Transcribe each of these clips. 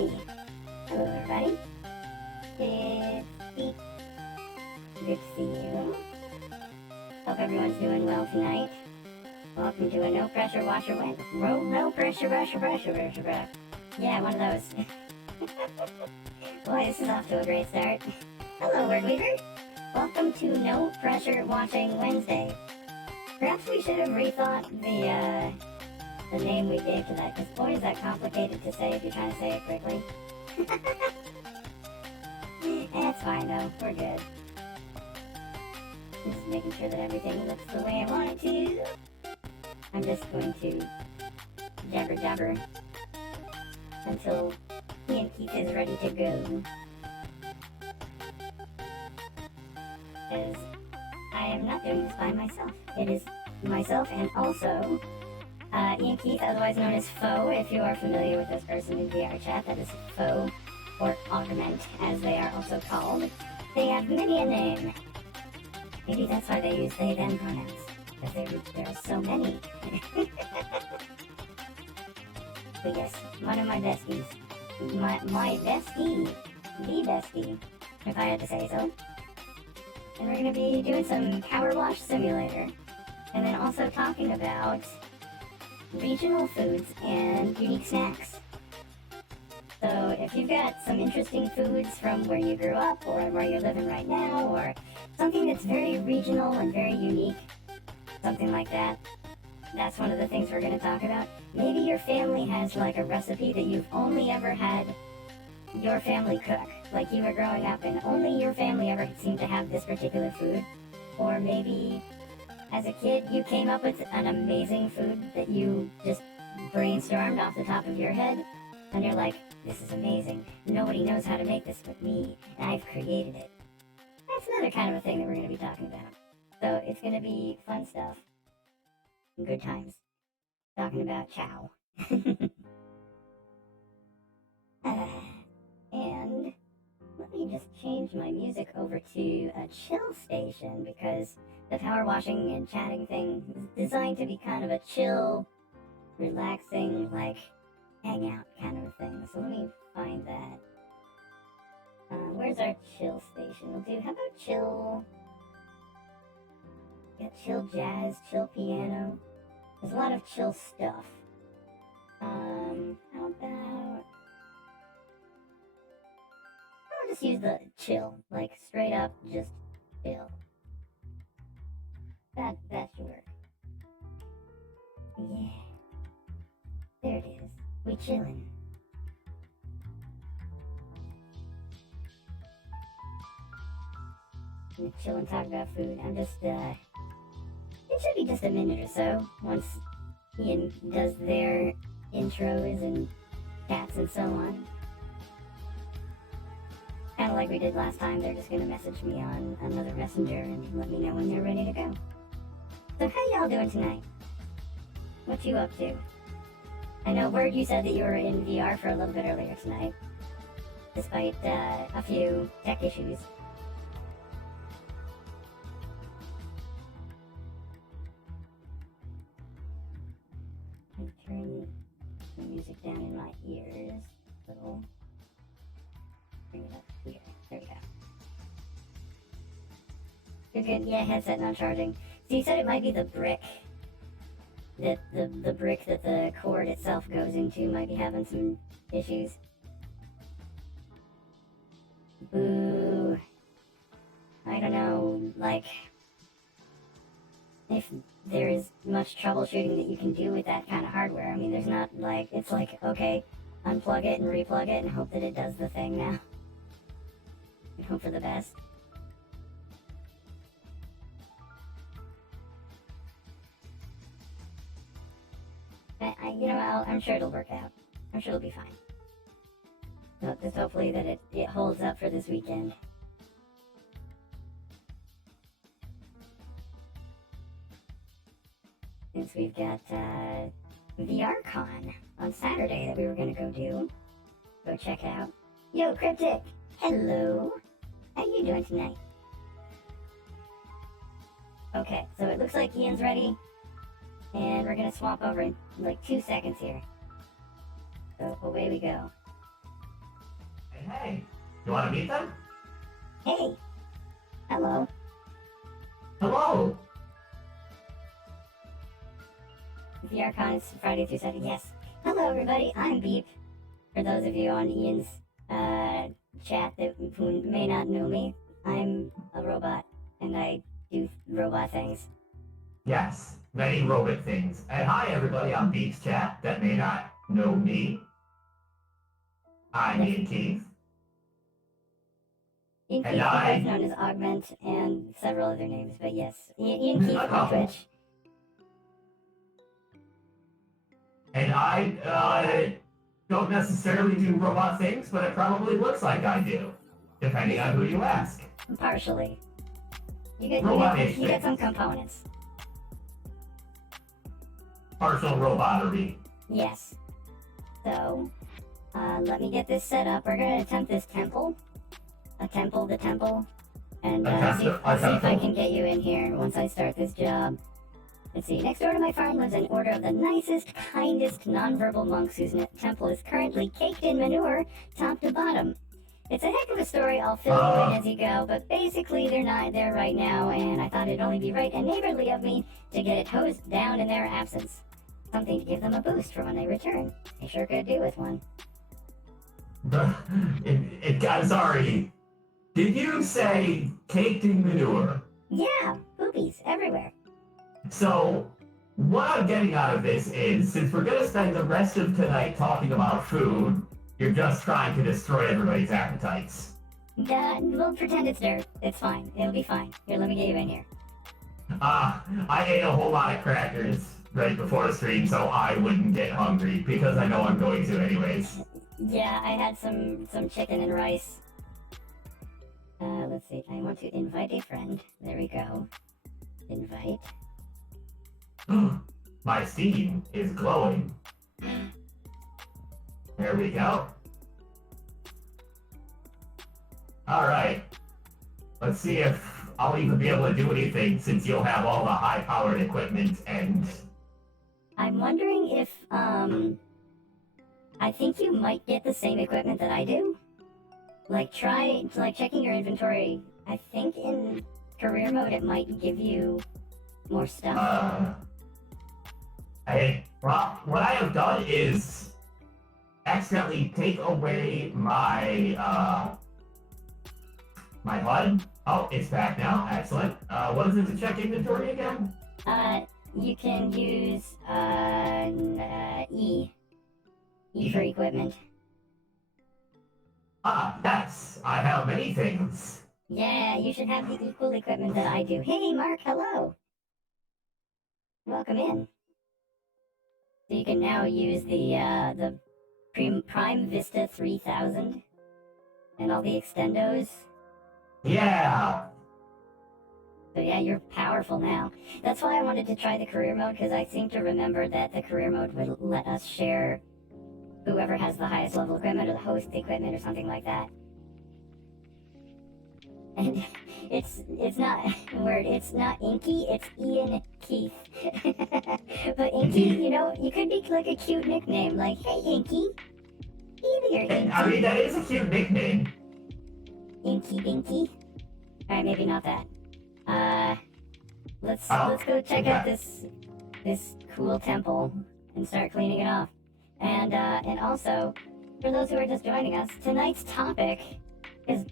Hey! Hello everybody. It's Pete. Good to see you. Hope everyone's doing well tonight. Welcome to a No Pressure Washer Win. No Pressure Pressure. Yeah, one of those. Boy, this is off to a great start. Hello, Word Weaver. Welcome to No Pressure Watching Wednesday. Perhaps we should have rethought the name we gave to that, because boy, is that complicated to say if you're trying to say it quickly. It's fine though, we're good. Just making sure that everything looks the way I want it to. I'm just going to jabber until Ian Keith is ready to go. Because I am not doing this by myself. It is myself and also Ian Keith, otherwise known as Foe, if you are familiar with this person in VR chat. That is Foe, or Augment, as they are also called. They have many a name. Maybe that's why they use they, them pronouns, because there are so many. But yes, one of my besties. My bestie. The bestie, if I had to say so. And we're going to be doing some Power Wash Simulator. And then also talking about regional foods and unique snacks. So if you've got some interesting foods from where you grew up or where you're living right now, or something that's very regional and very unique, something like that, that's one of the things we're going to talk about. Maybe your family has like a recipe that you've only ever had your family cook, like you were growing up and only your family ever seemed to have this particular food. Or maybe as a kid, you came up with an amazing food that you just brainstormed off the top of your head, and you're like, this is amazing. Nobody knows how to make this but me, and I've created it. That's another kind of a thing that we're going to be talking about. So it's going to be fun stuff. Good times. Talking about chow. And let me just change my music over to a chill station, because the power washing and chatting thing is designed to be kind of a chill, relaxing, like, hangout kind of a thing. So let me find that. Where's our chill station? We'll do, how about chill? Got chill jazz, chill piano. There's a lot of chill stuff. How about, I'll just use the chill, like straight up, just chill. That should work. Yeah. There it is. We chillin'. We chillin', talk about food. I'm just, it should be just a minute or so once Ian does their intros and chats and so on. Kind of like we did last time, they're just gonna message me on another messenger and let me know when they're ready to go. So how y'all doing tonight? What you up to? I know, Word, you said that you were in VR for a little bit earlier tonight, despite a few tech issues. I'm turning the music down in my ears a little. Bring it up here. There we go. Good. Yeah, headset not charging. So you said it might be the brick. That the brick that the cord itself goes into might be having some issues. Boo. I don't know, like, if there is much troubleshooting that you can do with that kind of hardware. I mean, there's not, like, it's like, okay, unplug it and replug it and hope that it does the thing now. And hope for the best. I'm sure it'll work out. I'm sure it'll be fine. So just hopefully that it holds up for this weekend. Since we've got VRCon on Saturday that we were gonna go check out. Yo, Cryptic! Hello! How you doing tonight? Okay, so it looks like Ian's ready. And we're gonna swap over in like 2 seconds here. So away we go. You want to meet them? Hey, hello. Hello. The Archon is Friday through Saturday. Yes. Hello, everybody. I'm Beep. For those of you on Ian's chat who may not know me, I'm a robot, and I do robot things. Yes, many robot things. And hi, everybody on Beep's chat that may not know me. I'm Ian Keith. Ian Keith, otherwise known as Augment, and several other names, but yes, Ian Keith on Twitch. And I don't necessarily do robot things, but it probably looks like I do, depending on who you ask. Partially. You get some components. Partial robotry. Yes. So, let me get this set up. We're gonna attempt this temple. The temple. And I'll see if I can get you in here once I start this job. Let's see. Next door to my farm lives an order of the nicest, kindest, nonverbal monks whose temple is currently caked in manure, top to bottom. It's a heck of a story. I'll fill you in as you go, but basically they're not there right now, and I thought it'd only be right and neighborly of me to get it hosed down in their absence. Something to give them a boost for when they return. They sure could do with one. I'm sorry. Did you say caked in manure? Yeah, boobies everywhere. So, what I'm getting out of this is, since we're gonna spend the rest of tonight talking about food, you're just trying to destroy everybody's appetites. We'll pretend it's dirt. It's fine. It'll be fine. Here, let me get you in here. I ate a whole lot of crackers right before the stream, so I wouldn't get hungry, because I know I'm going to anyways. Yeah, I had some chicken and rice. Let's see. I want to invite a friend. There we go. Invite. My Steam is glowing. There we go. Alright. Let's see if I'll even be able to do anything since you'll have all the high-powered equipment and... I'm wondering if, I think you might get the same equipment that I do. Try checking your inventory. I think in career mode it might give you more stuff. What I have done is accidentally take away my, my HUD. Oh, it's back now. Excellent. What is it to check inventory again? You can use, E. E for equipment. Yes. I have many things. Yeah, you should have the equal equipment that I do. Hey, Mark, hello. Welcome in. So you can now use the Prime Vista 3000 and all the extendos. Yeah. So yeah, you're powerful now. That's why I wanted to try the career mode, because I seem to remember that the career mode would let us share whoever has the highest level equipment or the host equipment or something like that. And it's not Inky, it's Ian Keith. But Inky, you could be like a cute nickname, like, hey Inky. Hey there, Inky. I mean, that is a cute nickname. Inky Dinky. Alright, maybe not that. Let's go check out this cool temple and start cleaning it off. And also, for those who are just joining us, tonight's topic is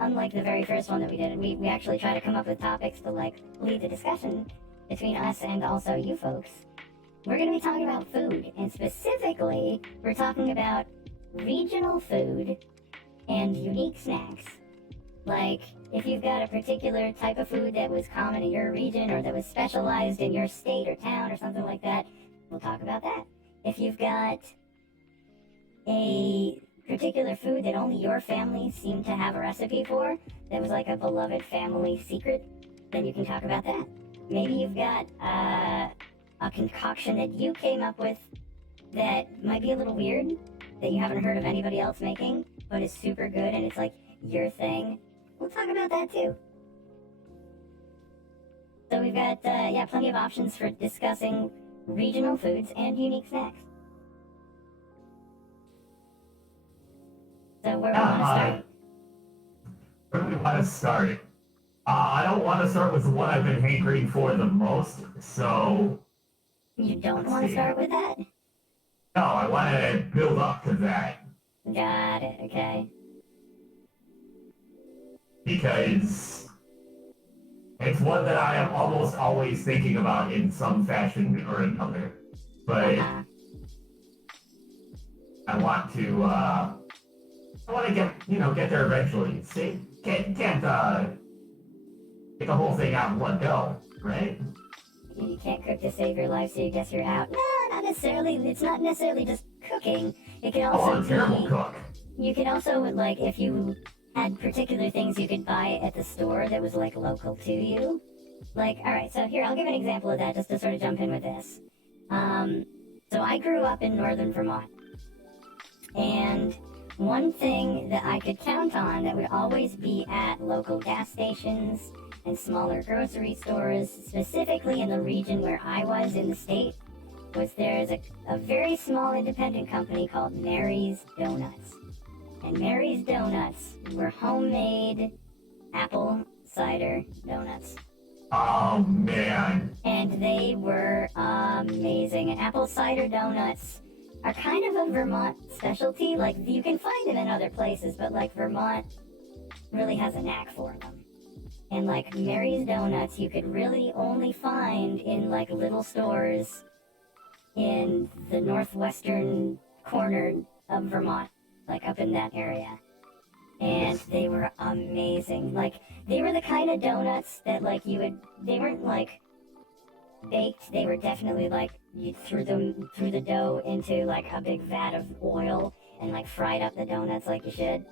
unlike the very first one that we did. We actually try to come up with topics to lead the discussion between us and also you folks. We're going to be talking about food, and specifically, we're talking about regional food and unique snacks. Like, if you've got a particular type of food that was common in your region or that was specialized in your state or town or something like that, we'll talk about that. If you've got a particular food that only your family seemed to have a recipe for, that was like a beloved family secret, then you can talk about that. Maybe you've got a concoction that you came up with that might be a little weird, that you haven't heard of anybody else making, but is super good and it's like your thing. We'll talk about that too. So we've got, plenty of options for discussing regional foods and unique snacks. So where we want to start? to start? I don't want to start with what I've been hankering for the most, so You don't Let's want to see. start with that? no, I want to build up to that Got it, okay. because it's one that I am almost always thinking about in some fashion or another. But Uh-huh. I want to get there eventually. See, can't get the whole thing out in one go, right? You can't cook to save your life, so you guess you're out. No, not necessarily. It's not necessarily just cooking. It can Oh, also I'm a terrible be... cook. You could also, like, if you had particular things you could buy at the store that was, like, local to you. Like, alright, so here, I'll give an example of that just to sort of jump in with this. So I grew up in northern Vermont. And one thing that I could count on that would always be at local gas stations and smaller grocery stores, specifically in the region where I was in the state, was there's a very small independent company called Mary's Donuts. And Mary's Donuts were homemade apple cider donuts. Oh man. And they were amazing. And apple cider donuts are kind of a Vermont specialty. Like, you can find them in other places, but, like, Vermont really has a knack for them. And, like, Mary's Donuts, you could really only find in, like, little stores in the northwestern corner of Vermont, like, up in that area. And they were amazing. Like, they were the kind of donuts that, like, they weren't, like, baked. They were definitely, like, you threw the dough into, like, a big vat of oil and, like, fried up the donuts like you should.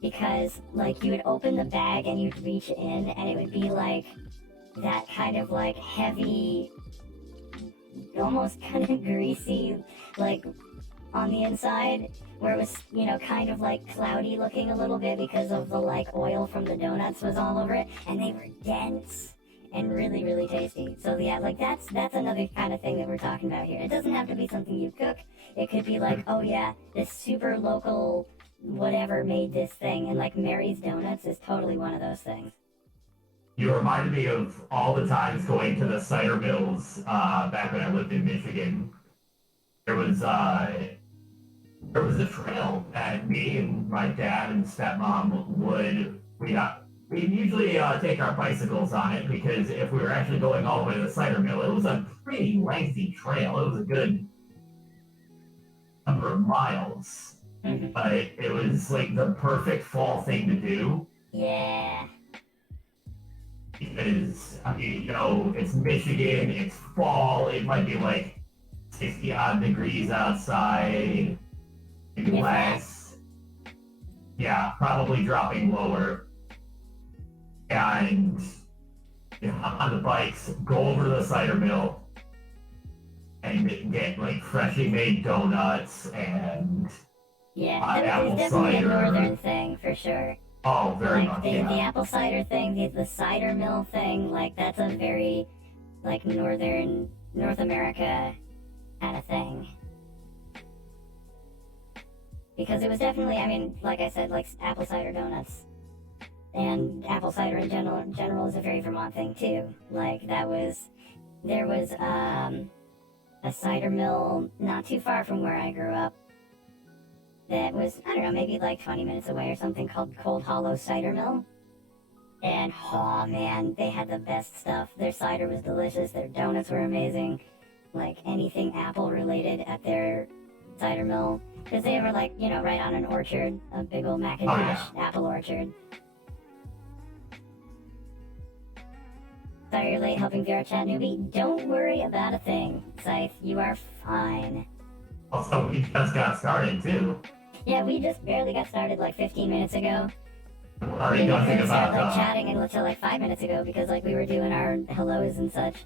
Because, like, you would open the bag and you'd reach in and it would be, like, that kind of, like, heavy, almost kind of greasy, like, on the inside, where it was, kind of, like, cloudy looking a little bit because of the, like, oil from the donuts was all over it, and they were dense and really, really tasty. So, yeah, like, that's another kind of thing that we're talking about here. It doesn't have to be something you cook. It could be like, oh, yeah, this super local whatever made this thing, and, like, Mary's Donuts is totally one of those things. You reminded me of all the times going to the cider mills back when I lived in Michigan. There was a trail that me and my dad and stepmom we'd usually take our bicycles on it because if we were actually going all the way to the cider mill, it was a pretty lengthy trail. It was a good number of miles. Mm-hmm. But it was like the perfect fall thing to do. Yeah. Because, I mean, it's Michigan, it's fall, it might be like 60 odd degrees outside, maybe Yeah. less. Yeah, probably dropping lower. And hop on the bikes, go over to the cider mill, and get like freshly made donuts and Yeah, apple it's definitely cider. a northern thing, for sure. Oh, very Like, much. the Yeah. apple cider thing, the cider mill thing, like, that's a very, like, North America kind of thing. Because it was definitely, I mean, like I said, like, apple cider donuts. And apple cider in general is a very Vermont thing, too. Like, there was, a cider mill not too far from where I grew up that was, I don't know, maybe like 20 minutes away or something, called Cold Hollow Cider Mill. And, oh man, they had the best stuff. Their cider was delicious, their donuts were amazing. Like, anything apple related at their cider mill. Because they were, like, right on an orchard, a big old Macintosh apple orchard. Sorry you're late helping VR Chat newbie. Don't worry about a thing, Scythe. You are fine. Also, we just got started, too. Yeah, we just barely got started like 15 minutes ago. We're We already didn't talking even start about, like chatting until like 5 minutes ago because like we were doing our hellos and such.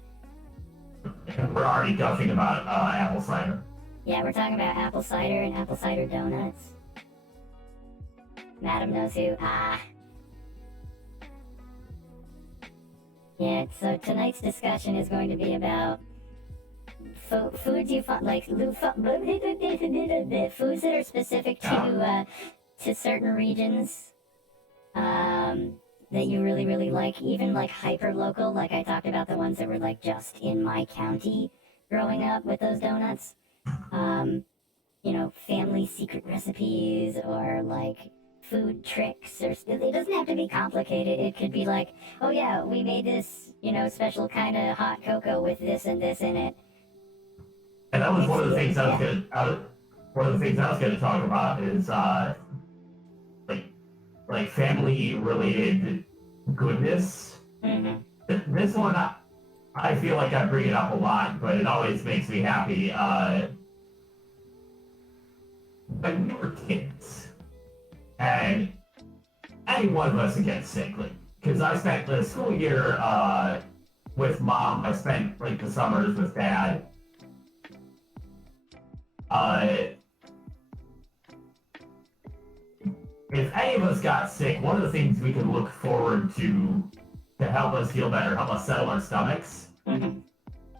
we're already gushing about apple cider. Yeah, we're talking about apple cider and apple cider donuts. Madam knows who. Yeah, so tonight's discussion is going to be about foods you find, like foods that are specific to certain regions, that you really, really like, even like hyper local, like I talked about the ones that were like just in my county growing up with those donuts. You know, family secret recipes or like food tricks, or it doesn't have to be complicated. It could be like, oh yeah, we made this, you know, special kind of hot cocoa with this and this in it. And that was one of the It's- things yeah. one of the things I was going to talk about is like like family related goodness. Mm-hmm. This one I feel like I bring it up a lot, but it always makes me happy. When we were kids, and any one of us would get sick, like, because I spent the school year with mom. I spent like the summers with dad. Uh, if any of us got sick, one of the things we could look forward to help us feel better, help us settle our stomachs, Mm-hmm.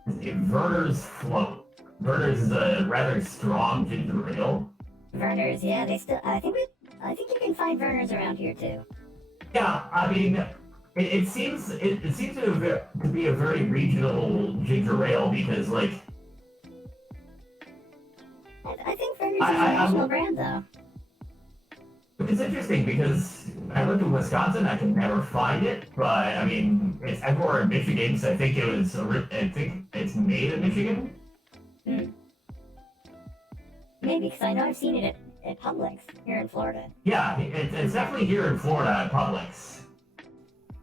is a Werner's Float. Werner's is a rather strong ginger ale. Vernors, yeah, they still. I think you can find Vernors around here too. Yeah, I mean, it seems to be a very regional ginger ale because like I think Vernors is a I national brand though. it's interesting because I lived in Wisconsin, I can never find it, but I mean it's everywhere in Michigan, so I think I think it's made in Michigan. Hmm. Maybe, because I know I've seen it at Publix here in Florida. Yeah, it's definitely here in Florida at Publix.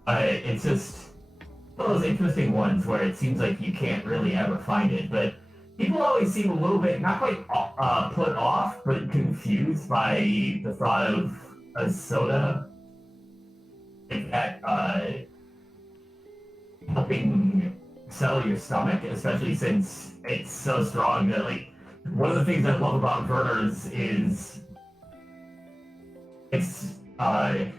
It's just one of those interesting ones where it seems like you can't really ever find it, but people always seem a little bit not quite put off, but confused by the thought of a soda like that helping settle your stomach, especially since it's so strong that like one of the things I love about Werner's is it's a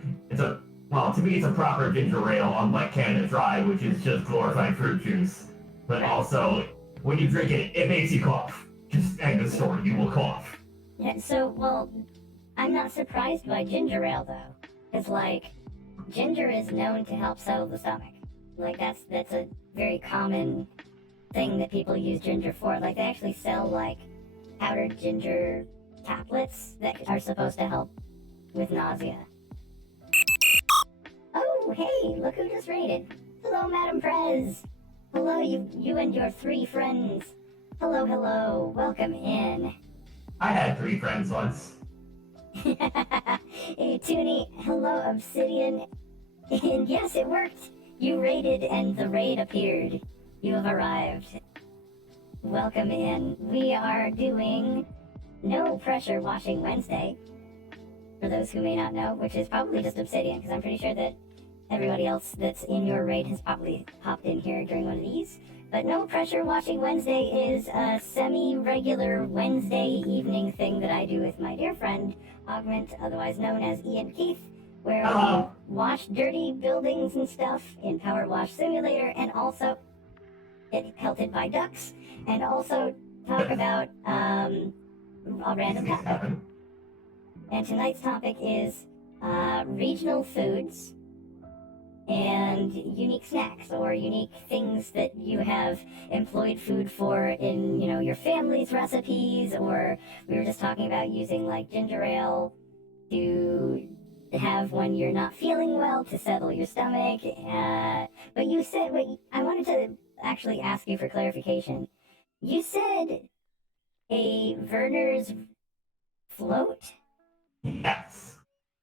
well, to me it's a proper ginger ale, unlike Canada Dry, which is just glorified fruit juice. But also, when you drink it, it makes you cough. Just end the story, you will cough. Yeah, so, well, I'm not surprised by ginger ale though. Because, like, ginger is known to help settle the stomach. Like, that's a very common thing that people use ginger for. Like, they actually sell, like, powdered ginger tablets that are supposed to help with nausea. Oh, hey, look who just raided. Hello, Madam Prez. Hello, you and your 3 friends. Hello, hello, welcome in. I had 3 friends once. Hey, Toonie, hello, Obsidian. And yes, it worked. You raided and the raid appeared. You have arrived. Welcome in. We are doing No Pressure Washing Wednesday. For those who may not know, which is probably just Obsidian, because I'm pretty sure that everybody else that's in your raid has probably popped in here during one of these. But No Pressure Washing Wednesday is a semi-regular Wednesday evening thing that I do with my dear friend, Augment, otherwise known as Ian Keith, where Hello. we wash dirty buildings and stuff in Power Wash Simulator, and also get pelted by ducks, and also talk about a random These things topic. happen. And tonight's topic is regional foods and unique snacks or unique things that you have employed food for in, you know, your family's recipes, or we were just talking about using like ginger ale to have when you're not feeling well to settle your stomach. But you said, wait, I wanted to actually ask you for clarification. You said a Werner's float? Yes.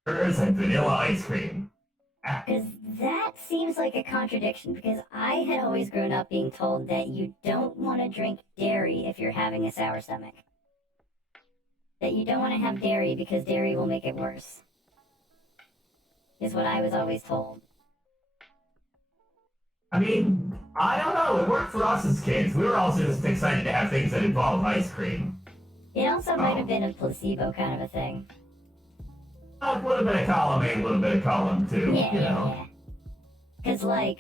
Burgers and vanilla ice cream. Because that seems like a contradiction, because I had always grown up being told that you don't want to drink dairy if you're having a sour stomach. That you don't want to have dairy because dairy will make it worse. Is what I was always told. I mean, I don't know. It worked for us as kids. We were also just excited to have things that involve ice cream. It also might have been a placebo kind of a thing. A little bit of column A, a little bit of column 2, Yeah, you know. yeah. Because, like,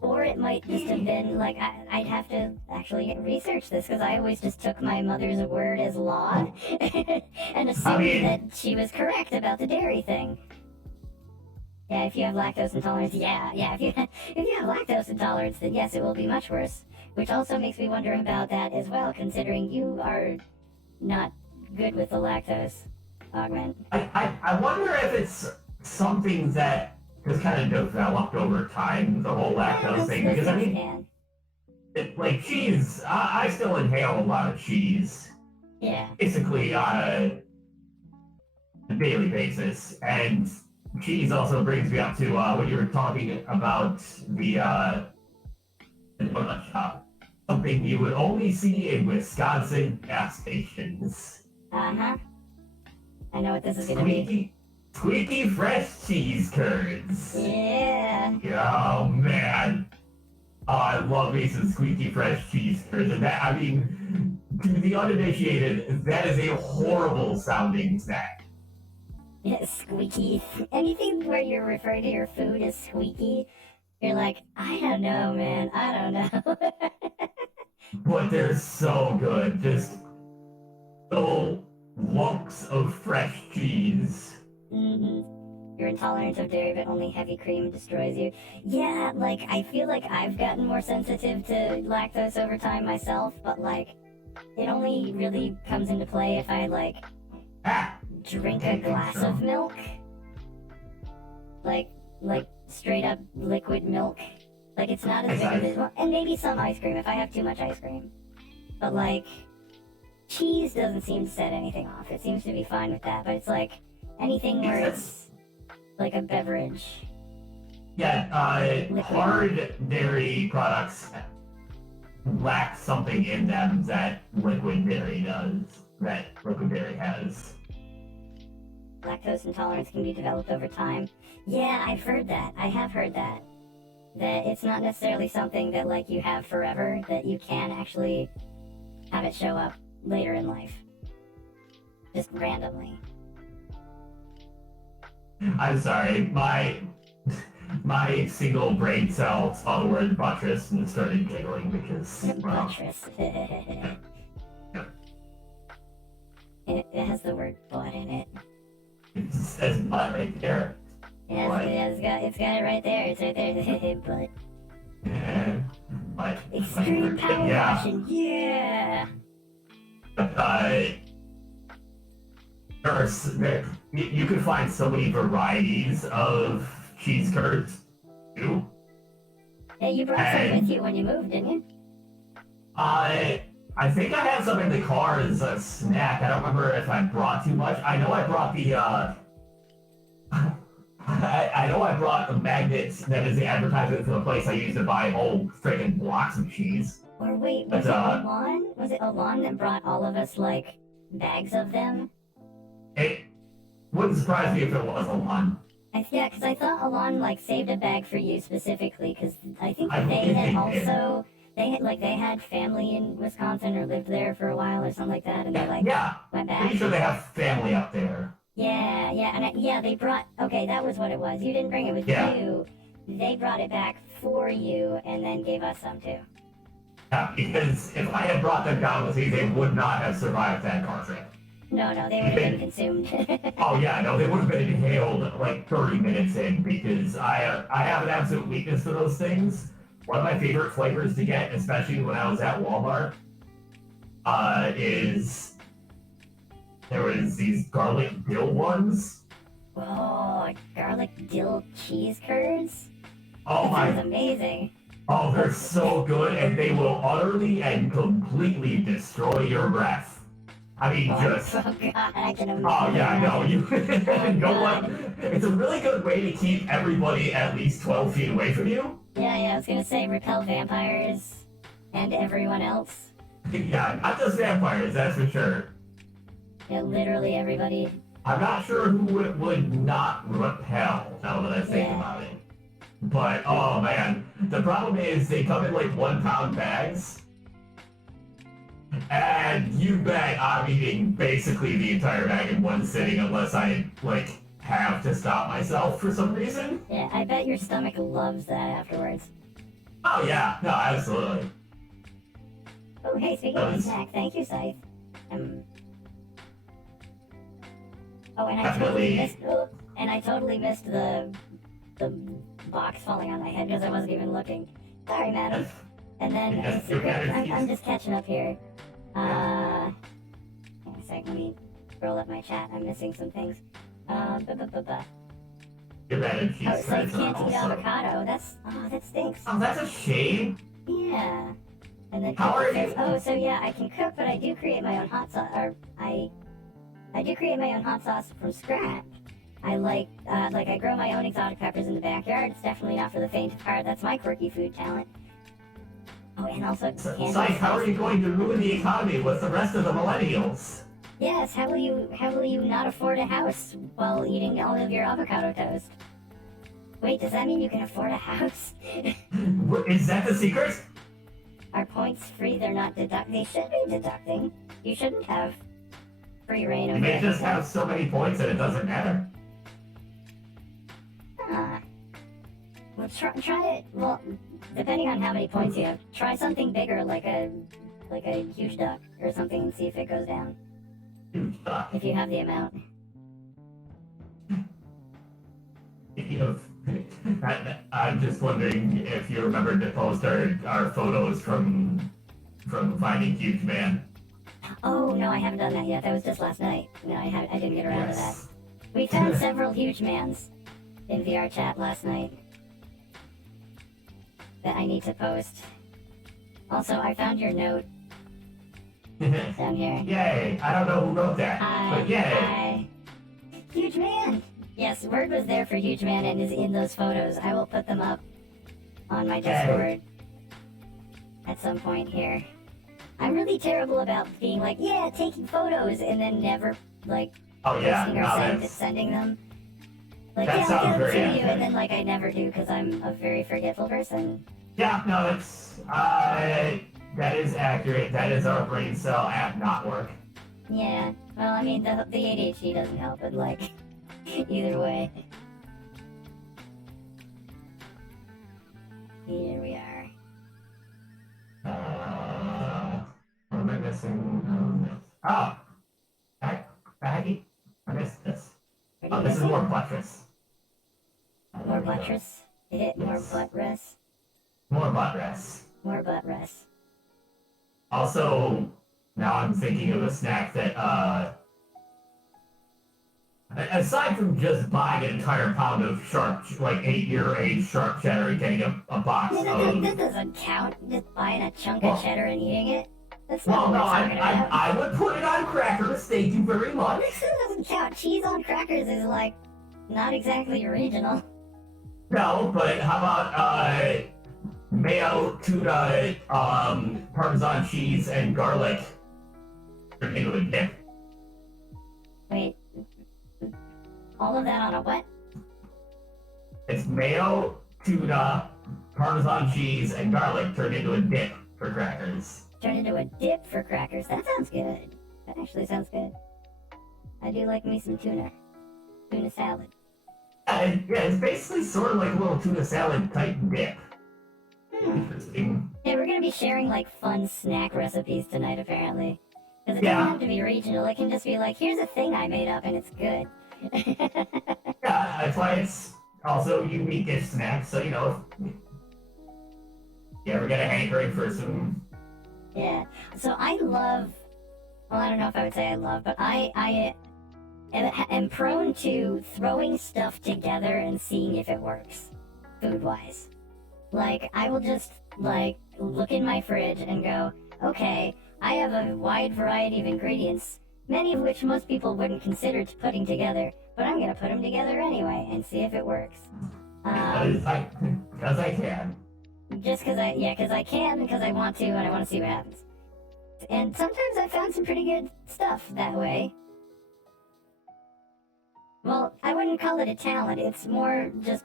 or it might just have been, like, I'd have to actually research this, because I always just took my mother's word as law and assumed that she was correct about the dairy thing. Yeah, if you have lactose intolerance, yeah. If you if you have lactose intolerance, then yes, it will be much worse. Which also makes me wonder about that as well, considering you are not good with the lactose augment. I wonder if it's something that has kind of developed over time, the whole lactose thing. Those Because I things mean, can. like cheese, I still inhale a lot of cheese, Yeah. basically on a daily basis. And cheese also brings me up to when you were talking about the donut shop, something you would only see in Wisconsin gas stations. Uh-huh. I know what this is gonna be. Squeaky fresh cheese curds. Yeah. Oh man. Oh, I love me some squeaky fresh cheese curds. And that, I mean, to the uninitiated, that is a horrible sounding snack. Yeah, squeaky. Anything where you're referring to your food as squeaky, you're like, I don't know, man. I don't know. But they're so good. Just little lumps of fresh cheese. Your intolerance of dairy, but only heavy cream destroys you. Yeah, like, I feel like I've gotten more sensitive to lactose over time myself, but, like, it only really comes into play if I, like, Ah, drink a glass of milk. Like straight up liquid milk. Like, it's not as big of a... And maybe some ice cream if I have too much ice cream. But, like, cheese doesn't seem to set anything off. It seems to be fine with that, but it's like anything where it's like a beverage. yeah, hard dairy products lack something in them that liquid dairy does, that liquid dairy has. Lactose intolerance can be developed over time. Yeah, I've heard that. I have heard that. That it's not necessarily something that, like, you have forever, that you can actually have it show up later in life. Just randomly. I'm sorry, my single brain cell saw the word buttress and started giggling because, well, Buttress. It has the word butt in it. it says butt right there. What? It's got it right there. It's right there. Butt. But, Extreme power yeah. washing. Yeah. You can find so many varieties of cheese curds, too. Yeah, you brought some with you when you moved, didn't you? I think I had some in the car as a snack. I don't remember if I brought too much. I know I brought the, I know I brought the magnets that is the advertisement for the place I used to buy whole freaking blocks of cheese. Or wait, was it Alon? Was it Alon that brought all of us, like, bags of them? It wouldn't surprise me if it was a one. Yeah, because I thought Alon, like, saved a bag for you specifically, because I think I they believe had they also... They had family in Wisconsin or lived there for a while or something like that, and they, like, Yeah, went back. pretty sure they have family up there. Yeah, they brought... Okay, that was what it was. You didn't bring it with you. They brought it back for you, and then gave us some, too. Yeah, because if I had brought them down with me, they would not have survived that car trip. No, they would have been consumed. Oh yeah, no, they would have been inhaled like 30 minutes in because I have an absolute weakness for those things. One of my favorite flavors to get, especially when I was at Walmart, is there was these garlic dill ones. Oh, garlic dill cheese curds? Oh That my! sounds amazing. Oh, they're so good, and they will utterly and completely destroy your breath. I mean, just. Oh god, I can imagine. Oh yeah, no, you know God. what? It's a really good way to keep everybody at least 12 feet away from you. Yeah, I was gonna say repel vampires and everyone else. Yeah, not just vampires, that's for sure. Yeah, literally everybody. I'm not sure who it would not repel, now that I think Yeah. about it. But, oh man, the problem is they come in like 1 pound bags. And you bet I'm eating basically the entire bag in one sitting unless I, like, have to stop myself for some reason. Yeah, I bet your stomach loves that afterwards. Oh yeah, no, absolutely. Oh, hey, speaking of snack, thank you, Scythe. Oh, and I totally Definitely. missed. Oh, and I totally missed the the box falling on my head because I wasn't even looking. Sorry, madam. And then Yes, secret, your manners, I'm just catching up here. Hang on a sec, let me scroll up my chat. I'm missing some things. Your mac and Oh, cheese it's like threads are canteen also. avocado. That stinks. Oh, that's a shame. Yeah. And then How are says, you? oh, so yeah, I can cook, but I do create my own hot sauce. Or I do create my own hot sauce from scratch. I like I grow my own exotic peppers in the backyard. It's definitely not for the faint of heart. That's my quirky food talent. Oh, and also candy. Psych, how are you going to ruin the economy with the rest of the millennials? Yes, how will you not afford a house while eating all of your avocado toast? Wait, does that mean you can afford a house? Is that the secret? Are points free? They're not deduct. They should be deducting. You shouldn't have free reign You over may just everything. have so many points that it doesn't matter. Well, try it. Well, depending on how many points you have, try something bigger, like a huge duck or something, and see if it goes down. If you have the amount. I'm just wondering if you remember to post our photos from finding Huge Man. Oh no, I haven't done that yet. That was just last night. No, I didn't get around to that. Yes. We found several huge mans in VR chat last night that I need to post. Also, I found your note down here. Yay! I don't know who wrote that, but yay! Hi. Huge man! Yes, word was there for Huge Man and is in those photos. I will put them up on my Discord at some point here. I'm really terrible about being like, yeah, taking photos, and then never, like, Oh yeah, posting or no, sending them. Like, That yeah, I'll sounds get them very to you, accurate. and then, like, I never do because I'm a very forgetful person. yeah, no, it's that is accurate. That is our brain cell app not work. Yeah, well, I mean, the ADHD doesn't help, but, like, either way. Here we are. What am I missing? Oh, Baggy? I missed this. What are Oh, you this is missing? more buttress. More buttress. Hit more Yes. butt rest. More buttress. More butt rest. Also, now I'm thinking of a snack that, aside from just buying an entire pound of sharp, like 8-year-age sharp cheddar and getting a box That of... doesn't count. Just buying a chunk Well- of cheddar and eating it. That's Well, not no, what we're talking about. I would put it on crackers, thank you very much. That still doesn't count. Cheese on crackers is like not exactly original. No, but how about, mayo, tuna, Parmesan cheese, and garlic into a dip? Wait. All of that on a what? It's mayo, tuna, Parmesan cheese, and garlic turned into a dip for crackers. Turn into a dip for crackers. That sounds good. That actually sounds good. I do like me some tuna. Tuna salad. Yeah, it's basically sort of like a little tuna salad type dip. Interesting. Yeah, we're gonna be sharing like fun snack recipes tonight apparently. Because it Yeah. doesn't have to be regional, it can just be like, here's a thing I made up and it's good. Yeah, that's why it's also unique-ish snack, so you know, if you ever get a hankering for some... Yeah. So I love, well, I don't know if I would say I love, but I am prone to throwing stuff together and seeing if it works, food-wise. Like, I will just, like, look in my fridge and go, okay, I have a wide variety of ingredients, many of which most people wouldn't consider putting together, but I'm gonna put them together anyway and see if it works. Because I can. Just because I can, because I want to, and I want to see what happens. And sometimes I found some pretty good stuff that way. Well, I wouldn't call it a talent, it's more just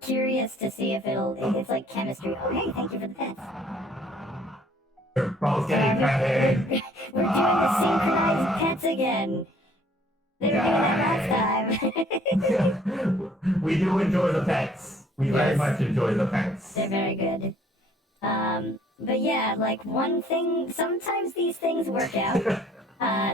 curious to see if it's like chemistry. Oh, hey, thank you for the pets. We're both getting petted. We're doing the synchronized pets again. They were doing that last time. We do enjoy the pets. We very Yes. much enjoy the pets. They're very good. But yeah, like one thing, sometimes these things work out.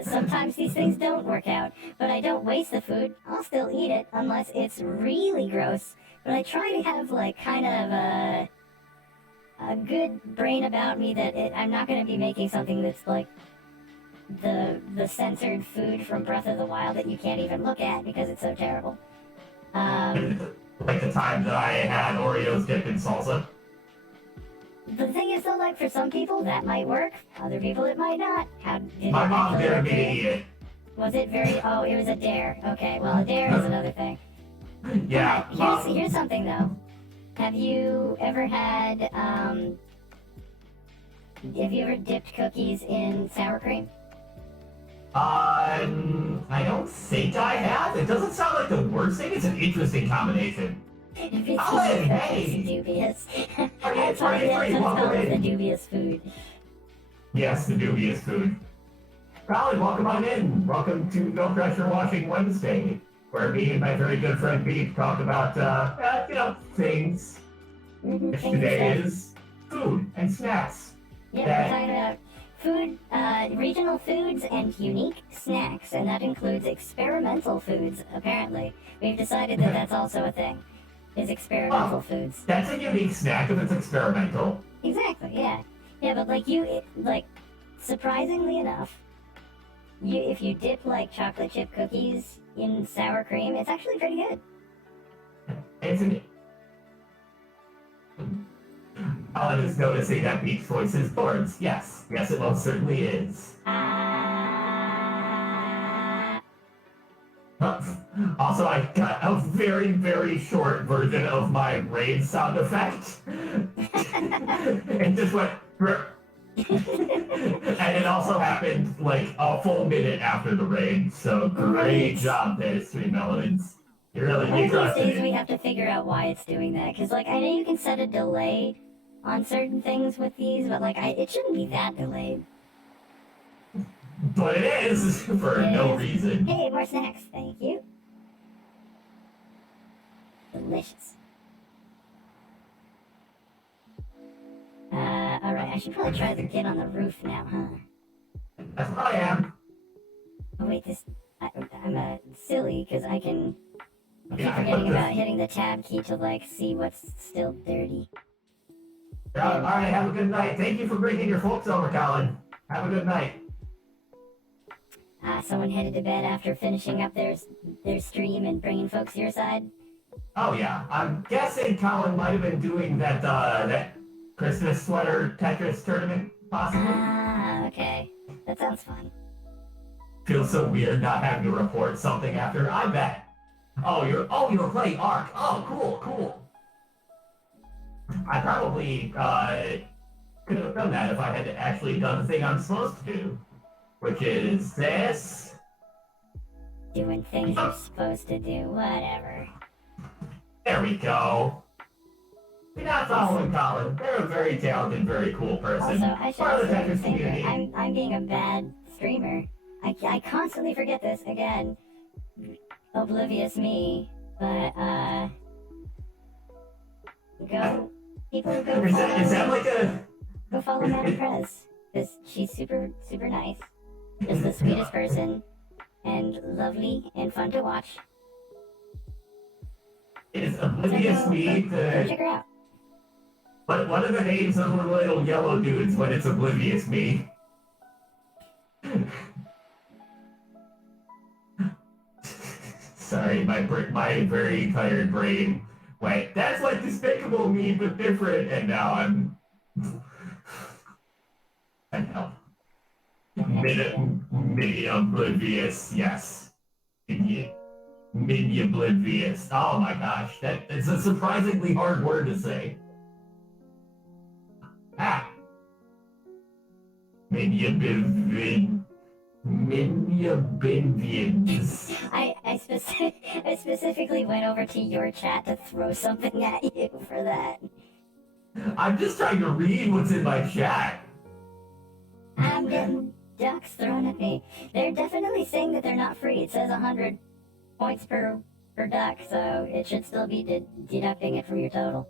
Sometimes these things don't work out, but I don't waste the food. I'll still eat it unless it's really gross. But I try to have like kind of a good brain about me that I'm not going to be making something that's like the censored food from Breath of the Wild that you can't even look at because it's so terrible. Like the time that I had Oreos dipped in salsa. The thing is, though, like for some people that might work, other people it might not. How did My it mom actually dared work? me to eat it. Was it very? Oh, it was a dare. Okay, well, a dare is another thing. Yeah. Here's something though. Have you ever had? Have you ever dipped cookies in sour cream? I don't think I have. It doesn't sound like the worst thing. It's an interesting combination. Alan, hey! It's dubious. Party, That's party, what party, it's welcome called, the in. dubious food. Yes, the dubious food. Colin, welcome on in. Welcome to No Pressure Washing Wednesday, where me and my very good friend Pete talk about, things. Which today is food and snacks. Yeah, we're talking about food, regional foods and unique snacks, and that includes experimental foods, apparently. We've decided that that's also a thing, is experimental foods. That's a unique snack if it's experimental. Exactly, yeah. Yeah, but surprisingly enough, if you dip like chocolate chip cookies in sour cream, it's actually pretty good. It's an... Colin is noticing that Pete's voice is Thorns. Yes, it most certainly is. Also, I got a very, very short version of my raid sound effect. It just went... And it also happened like a full minute after the raid, so great job there, Stream Elements. You really One need of these days to... we have to figure out why it's doing that, because like I know you can set a delay on certain things with these, but like it shouldn't be that delayed. But it is, for no reason. Hey, more snacks, thank you. Delicious. Alright, I should probably try to get on the roof now, huh? That's what I am. Oh wait, I'm silly, because I keep Yeah, forgetting about hitting the tab key to like see what's still dirty. Alright, have a good night. Thank you for bringing your folks over, Colin. Have a good night. Someone headed to bed after finishing up their stream and bringing folks to your side. Oh yeah, I'm guessing Colin might have been doing that Christmas sweater Tetris tournament, possibly. Okay. That sounds fun. Feels so weird not having to report something after. I bet. Oh, you were playing Ark. Oh, cool. I probably could have done that if I had actually done the thing I'm supposed to do, which is this. Doing things you're supposed to do, whatever. There we go. You're not following Colin. They're a very talented, very cool person. Also, I should Part of the also Tetris say that community. I'm being a bad streamer. I constantly forget this again. Oblivious me, but people go Is that like a... go follow Madam Prez, because she's super nice, just the sweetest person, and lovely and fun to watch. Is Oblivious So me go the... check her out. What are the names of the little yellow dudes when it's Oblivious me? Sorry, my very tired brain went, that's like Despicable Me, but different, and now I'm... I know. Mini Oblivious, yes. Mini Oblivious. Oh my gosh, it's a surprisingly hard word to say. Miniabivians. I specifically went over to your chat to throw something at you for that. I'm just trying to read what's in my chat. I'm getting ducks thrown at me. They're definitely saying that they're not free. It says 100 points per duck, so it should still be deducting it from your total.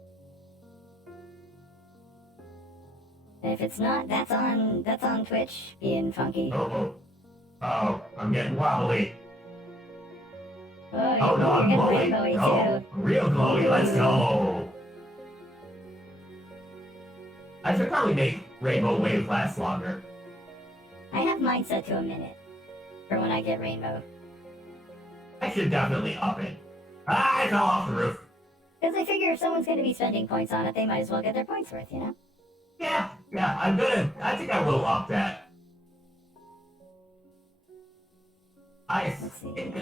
If it's not, that's on Twitch being funky. Oh. Oh, I'm getting wobbly. Oh, Oh no, I'm you're glowy. getting rainbowy Oh, too. real glowy. Let's go. I should probably make Rainbow Wave last longer. I have mine set to a minute for when I get rainbow. I should definitely up it. Ah, I fell off the roof. Because I figure if someone's going to be spending points on it, they might as well get their points worth, you know? Yeah, I think I will up that. Let's see.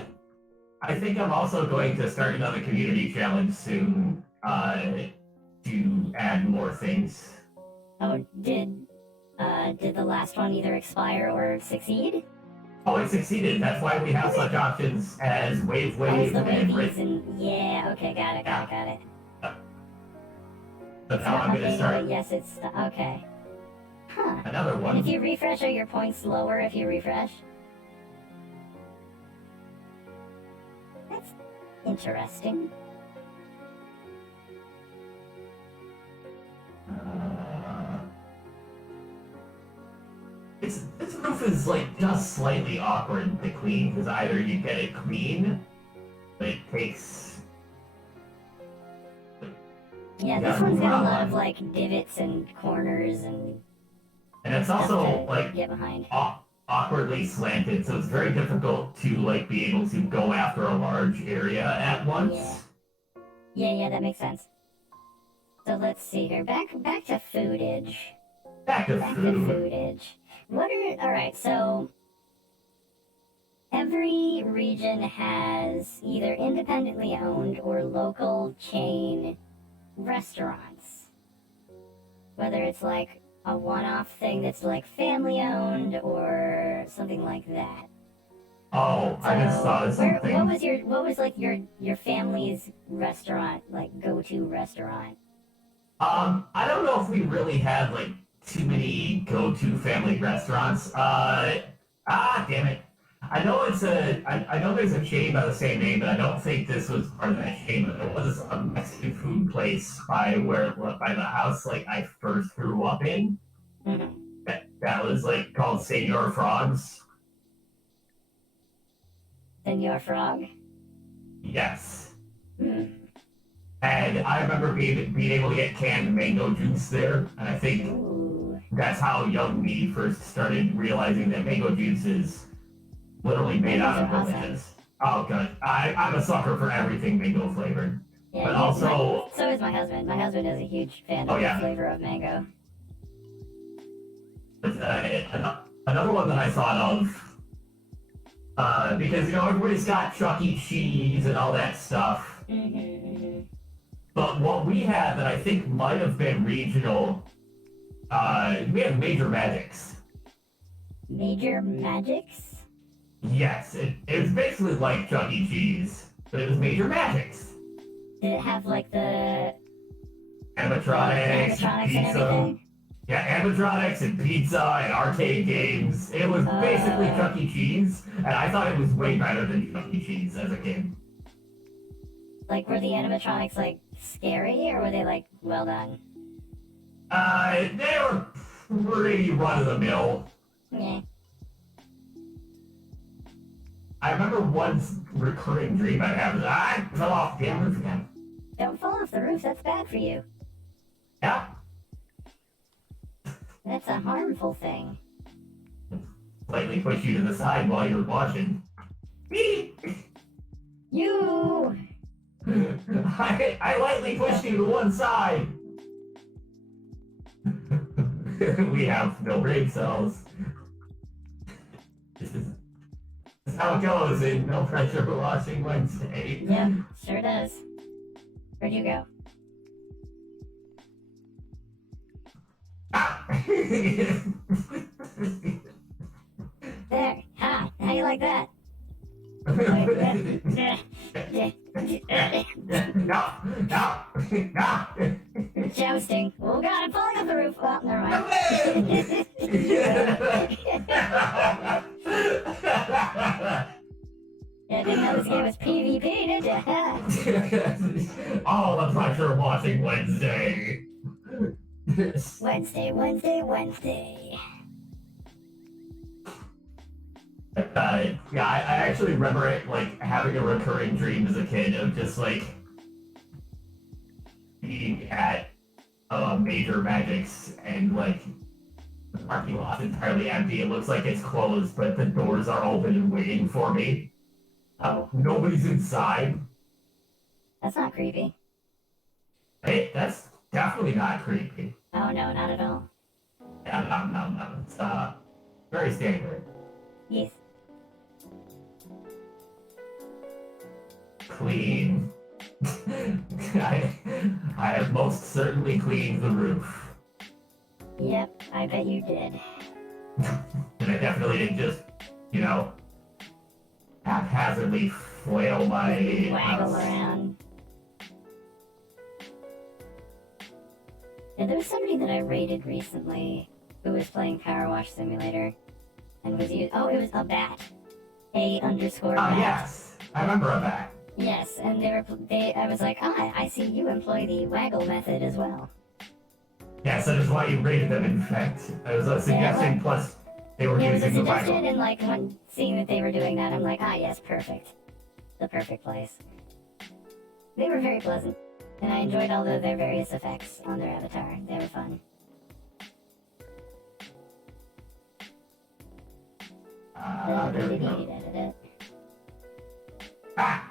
I think I'm also going to start another community challenge soon, to add more things. Oh, did the last one either expire or succeed? Oh, it succeeded. That's why we have such options as Wave Oh, it's Wave the and wavies and yeah, okay, got it. That's It's how not I'm going to updating, start but yes, it's okay. Huh. another And one. if you refresh, are your points lower if you refresh? That's interesting. This roof is like just slightly awkward to clean because either you get it clean, but it takes. Yeah, Yeah, this one's got a lot of wow. like divots and corners and And it's stuff also to like get behind. awkwardly slanted, so it's very difficult to like be able to go after a large area at once. Yeah, that makes sense. So let's see here. Back to foodage. Back to Back to food. foodage. Alright, so every region has either independently owned or local chain restaurants. Whether it's like a one-off thing that's like family owned or something like that. Oh, I just saw So, something. what was like your family's restaurant, like go-to restaurant? I don't know if we really had like too many go-to family restaurants. Damn it. I know I know there's a chain by the same name, but I don't think this was part of that chain. But there was a Mexican food place by the house like I first grew up in. Mm-hmm. That was like called Senor Frogs. Senor Frog. Yes. Hmm. And I remember being able to get canned mango juice there, and I think Ooh. that's how young me first started realizing that mango juice is literally made out of Mangoes are delicious. Oh, good. I'm a sucker for everything mango flavored. Yeah, But also, so is my husband. My husband is a huge fan Oh, of yeah. the flavor of mango. another one that I thought of, because, everybody's got Chuck E. Cheese and all that stuff. Mm-hmm. But what we had that I think might have been regional, we had Major Magics. Major Magics? Yes, it was basically like Chuck E. Cheese, but it was Major Magics. Did it have like the Animatronics, animatronics and pizza. everything? Yeah, animatronics and pizza and arcade games. It was basically Chuck E. Cheese, and I thought it was way better than Chuck E. Cheese as a kid. Like, were the animatronics like scary or were they like well done? They were pretty run-of-the-mill. Yeah. I remember one recurring dream I had was I fell off the damn roof again. Don't fall off the roof, that's bad for you. Yeah, That's a harmful thing. slightly push you to the side while you're watching. You! I lightly pushed you to one side. We have no brain cells. This is how it goes in No Pressure Watching Wednesday. Yep, sure does. Where'd you go? There! Ha! How you like that? No. Jousting. Oh god, I'm falling off the roof. Oh, never mind. Yeah, didn't know this game was PvP, did ya? All the Pressure Watching Wednesday. Wednesday. Yeah, I actually remember it like having a recurring dream as a kid of just like being at Major Magics and like the parking lot's entirely empty. It looks like it's closed, but the doors are open and waiting for me. Nobody's inside. That's not creepy. Hey, that's definitely not creepy. Oh no, not at all. Yeah, no. It's very standard. Yes. Clean. I, I have most certainly cleaned the roof. Yep, I bet you did. And I definitely didn't just, you know, haphazardly flail my Waggle house. around. Yeah, there was somebody that I raided recently who was playing Power Wash Simulator and was using. Oh, it was a bat. A_bat. Yes. I remember a bat. Yes, and I was like, I see you employ the waggle method as well. Yes, that is why you rated them, in fact. It was a suggestion, plus they were It was a using the suggestion, Bible. and like when seeing that they were doing that, I'm like, yes, perfect. The perfect place. They were very pleasant, and I enjoyed all of their various effects on their avatar. They were fun. There we go. Ah!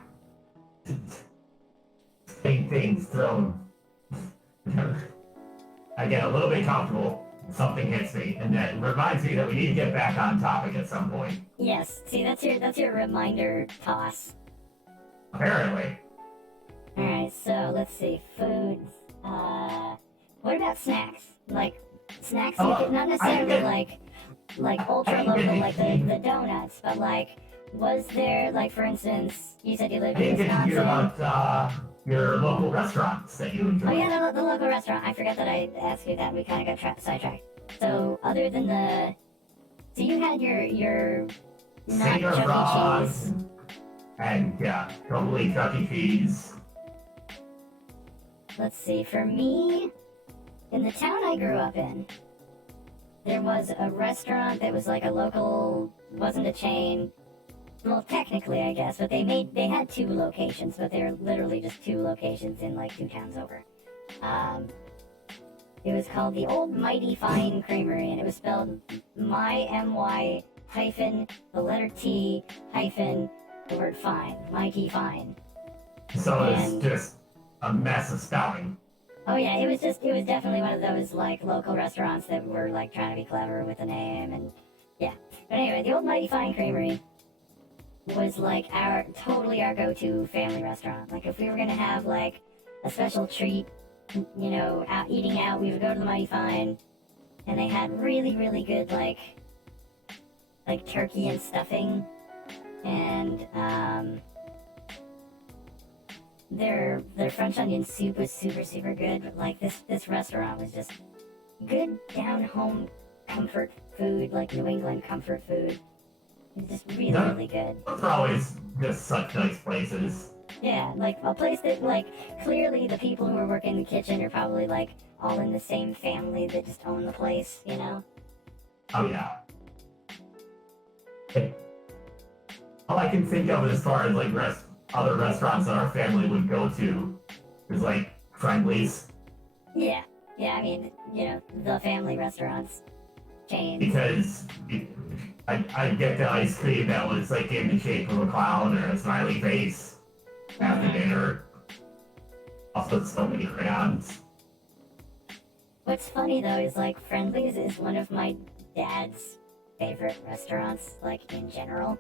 Same things thrown. I get a little bit comfortable, something hits me, and that reminds me that we need to get back on topic at some point. Yes, see, that's your reminder toss. Apparently. Alright, so let's see, foods. What about snacks? Like, snacks you get, not necessarily like ultra local, like the donuts, but like, was there, like, for instance, you said you lived I in didn't get to hear Wisconsin. about your local restaurants that you enjoy. Oh yeah, the local restaurant. I forgot that I asked you that. We kind of got sidetracked. So other than so you had your not Senior Chuck E. Frogs, Cheese. and yeah, totally Chuck E. Cheese. Let's see. For me, in the town I grew up in, there was a restaurant that was like a local, wasn't a chain. Well, technically, I guess, but they had 2 locations, but they're literally just 2 locations in like 2 towns over. It was called the Old Mighty Fine Creamery, and it was spelled MY hyphen the letter T hyphen the word fine, Mighty Fine. So And- it's just a mess of spelling. Oh yeah, it was definitely one of those like local restaurants that were like trying to be clever with the name, and yeah. But anyway, the Old Mighty Fine Creamery was like totally our go-to family restaurant. Like if we were gonna have like a special treat, you know, eating out, we would go to the Mighty Fine, and they had really, really good like turkey and stuffing, and their French onion soup was super, super good. But like this restaurant was just good down home comfort food, like New England comfort food. It's just really, No. really good. Those are always just such nice places. Yeah, like a place that like clearly the people who are working in the kitchen are probably like all in the same family that just own the place, you know? Oh yeah. All I can think of as far as like other restaurants that our family would go to is like Friendly's, Yeah. Yeah, I mean, you know, the family restaurants chains. because I'd get the ice cream that was like in the shape of a clown or a smiley face after dinner. Also, so many crayons. What's funny though is like Friendly's is one of my dad's favorite restaurants, like in general.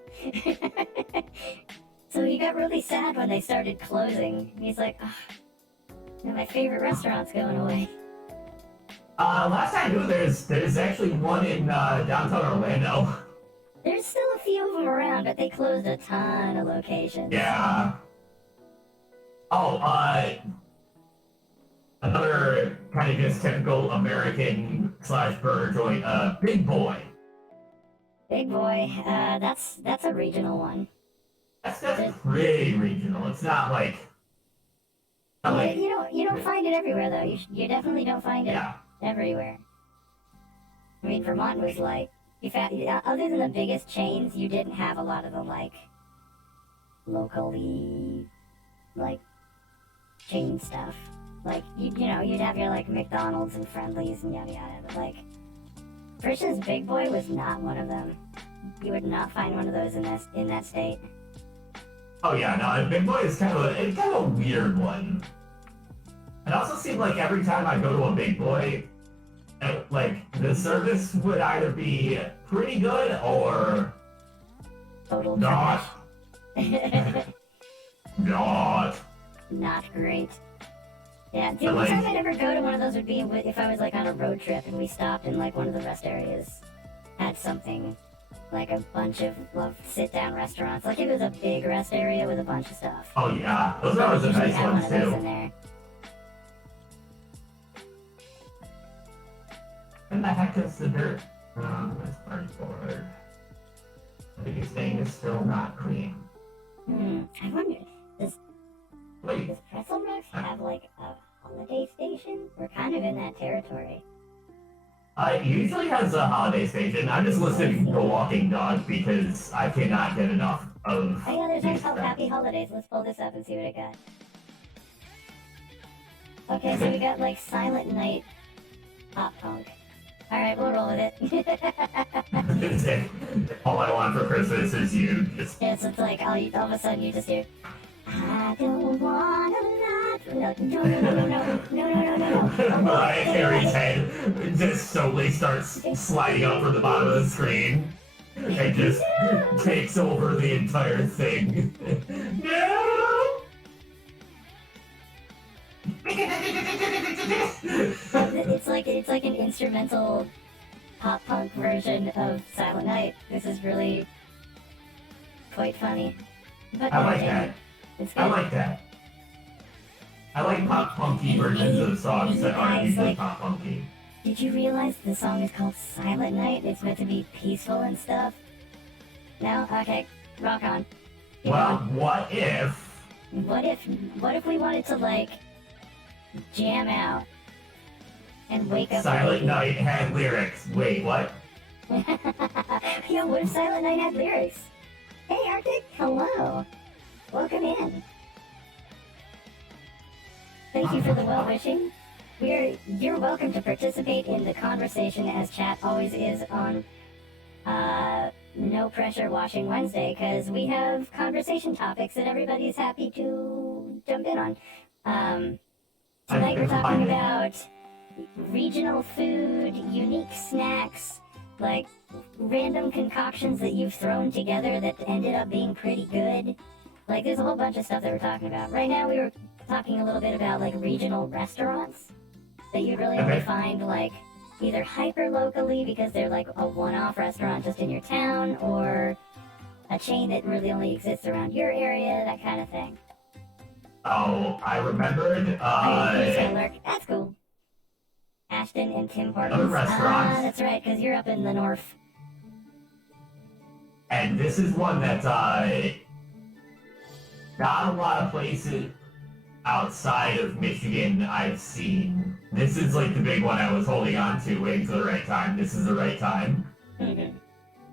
So he got really sad when they started closing. He's like, oh, my favorite restaurant's going away. Last I knew, there's actually one in downtown Orlando. There's still a few of them around, but they closed a ton of locations. Yeah. Oh, another kind of just typical American / burger joint, Big Boy. Big Boy, that's a regional one. That's pretty regional. It's not like. Yeah, you don't find it everywhere though. You definitely don't find it Yeah. everywhere. I mean, Vermont was like Yeah, other than the biggest chains, you didn't have a lot of the like locally like chain stuff. Like you know, you'd have your like McDonald's and Friendlies and yada yada, but like Frisch's Big Boy was not one of them. You would not find one of those in that state. Oh yeah, no, Big Boy is kind of a weird one. It also seemed like every time I go to a Big Boy, like the service would either be pretty good or Total not. trash. Not great. Yeah, the only time I'd ever go to one of those would be if I was like on a road trip and we stopped in like one of the rest areas, had something, like a bunch of sit-down restaurants. Like if it was a big rest area with a bunch of stuff. Oh yeah, those are always the Usually nice have ones one of those in too. there. And the heck is the dirt? This part forward. The biggest thing is still not clean. I wonder, does Wait, Pretzel Rex have like a holiday station? We're kind of in that territory. it usually has a holiday station. I'm just listing The Walking Dog because I cannot get enough of. Oh yeah, there's one these called things. Happy Holidays. Let's pull this up and see what it got. Okay, so we got like Silent Night pop punk. Alright, we'll roll with it. All I want for Christmas is you. Just Yeah, so it's like all of a sudden you just hear, I don't wanna lie. No. Mariah Carey's head just slowly starts sliding up from the bottom of the screen and just takes over the entire thing. No! It's like an instrumental pop punk version of Silent Night. This is really quite funny. But I like entertaining. that. It's good. I like that. I like pop punky versions of songs that aren't usually pop punky. Did you realize the song is called Silent Night? It's meant to be peaceful and stuff. No? Okay. Rock on. Keep Well, on. what if What if we wanted to like jam out and wake up Silent early? Night had lyrics? Wait, what? Yo, what if Silent Night had lyrics? Hey Arctic, hello. Welcome in. Thank you for the well wishing. You're welcome to participate in the conversation as chat always is on No Pressure Washing Wednesday, because we have conversation topics that everybody's happy to jump in on. Tonight we're talking about regional food, unique snacks, like random concoctions that you've thrown together that ended up being pretty good. Like there's a whole bunch of stuff that we're talking about. Right now we were talking a little bit about like regional restaurants that you'd really only find like either hyper locally because they're like a one-off restaurant just in your town, or a chain that really only exists around your area, that kind of thing. Oh, I remembered. That's cool. Ashton and Tim Hortons. Other restaurants. Ah, that's right, because you're up in the north. And this is one that not a lot of places outside of Michigan I've seen. This is like the big one I was holding on to, waiting for the right time. This is the right time.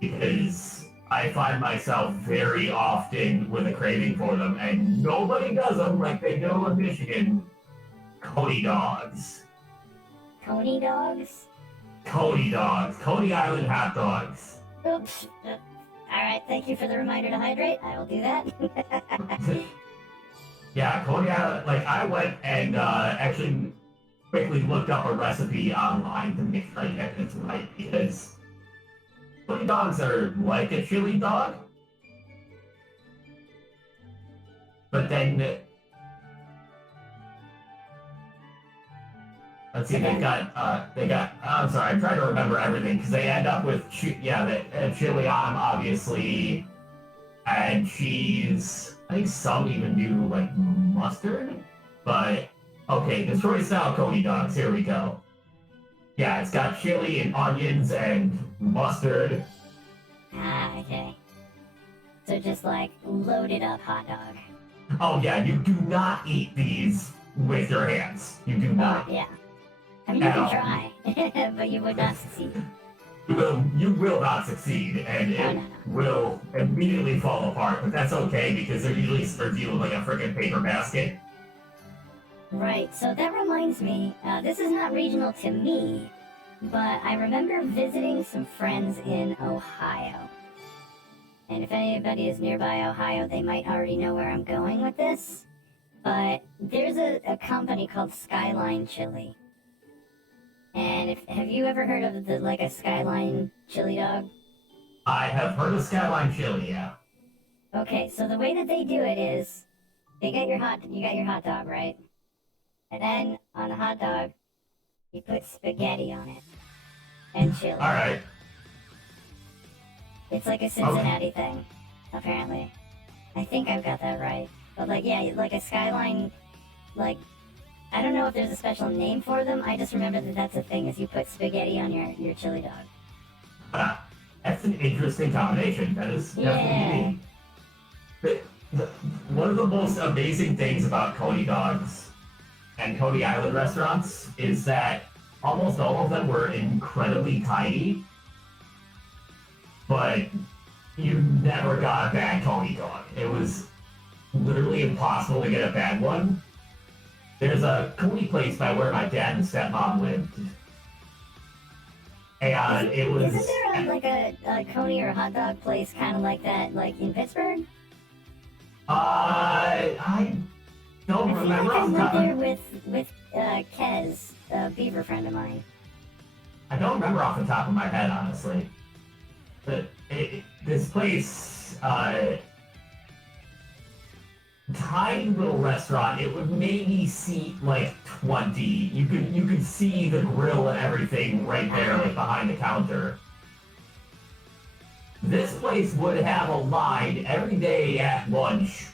Because I find myself very often with a craving for them, and nobody does them like they do in Michigan. Coney dogs. Coney dogs? Coney dogs. Coney Island hot dogs. Oops. Alright, thank you for the reminder to hydrate. I will do that. Yeah, Coney Island, like I went and actually quickly looked up a recipe online to make sure I get this right, because Coney dogs are like a chili dog, but then let's see, they got I'm sorry, I'm trying to remember everything because they end up with chili on obviously, and cheese. I think some even do like mustard, but okay, Detroit style Coney dogs, here we go. Yeah, it's got chili and onions and mustard. Ah, okay. So just like loaded up hot dog. Oh yeah, you do not eat these with your hands. You do not. Yeah. I mean, you can try, but you would not succeed. you will not succeed, and No, it no, no. will immediately fall apart. But that's okay because they're usually served you with like a freaking paper basket. Right, so that reminds me, this is not regional to me, but I remember visiting some friends in Ohio. And if anybody is nearby Ohio, they might already know where I'm going with this. But there's a company called Skyline Chili. And have you ever heard of a Skyline chili dog? I have heard of Skyline Chili, yeah. Okay, so the way that they do it is, you got your hot dog, right? And then on the hot dog, you put spaghetti on it and chili. All right. It's like a Cincinnati thing, apparently. I think I've got that right. But like a Skyline, like, I don't know if there's a special name for them. I just remember that that's a thing, is you put spaghetti on your chili dog. That's an interesting combination. That is definitely unique. One of the most amazing things about Coney Dogs and Coney Island restaurants is that almost all of them were incredibly tiny, but you never got a bad Coney Dog. It was literally impossible to get a bad one. There's a Coney place by where my dad and stepmom lived. And it was... Isn't there a Coney or a hot dog place kind of like that, like in Pittsburgh? I don't I feel remember like I off the went top there of... with Kez, a beaver friend of mine. I don't remember off the top of my head, honestly. But this place, tiny little restaurant. It would maybe seat like 20. You could see the grill and everything right there, like behind the counter. This place would have a line every day at lunch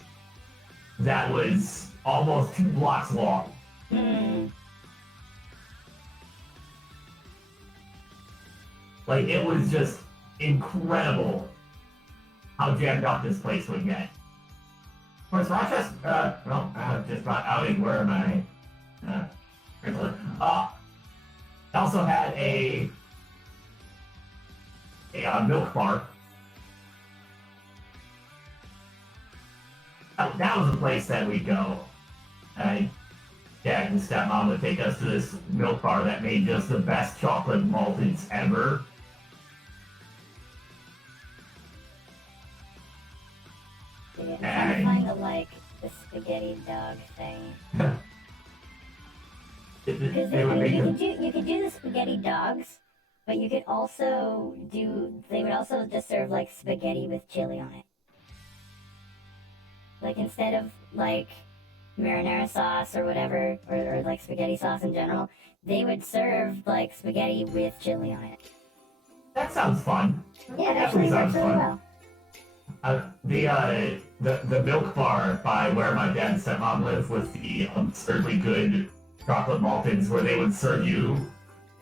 that was almost 2 blocks long. Like, it was just incredible how jammed up this place would get. Of course, Rochester, just about outing where my, also had a milk bar. That was a place that we'd go. Dad and stepmom would take us to this milk bar that made just the best chocolate malteds ever. I'm trying to find the spaghetti dog thing. Because you could do the spaghetti dogs, but you could also they would also just serve like spaghetti with chili on it. Like instead of like marinara sauce or whatever, or like spaghetti sauce in general, they would serve like spaghetti with chili on it. That sounds fun. Yeah, it actually works really well. The milk bar by where my dad and stepmom lived was the absurdly good chocolate malteds, where they would serve you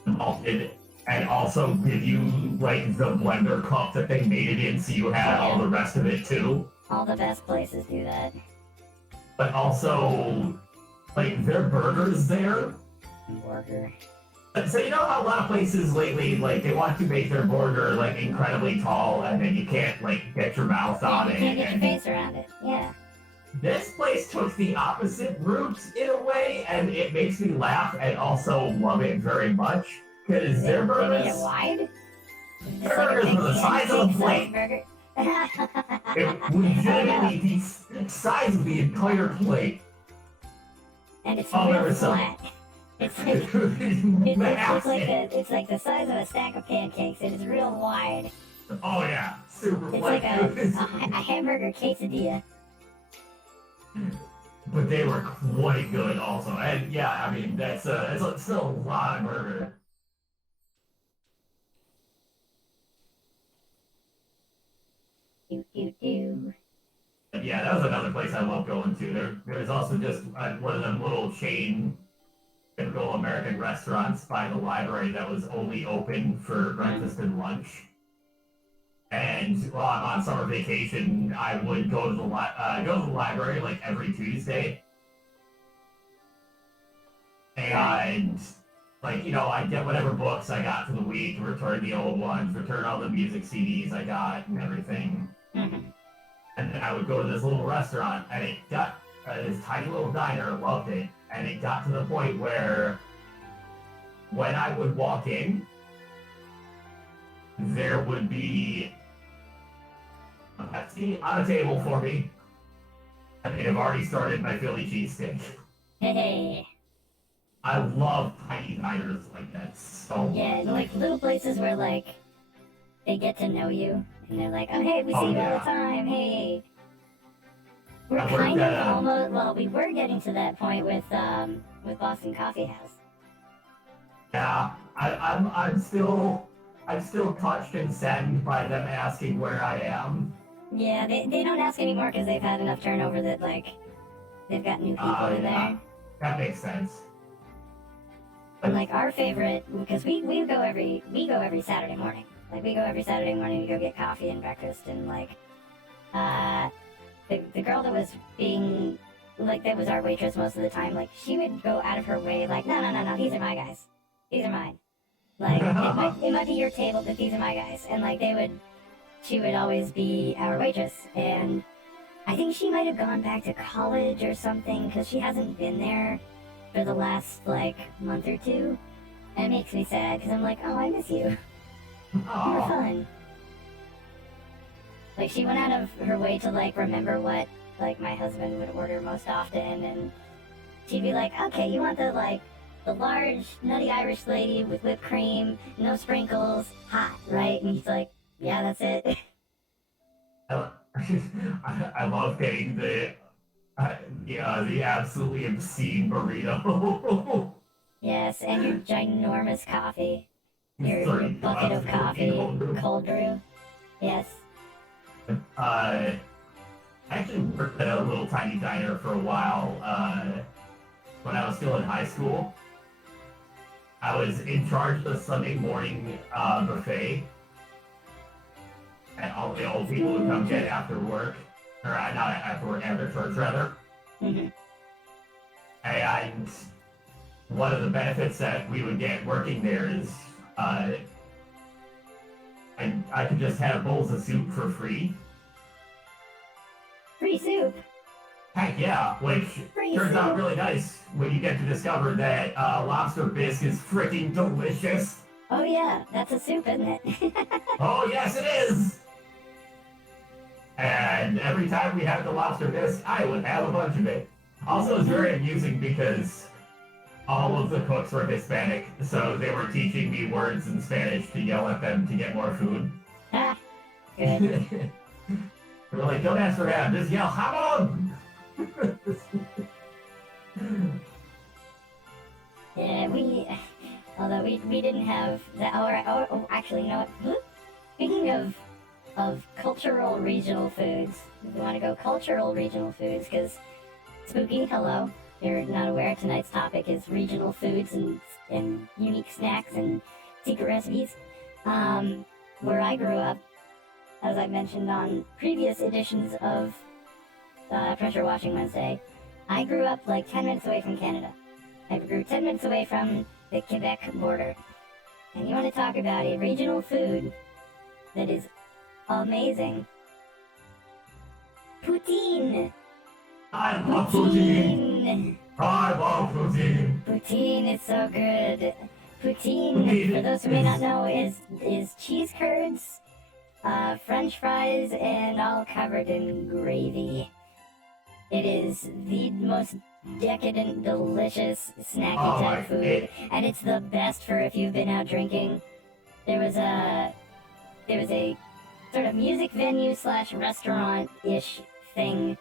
the malted and also give you like the blender cup that they made it in, so you had all the rest of it too. All the best places do that. But also, like, their burgers there. Burger. So you know how a lot of places lately, like, they want to make their burger, like, incredibly tall, and then you can't, like, get your mouth on it. You can't get your face around it, yeah. This place took the opposite route, in a way, and it makes me laugh and also love it very much, because their burgers... They made it wide? Their burgers were the size of a plate. Burger. It legitimately the size of the entire plate. And it's Oh, real there was some- flat. It's Massive. it's like the size of a stack of pancakes. It is real wide. Oh yeah, super It's flat. like a hamburger quesadilla. But they were quite good also. And yeah, I mean, it's still a lot of burger. Do. But yeah, that was another place I love going to. There's also just one of them little chain, typical American restaurants by the library that was only open for breakfast and lunch. And while I'm on summer vacation, I would go to the library like every Tuesday. And Like, you know, I get whatever books I got for the week, return the old ones, return all the music CDs I got and everything. Mhm. And then I would go to this little restaurant, and it got this tiny little diner, loved it. And it got to the point where when I would walk in, there would be a Pepsi on a table for me. And they have already started my Philly cheesesteak. Hey. I love tiny diners like that so Yeah, much. like little places where like they get to know you and they're like, oh hey, we see Oh, you all yeah. the time. Hey. We're I worked kind of at, almost well, we were getting to that point with Boston Coffee House. Yeah, I'm still touched and saddened by them asking where I am. Yeah, they don't ask anymore because they've had enough turnover that like they've got new people in Yeah, there. that makes sense. And like our favorite, because we go every Saturday morning. Like we go every Saturday morning to go get coffee and breakfast and like the girl that was being like that was our waitress most of the time. Like she would go out of her way like no, these are my guys, these are mine. Like it might be your table, but these are my guys. And like she would always be our waitress. And I think she might have gone back to college or something because she hasn't been there for the last like month or two. And it makes me sad because I'm like, oh, I miss you. You were Aw. fun. Like she went out of her way to like remember what like my husband would order most often, and she'd be like, okay, you want the large nutty Irish lady with whipped cream, no sprinkles, hot, right? And he's like, yeah, that's it. I love getting the absolutely obscene burrito. Yes, and your ginormous coffee, your 30 bucket of bucks, coffee, cold brew. cold brew. Yes. I actually worked at a little tiny diner for a while when I was still in high school. I was in charge of the Sunday morning buffet, and all the old people would come get after work, or not after work, after church rather. Mhm. And one of the benefits that we would get working there is I could just have bowls of soup for free. Free soup. Heck yeah, which Free turns soup. out really nice when you get to discover that lobster bisque is freaking delicious. Oh yeah, that's a soup, isn't it? Oh yes, it is. And every time we had the lobster bisque, I would have a bunch of it. Also, it's very amusing because all of the cooks were Hispanic, so they were teaching me words in Spanish to yell at them to get more food. Ah, good. We're like, don't ask for that, just yell, "Jamon!" Yeah, although we didn't have that. Oh, actually, you know what? Speaking of cultural regional foods, we want to go cultural regional foods because Spooky, hello. You're not aware tonight's topic is regional foods and unique snacks and secret recipes. Where I grew up, as I mentioned on previous editions of Pressure Washing Wednesday, I grew up like 10 minutes away from Canada. I grew 10 minutes away from the Quebec border. And you want to talk about a regional food that is amazing. Poutine! I love poutine. Poutine! I love poutine. Poutine is so good. Poutine, for those who may not know, is cheese curds, French fries, and all covered in gravy. It is the most decadent, delicious, snacky Oh, type food, and it's the best for if you've been out drinking. There was a sort of music venue slash restaurant-ish thing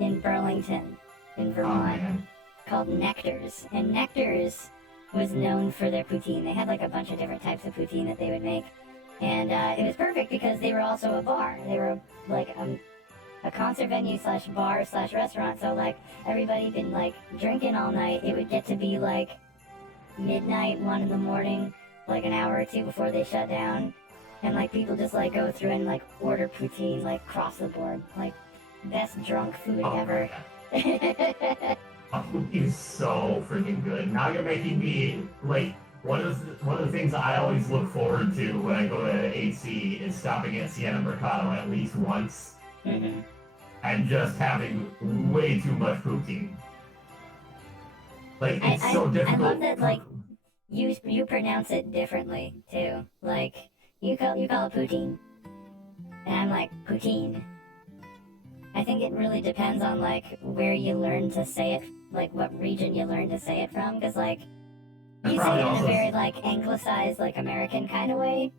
in Burlington, in Oh Vermont, man. called Nectar's, and Nectar's was known for their poutine. They had like a bunch of different types of poutine that they would make, and it was perfect because they were also a bar. They were like a concert venue slash bar slash restaurant. So like everybody been like drinking all night. It would get to be like midnight, 1 in the morning, like an hour or two before they shut down, and like people just like go through and like order poutine like across the board, like best drunk food Oh, ever. man. Poutine is so freaking good. Now you're making me like one of the things I always look forward to when I go to HC is stopping at Siena Mercado at least once Mm-hmm. and just having way too much poutine. Like it's so I difficult. love that like you pronounce it differently too. Like you call it poutine, and I'm like poutine. I think it really depends on like where you learn to say it, like what region you learn to say it from, because like And you say probably it in a also very like anglicized, like American kind of way.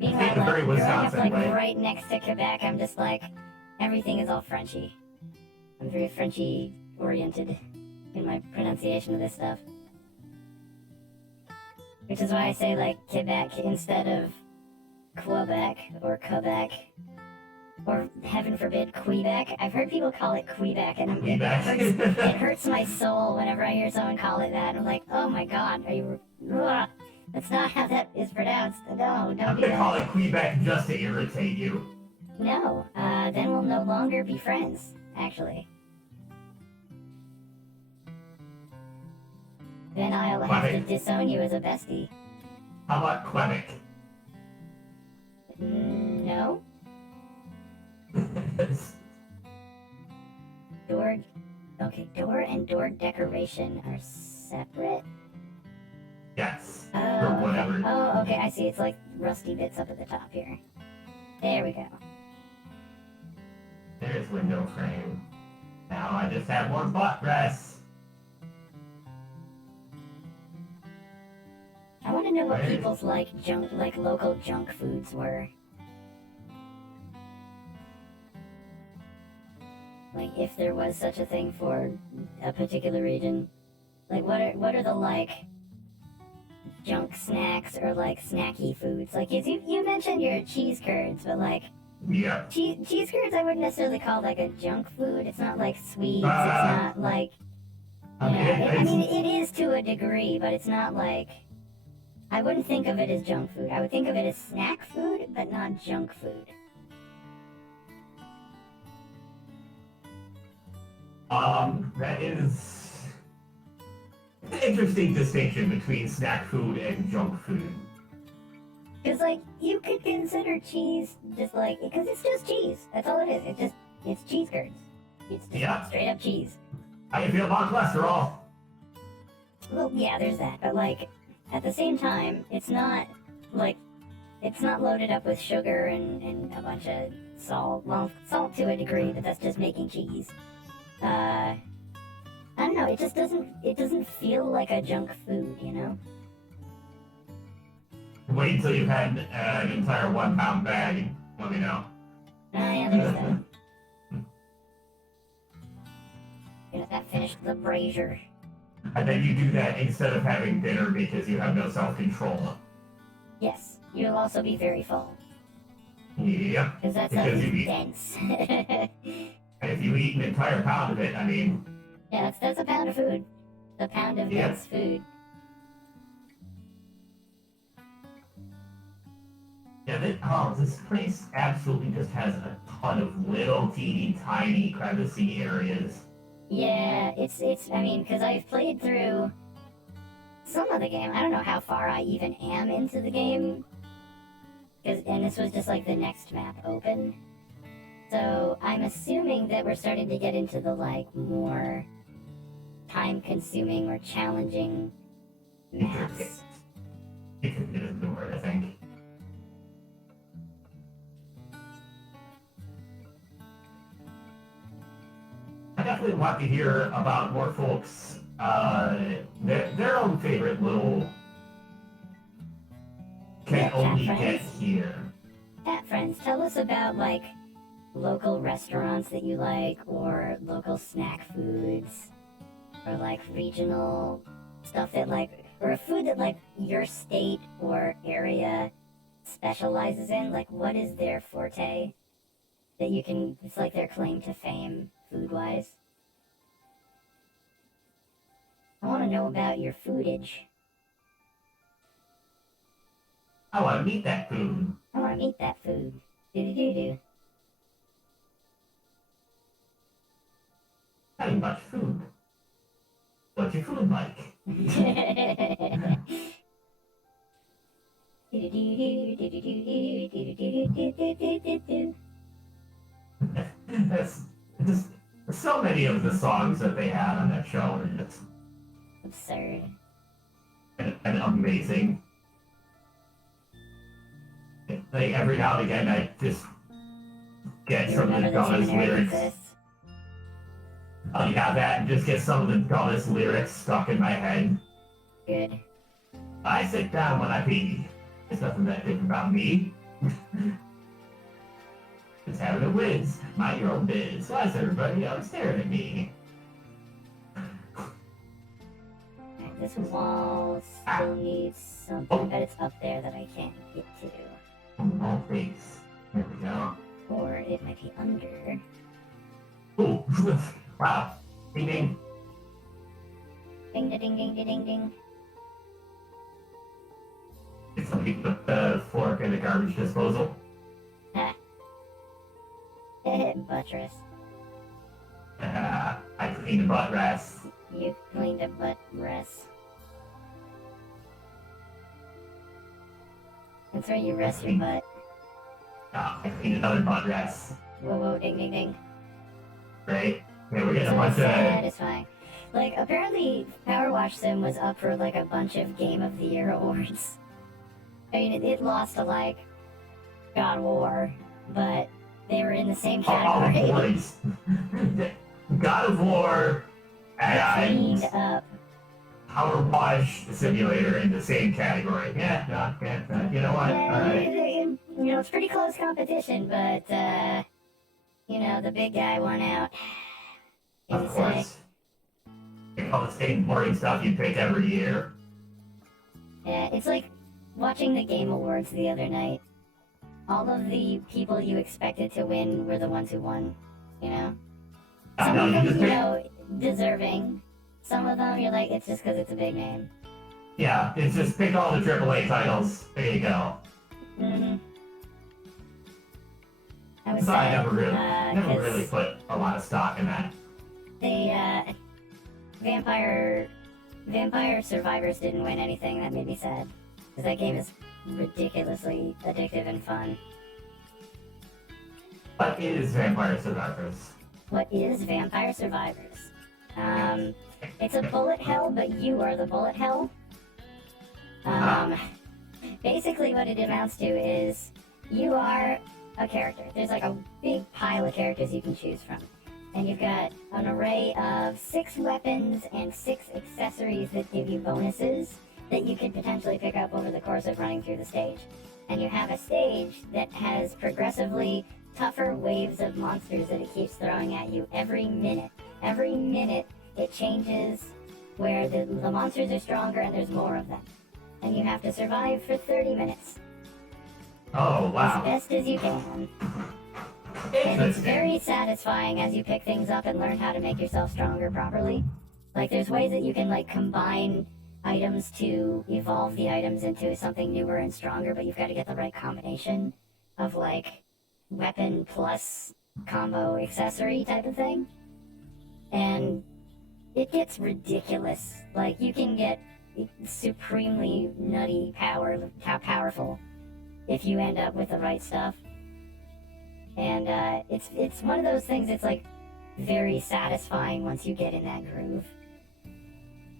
in Meanwhile, a very like growing up Wisconsin like way. right next to Quebec, I'm just like everything is all Frenchy. I'm very Frenchy oriented in my pronunciation of this stuff. Which is why I say like Quebec instead of Quebec or Quebec or heaven forbid Quebec. I've heard people call it Quebec, and it hurts my soul whenever I hear someone call it that. I'm like, oh my god, are you? Ugh, that's not how that is pronounced. No, I'm don't do gonna call that. it Quebec just to irritate you. No, then we'll no longer be friends. Actually, then I'll have to Quebec. disown you as a bestie. How about Quebec? No, door. Okay, door and door decoration are separate. Yes. Oh, Or okay. whatever. Oh, okay, I see. It's like rusty bits up at the top here. There we go. There's window frame. Now I just have one butt rest. I want to know what Right. people's like local junk foods were. Like if there was such a thing for a particular region. Like what are the like junk snacks or like snacky foods? Like you mentioned your cheese curds, but like Yeah. cheese curds I wouldn't necessarily call like a junk food. It's not like sweets. It's Uh, not like I mean, I it's, mean it is to a degree, but it's not like I wouldn't think of it as junk food. I would think of it as snack food, but not junk food. that is an interesting distinction between snack food and junk food. Because, like, you could consider cheese just like, because it's just cheese. That's all it is. It's cheese curds. It's just Yeah. straight up cheese. How you feel about cholesterol? Well, yeah, there's that. But, like, at the same time, it's not, like, it's not loaded up with sugar and a bunch of salt. Well, salt to a degree, but that's just making cheese. I don't know, it doesn't feel like a junk food, you know? Wait until you've had an entire 1 pound bag. Let me know. Yeah, there's that. Gonna that finish the brazier. And then you do that instead of having dinner because you have no self-control. Yes, you'll also be very full. Yep. Because that stuff Because is you eat. dense. And if you eat an entire pound of it, I mean, Yeah, that's a pound of food. A pound of Yeah. dense food. yeah, this place absolutely just has a ton of little teeny tiny crevicy areas. Yeah, I mean, because I've played through some of the game. I don't know how far I even am into the game. And this was just like the next map open. So I'm assuming that we're starting to get into the like more time-consuming or challenging maps. It is the word, I think. I definitely want to hear about more folks, their own favorite little can Yeah, only cat get friends. here. Cat friends, tell us about like local restaurants that you like, or local snack foods, or like regional stuff that like, or a food that like your state or area specializes in. Like, what is their forte that you can? It's like their claim to fame, food wise. I want to know about your foodage. I want to meet that food. I want to eat that food. Do. Having much food. What's your food like? That's just so many of the songs that they had on that show are just Absurd. and amazing. Like every now and again, I just get You some of the remember the dumbest generic lyrics. exists? Oh yeah, that and just get some of the dumbest lyrics stuck in my head. Good. I sit down when I pee. It's nothing that big about me. Just having a whiz. Mind your own biz. Why is everybody else staring at me? Alright, this wall still needs something. I bet it's up there that I can't get to. No face. There we go. Or it might be under. Ooh. Wow. Ding ding. Ding da ding ding da ding ding. Did somebody put the fork in the garbage disposal? Buttress. I cleaned the butt rest. You cleaned a butt rest. That's where you rest your butt. I cleaned another butt rest. Whoa whoa ding ding ding. Right? Yeah, we're getting a So bunch of... satisfying. Like, apparently Power Wash Sim was up for like a bunch of Game of the Year awards. I mean, it lost to like God of War, but they were in the same all the category. boys. God of War Cleaned and up. Power Wash Simulator in the same category. Yeah, you know what? Alright. You know, it's pretty close competition, but you know, the big guy won out. Of Easy say. course. All the same boring stuff you pick every year. Yeah, it's like watching the Game Awards the other night. All of the people you expected to win were the ones who won, you know? Some No, of you them, just you pick... know, deserving. Some of them, you're like, it's just because it's a big name. Yeah, it's just pick all the AAA titles. There you go. Mm-hmm. I was So I sad, never 'cause really put a lot of stock in that. they, Vampire Survivors didn't win anything. That made me sad. Because that game is ridiculously addictive and fun. What is Vampire Survivors? What is Vampire Survivors? It's a bullet hell, but you are the bullet hell. Basically what it amounts to is you are a character. There's like a big pile of characters you can choose from. And you've got an array of 6 weapons and 6 accessories that give you bonuses that you could potentially pick up over the course of running through the stage. And you have a stage that has progressively tougher waves of monsters that it keeps throwing at you every minute. Every minute it changes where the monsters are stronger and there's more of them. And you have to survive for 30 minutes. Oh, As wow. best as you can. And it's Interesting. very satisfying as you pick things up and learn how to make yourself stronger properly. Like, there's ways that you can, like, combine items to evolve the items into something newer and stronger, but you've got to get the right combination of, like, weapon plus combo accessory type of thing. And it gets ridiculous. Like, you can get supremely nutty powerful if you end up with the right stuff. And it's one of those things that's like very satisfying once you get in that groove.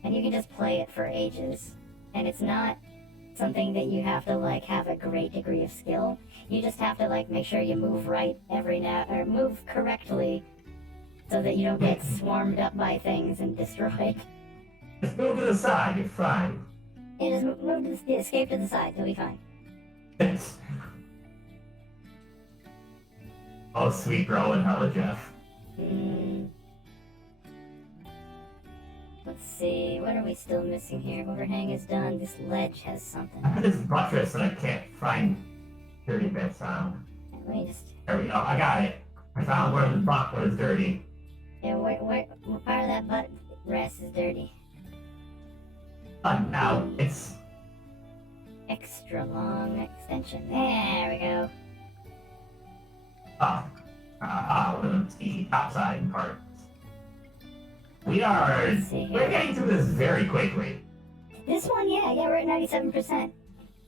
And you can just play it for ages. And it's not something that you have to like have a great degree of skill. You just have to like make sure you move right every now or move correctly so that you don't get swarmed up by things and destroyed. Just move to the side, you're fine. And just move to escape to the side, you'll be fine. Oh, sweet bro and hella Jeff. Let's see, what are we still missing here? Overhang is done. This ledge has something. I have this buttress that I can't find 30 bits on. Let me just. There we go, I got it. I found where the front was dirty. Yeah, what part of that butt rest is dirty? Now it's... Extra long extension. There we go. The outside part. We're Let's see getting here. through this very quickly. This one, yeah, we're at 97%.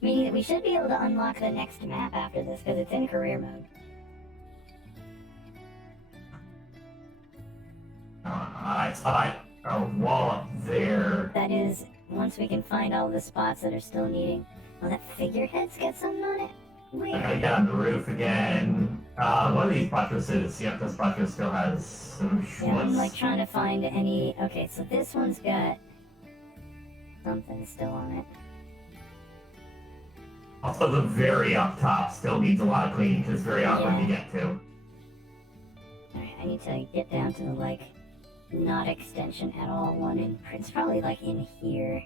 Meaning that we should be able to unlock the next map after this because it's in career mode. I thought a wall up there. That is, once we can find all the spots that are still needing. Oh, that figurehead's got something on it? I gotta get on the roof again. One of these buttresses, yep, this buttress still has some Yeah, I'm schmutz. like trying to find any. Okay, so this one's got something still on it. Also, the very up top still needs a lot of cleaning because it's very awkward to get to. Alright, I need to get down to the, like, not extension at all one in. It's probably, like, in here.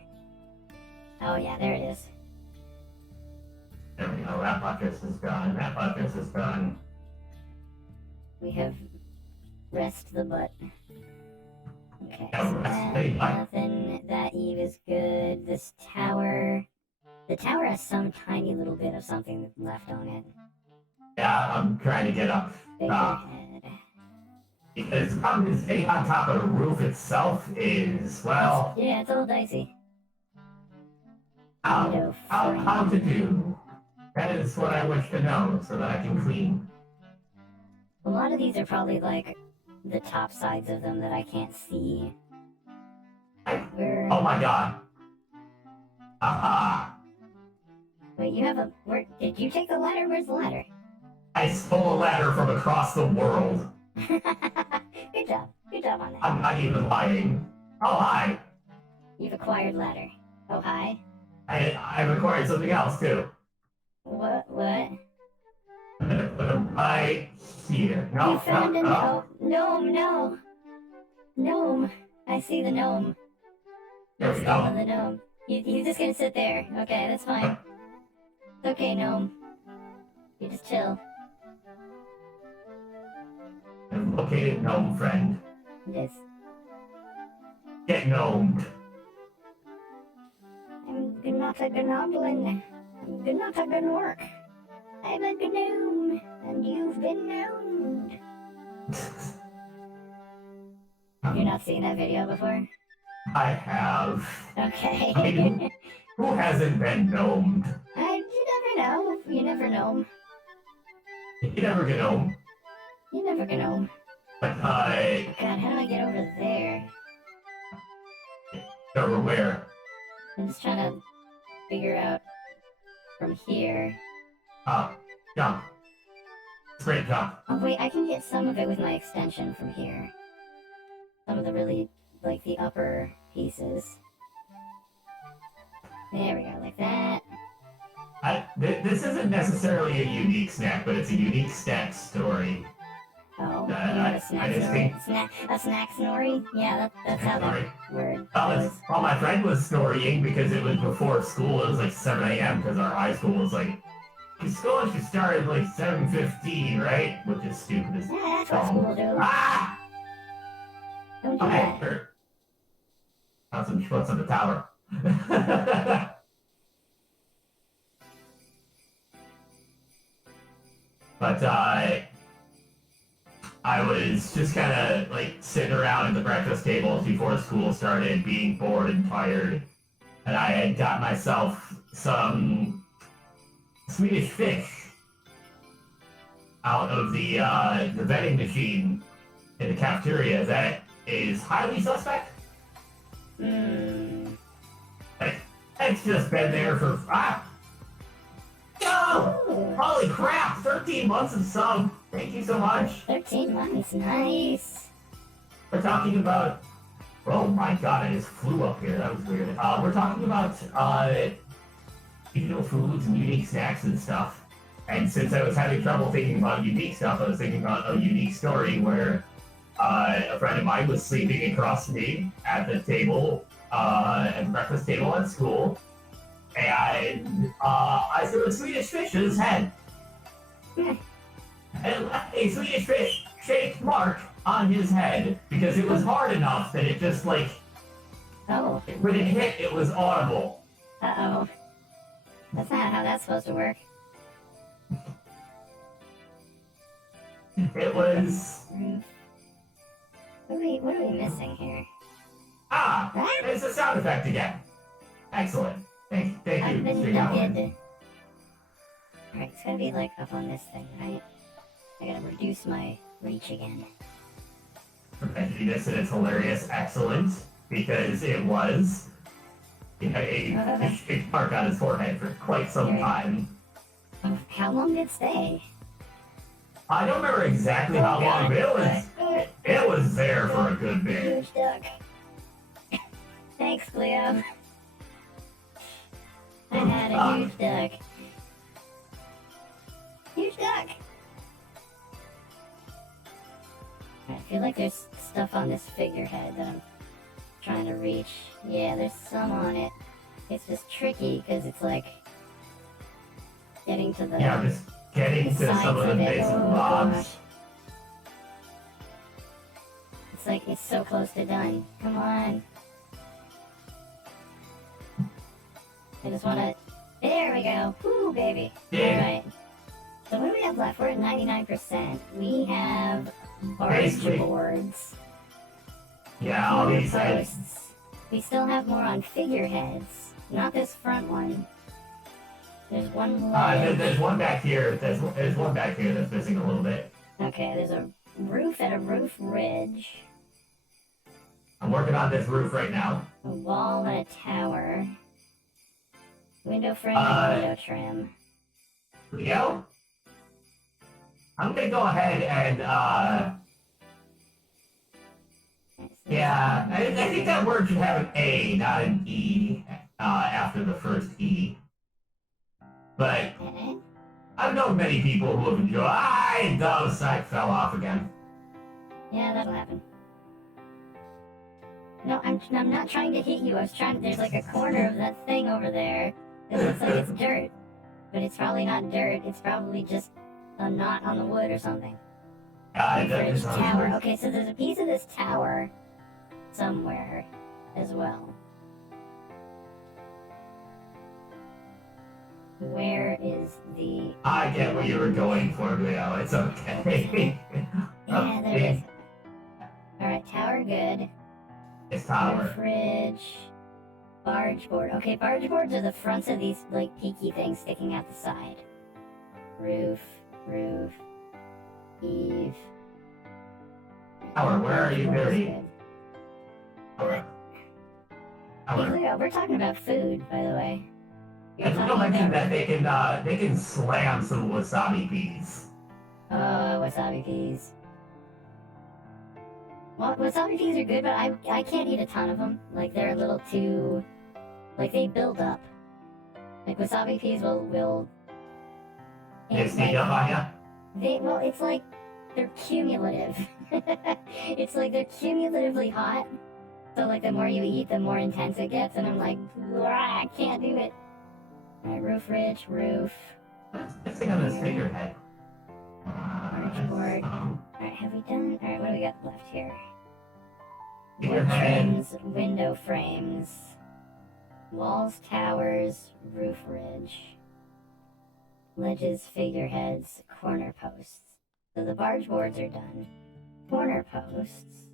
Oh, yeah, there it is. There we go, that buttress is done, that buttress is done. We have rest the butt. Okay, Yeah, so rest that, the butt. nothing. That Eve is good. This tower. The tower has some tiny little bit of something left on it. Yeah, I'm trying to get up top. Figurehead. Because the problem is getting on top of the roof itself is, well, Yeah, it's all dicey. how to do. That is what I wish to know so that I can clean. A lot of these are probably like the top sides of them that I can't see. Where? Oh my god. Aha. Wait, you have a. Where? Did you take the ladder? Where's the ladder? I stole a ladder from across the world. Good job. Good job on that. I'm not even lying. Oh, hi. You've acquired ladder. Oh, hi. I've acquired something else too. What? What? I'm gonna put them right here. No, You found a no. gnome. No. Gnome. I see the gnome. There we Step on go. the gnome. You're just gonna sit there. Okay, that's fine. It's okay, gnome. You just chill. I've located gnome friend. Just. Get gnomed. I'm not a gnoblin. I'm not a gnork. I'm a gnome, and you've been gnomed. You've not seen that video before? I have. Okay. I mean, who hasn't been gnomed? You never know. You never know. You never get gnome. You never know. But, God, how do I get over there? over where? I'm just trying to figure out from here. Jump. Straight jump. Oh wait, I can get some of it with my extension from here. Some of the really, like, the upper pieces. There we go, like that. This isn't necessarily a unique snack, but it's a unique snack story. Oh, you I have a snack just snorri? think- A snack snorri? Yeah, that's how Sorry. that word Well, goes. well, my friend was storying because it was before school. It was like 7 a.m. because our high school was like, school should start at like 7:15, right? Which is stupid as Yeah, that's what school do. Ah! Don't do Okay, that. sure. Found some schmutz on the tower. But I was just kind of like sitting around at the breakfast table before school started, being bored and tired, and I had got myself some Swedish fish out of the vending machine in the cafeteria that is highly suspect. Hmm. It's just been there for no! Ooh, Holy crap! 13 months of sub. Thank you so much. 13 months, nice. We're talking about. Oh my god! I just flew up here. That was weird. We're talking about regional foods and unique snacks and stuff. And since I was having trouble thinking about unique stuff, I was thinking about a unique story where a friend of mine was sleeping across from me at the table, at the breakfast table at school, and I threw a Swedish fish at his head. And it left a Swedish fish shaped mark on his head because it was hard enough that it just like Oh, when it hit, it was audible. uh-oh. That's not how that's supposed to work. It was What are we missing here? ah, That? it's a sound effect again. Excellent. Thank I've you. been Mr. Young. nugget. Alright, it's gonna be like up on this thing, right? I gotta reduce my reach again. Actually, this is hilarious, excellent, because it was a big mark on his forehead for quite some time. How long did it stay? I don't remember exactly how long, but it was there for a good bit. Huge duck. Thanks, Cleo. I had a huge duck. Huge duck! I feel like there's stuff on this figurehead that I'm trying to reach. Yeah, there's some on it. It's just tricky because it's like getting to the Yeah, just getting to sides some of the it. basic Oh, mobs. gosh. It's like it's so close to done. Come on. I just wanna. There we go. Woo, baby. Yeah. Alright. So what do we have left? We're at 99%. We have barge Basically. boards. Yeah, all these Posts. We still have more on figureheads. Not this front one. There's one ledge. there's one back here. There's one back here that's missing a little bit. Okay, there's a roof at a roof ridge. I'm working on this roof right now. A wall and a tower. Window frame Uh, and window trim. Leo? I'm gonna go ahead and, yeah, I think that word should have an A, not an E, after the first E. But Eh? I've known many people who have enjoyed, the site fell off again. Yeah, that'll happen. No, I'm not trying to hit you. I was trying. There's like a corner of that thing over there. It looks like it's dirt, but it's probably not dirt. It's probably just a knot on the wood or something. Bridge tower. Okay, so there's a piece of this tower somewhere as well. Where is the? I get what you were going for, Leo. It's okay. Yeah, there is. All right, tower good. It's tower. Fridge. Barge board. Okay, barge boards are the fronts of these like peaky things sticking out the side. Roof. Eve. Tower, where are you Barge board is buried? good. Tower. Hey, Tower. Leo, we're talking about food, by the way. You're And don't talking mention about that they can slam some wasabi peas. wasabi peas. Well, wasabi peas are good, but I can't eat a ton of them. Like they're a little too, like they build up. Like wasabi peas will. They sneak up on ya? Well, it's like they're cumulative. It's like they're cumulatively hot. So like the more you eat, the more intense it gets, and I'm like, I can't do it. Alright, roof ridge, roof. Let's think on this figurehead. Barge board. Alright, have we done? Alright, what do we got left here? Wood Figurehead. trims, window frames, walls, towers, roof ridge, ledges, figureheads, corner posts. So the barge boards are done. Corner posts.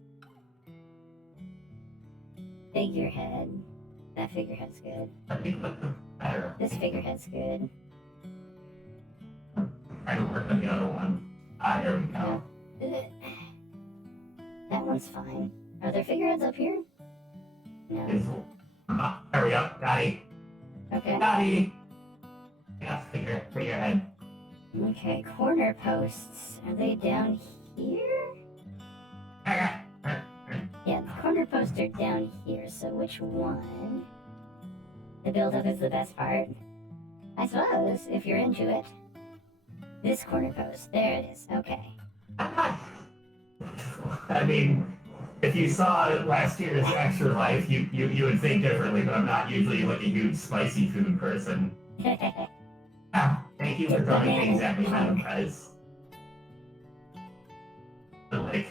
Figurehead. That figurehead's good. I think look better. This figurehead's good. Try to work on the other one. There we go. That one's fine. Are there figureheads up here? No. There we go. Got it. Okay. Got it. Yeah, figurehead. Okay, corner posts. Are they down here? Yeah, the corner posts are down here, so which one? The build-up is the best part. I suppose, if you're into it. This corner post. There it is. Okay. I mean, if you saw last year's Extra Life, you would think differently, but I'm not usually like a huge spicy food person. Thank you for throwing things at me, Madam Prez. But like,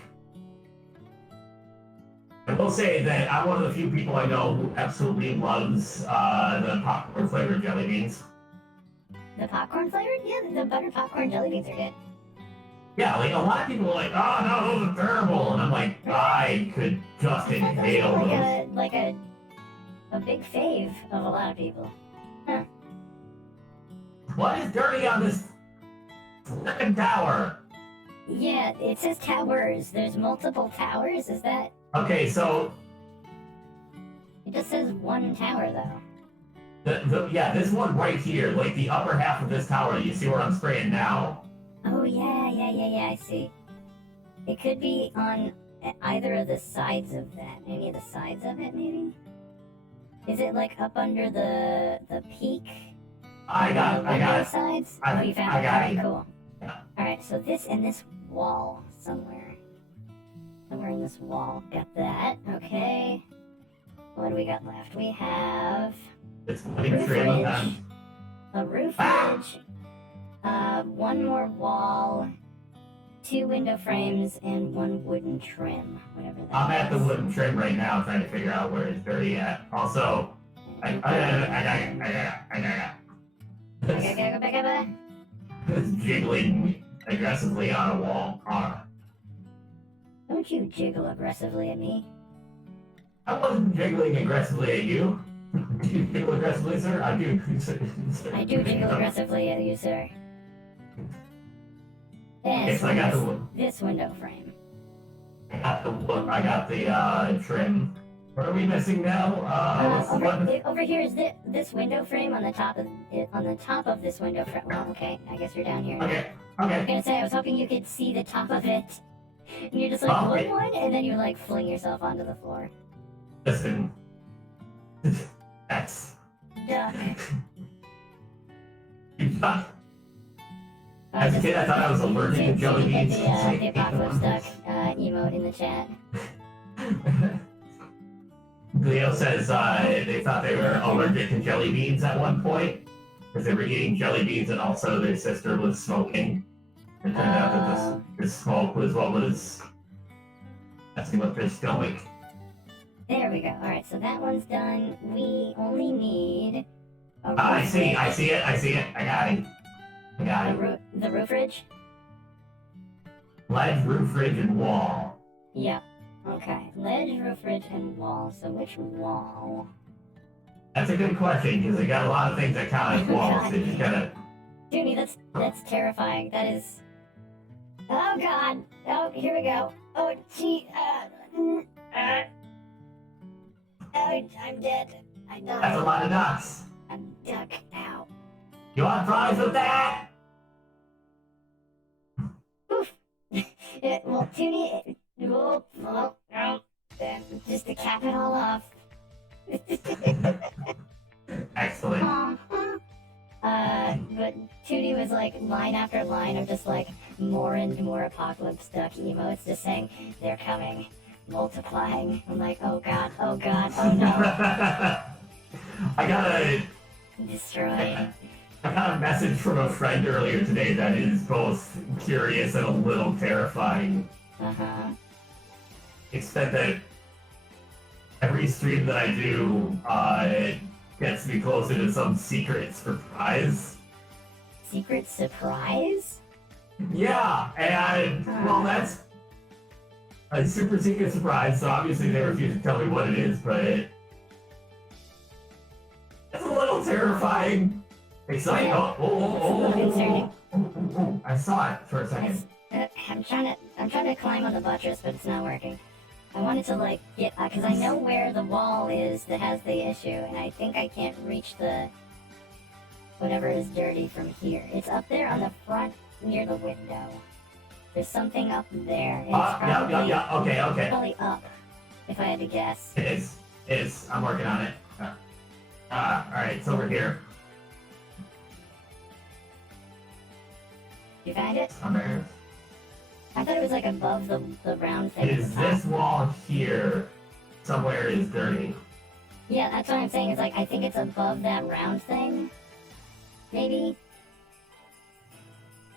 I will say that I'm one of the few people I know who absolutely loves the popcorn flavored jelly beans. The popcorn flavored? Yeah, the butter popcorn jelly beans are good. Yeah, like a lot of people are like, oh no, those are terrible, and I'm like, I could just I thought those inhale were those. like a big fave of a lot of people. Huh. What is dirty on this flipping tower? Yeah, it says towers. There's multiple towers. Is that? Okay, so It just says one tower though. yeah, this one right here, like the upper half of this tower. You see where I'm spraying now? Oh yeah. I see. It could be on either of the sides of that. Any of the sides of it, maybe. Is it like up under the peak? I got it. Sides? I- Oh, you found I it. got Alright, it. cool. Yeah. Alright, so this and this wall somewhere. Somewhere in this wall. Got that. Okay. What do we got left? We have It's putting trim on them. a roof Ah! ridge, one more wall, 2 window frames, and 1 wooden trim. Whatever that I'm at the is. wooden trim right now, trying to figure out where it's dirty at. Also, I got it. Okay, go back up. It's jiggling aggressively on a wall. Don't you jiggle aggressively at me. I wasn't jiggling aggressively at you. Do you jiggle aggressively, sir? I do. I do jiggle aggressively at you, sir. Yes, I got the this window frame. I got the trim. What are we missing now? What's the one? Over here is this window frame on the top of it, on the top of this window frame. Well, okay, I guess you're down here. Okay. I was Okay. gonna say I was hoping you could see the top of it, and you're just like Oh, wait. what, and then you like fling yourself onto the floor. Listen. That's. Duh. As a kid, I thought I was allergic to jelly beans. The apocalypse duck emote in the chat. Leo says they thought they were allergic to jelly beans at one point because they were eating jelly beans and also their sister was smoking. It turned out that this smoke was what was messing with their stomach. There we go. All right, so that one's done. We only need. I see it. I got it. The roof ridge. Ledge, roof ridge, and wall. Yep. Okay. Ledge, roof ridge, and wall. So which wall? That's a good question because they got a lot of things that count as walls. They just gotta. Junie, that's terrifying. That is. Oh God! Oh, here we go. Oh gee. Oh, I'm dead. I died. That's a lot of nuts. I'm duck. Ow. You want fries with that? Oof. Well, Junie. Just to cap it all off. Excellent. But Tootie was like line after line of just like more and more apocalypse duck emotes, just saying they're coming, multiplying. I'm like, oh god, oh no, I got destroy. a message from a friend earlier today that is both curious and a little terrifying. Except that every stream that I do gets me closer to some secret surprise. Secret surprise? Yeah, and well, that's a super secret surprise. So obviously they refuse to tell me what it is, but it's a little terrifying. Exciting. Oh, I saw it for a second. I'm trying to climb on the buttress, but it's not working. I wanted to like get, cause I know where the wall is that has the issue, and I think I can't reach the whatever is dirty from here. It's up there on the front near the window. There's something up there. It's probably, Yeah. Okay. probably up, if I had to guess. It is. I'm working on it. Alright, it's over here. You find it? Somewhere. I thought it was like above the round thing. It at the is top. this wall here. Somewhere is dirty. Yeah, that's what I'm saying. Is like I think it's above that round thing. Maybe.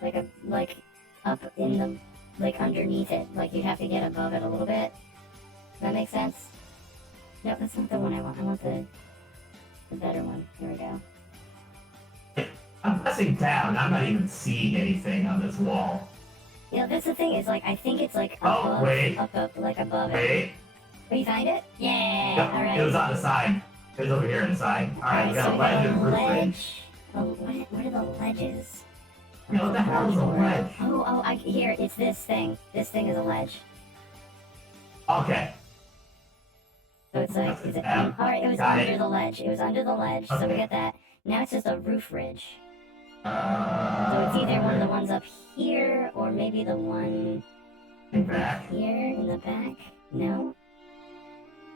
Like up in the like underneath it. Like you'd have to get above it a little bit. Does that make sense? No, that's not the one I want. I want the better one. Here we go. I'm pressing down. I'm not even seeing anything on this wall. Yeah, that's the thing. Is like I think it's like Oh, above, wait. up, like above it. Wait. Oh, you find it? Yeah. Yep, All right. it was on the side. It was over here on the side. Alright, we got so a we ledge got and a roof ridge. ledge Oh, what are the ledges? You know, what the hell is a ledge? Here, it's this thing. This thing is a ledge. Okay. So it's like, is it, alright, it was Got under it. the ledge. It was under the ledge, so we Okay. got that. Now it's just a roof ridge. So So it's either one of the ones up here, or maybe the one in back. here in the back. No?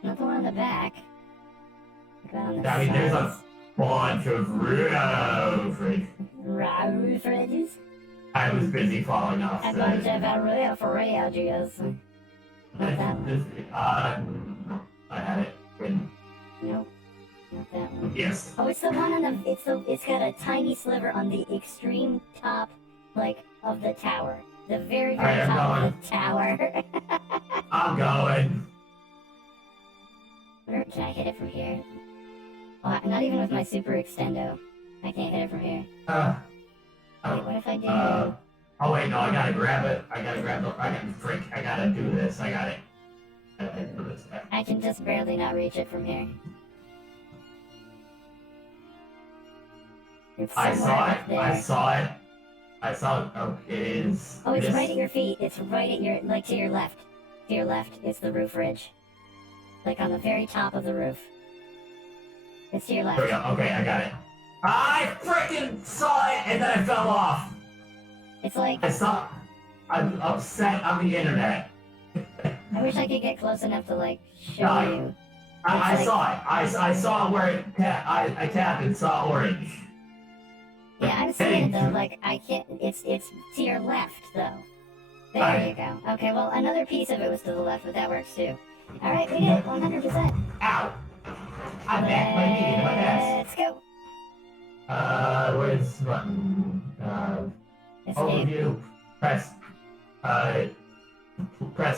Not the one in the back. What about on the I mean, there's a sides? bunch of roof ridge. Roof ridges? I was busy falling off A the... bunch of roof ridges. Not that one. I had it written. Nope. Not that one. Yes. Oh, it's the one on the. It's got a tiny sliver on the extreme top, like of the tower. The very Alright, I'm top of the tower. I'm going. Where can I hit it from here? Oh, not even with my super extendo. I can't hit it from here. Wait, what if I do? Oh wait, no, I gotta grab it. I gotta do this. I gotta do this. I can just barely not reach it from here. It's I somewhere saw up it. there. I saw it. Oh, it is. Oh, it's this. right at your feet. It's right at your, like, to your left. To your left, it's the roof ridge. Like on the very top of the roof. It's to your There we left. go. Okay, I got it. I freaking saw it and then I fell off. It's like, I'm upset on the internet. I wish I could get close enough to, like, show No, you. I It's saw it. I saw where it I tapped and saw orange. Yeah, I'm seeing it though, like, I can't, it's to your left, though. There Alright. you go. Okay, well, another piece of it was to the left, but that works too. Alright, we did it, 100%. Ow! I'm back. My knee in my ass. Let's go. Where's the button? Escape. Overview. Press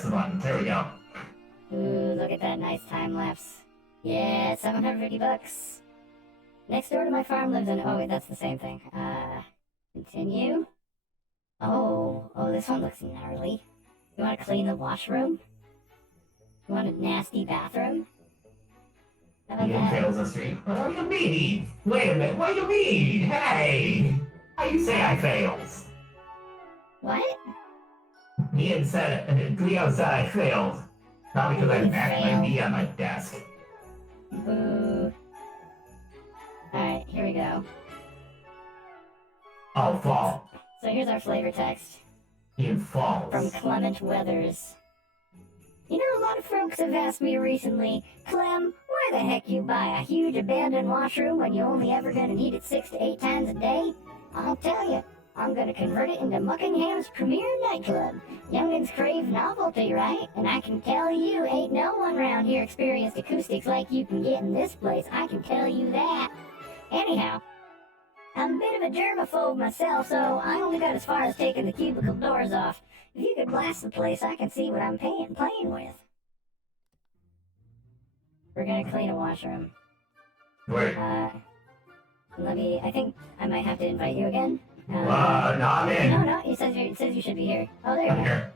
the button. There we go. Ooh, look at that nice time lapse. Yeah, 750 bucks. Next door to my farm lives an, oh wait, that's the same thing. Continue. Oh, this one looks gnarly. You want to clean the washroom? You want a nasty bathroom? How about He that? fails the street. What do you mean? Wait a minute. What do you mean? Hey! How you say I fails? What? Leo said I failed. Probably because I You backed my failed. knee on my desk. Boo. Alright, here we go. Oh, fall. So here's our flavor text He falls. from Clement Weathers. You know, a lot of folks have asked me recently, Clem, why the heck you buy a huge abandoned washroom when you only ever gonna need it 6 to 8 times a day? I'll tell you, I'm gonna convert it into Muckingham's premier nightclub. Youngins crave novelty, right? And I can tell you, ain't no one round here experienced acoustics like you can get in this place. I can tell you that. Anyhow, I'm a bit of a germaphobe myself, so I only got as far as taking the cubicle doors off. If you could blast the place, I can see what I'm playing with. We're gonna clean a washroom. Wait. I think I might have to invite you again. No, I'm in. No, it says you should be here. Oh, there you I'm go. here.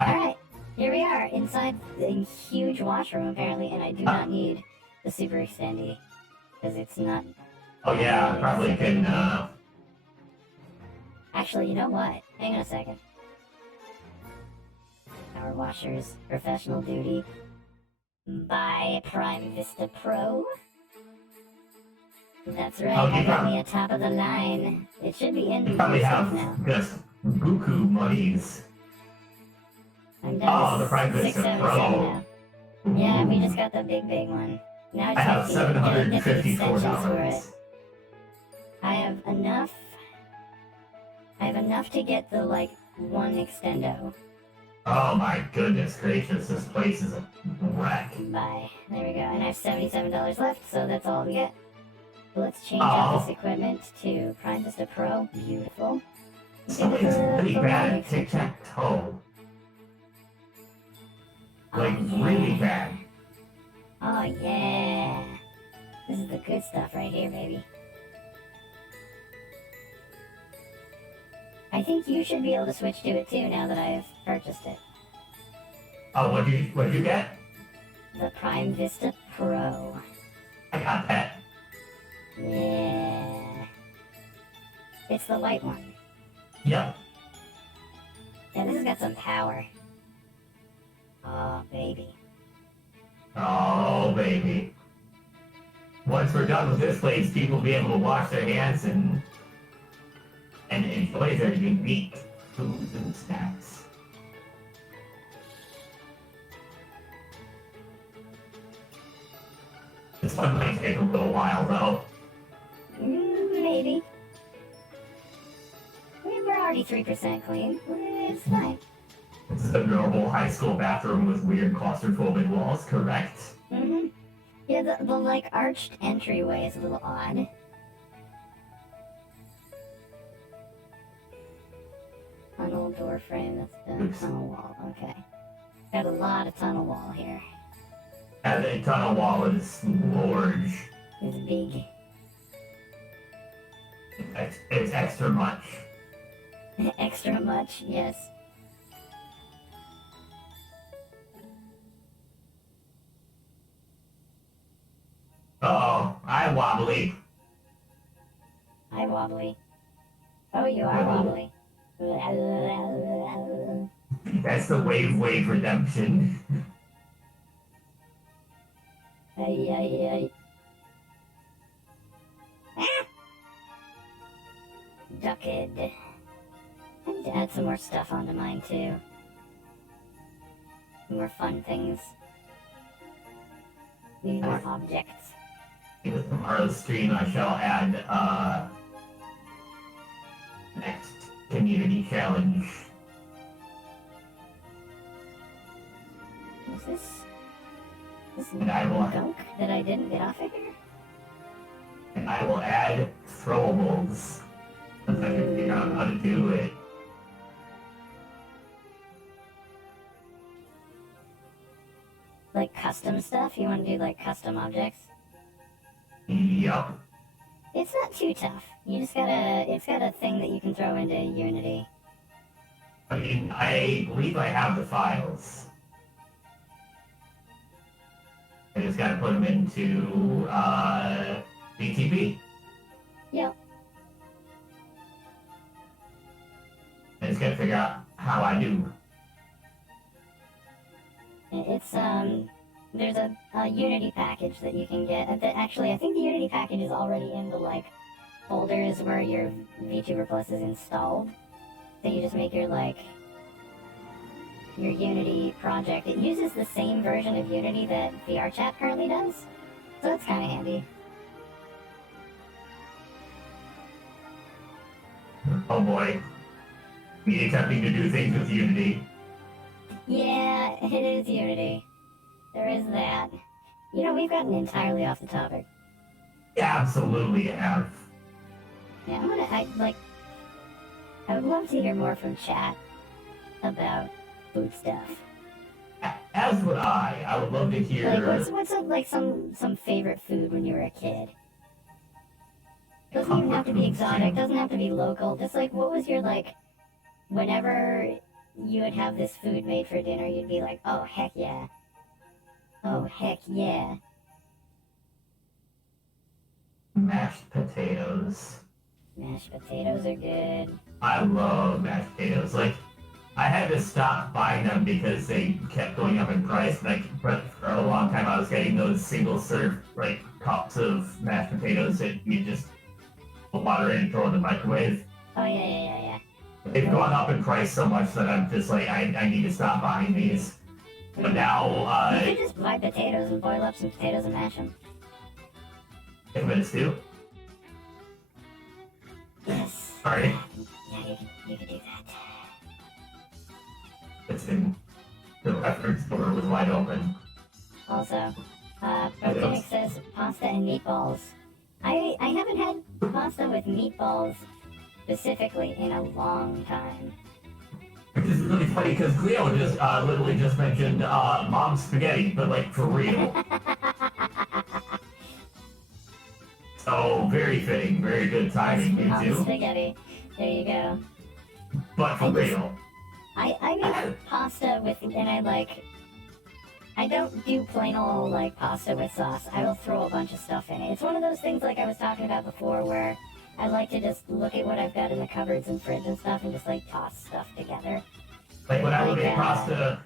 Alright, here we are, inside the huge washroom apparently, and I do not need the super extendy. Because it's not... Oh yeah, I probably can, Actually, you know what? Hang on a second. Power washers, professional duty. Buy Prime Vista Pro. That's right, Oh, you I got probably- me a top of the line. It should be in you probably stuff have now. just buku monies. I'm down Oh, to the Prime Vista 677 Pro. now. Yeah, we just got the big one. Now I have it's $754 $754. for it. I have enough to get the, like, one extendo. Oh my goodness gracious, this place is a wreck. Bye. There we go. And I have $77 left, so that's all we get. So let's change out this equipment to Prime Vista Pro. Beautiful. Somebody's really For bad my at tic-tac-toe. Oh, Like, yeah. really bad. Oh, yeah. This is the good stuff right here, baby. I think you should be able to switch to it too now that I've purchased it. Oh, what'd you get? The Prime Vista Pro. I got that. Yeah. It's the white one. Yep. Yeah, this has got some power. Oh, baby. Oh, baby. Once we're done with this place, people will be able to wash their hands and enjoy their unique foods and snacks. This one might take a little while, though. Maybe. I mean, we're already 3% clean. It's fine. This is a normal high school bathroom with weird claustrophobic walls, correct? Mm-hmm. Yeah, the like arched entryway is a little odd. Tunnel door frame, that's the Oops. tunnel wall, okay. Got a lot of tunnel wall here. And the tunnel wall is large. It's big. It's extra much. Extra much, yes. Uh-oh, I'm wobbly. I wobbly. Oh, you are wobbly. That's the wave redemption. Ay, ay, ay. Ah! Ducked. I need to add some more stuff onto mine too. More fun things. Need more objects. In tomorrow's stream, I shall add, next community challenge. Is this And I will- gunk that I didn't get off of here? And I will add throwables. Once I can figure out how to do it. Like custom stuff? You want to do like custom objects? Yup. It's not too tough. You just gotta, it's got a thing that you can throw into Unity. I mean, I believe I have the files. I just gotta put them into, BTP. Yep. I just gotta figure out how I do. It's, there's a Unity package that you can get. Actually, I think the Unity package is already in the, like, folders where your VTuber Plus is installed. So you just make your, like, your Unity project. It uses the same version of Unity that VRChat currently does. So it's kind of handy. Oh boy. Me attempting to do things with Unity. Yeah, it is Unity. There is that. You know, we've gotten entirely off the topic. Absolutely have. Yeah, I would love to hear more from chat about food stuff. As would I. I would love to hear. Like, what's like some favorite food when you were a kid? Doesn't even have to be exotic, doesn't have to be local. Just like, what was your, like, whenever you would have this food made for dinner, you'd be like, oh, heck yeah. Oh, heck yeah. Mashed potatoes. Mashed potatoes are good. I love mashed potatoes. Like, I had to stop buying them because they kept going up in price. Like, for a long time, I was getting those single serve, like, cups of mashed potatoes that you just put water in and throw in the microwave. Oh, yeah. They've gone up in price so much that I'm just like, I need to stop buying these. But now, You could just buy potatoes and boil up some potatoes and mash them. if I'm in a stew. Yes. Sorry. Yeah, you could do that. It's in the reference door was wide open. Also, Protinic says pasta and meatballs. I haven't had pasta with meatballs specifically in a long time. Which is really funny because Cleo just literally just mentioned mom's spaghetti, but like for real. So very fitting, very good timing, you Mom's two. spaghetti. There you go. But for real. I make pasta with, and I don't do plain old like pasta with sauce. I will throw a bunch of stuff in it. It's one of those things like I was talking about before where I like to just look at what I've got in the cupboards and fridge and stuff and just like toss stuff together. Like when I would Like, make pasta,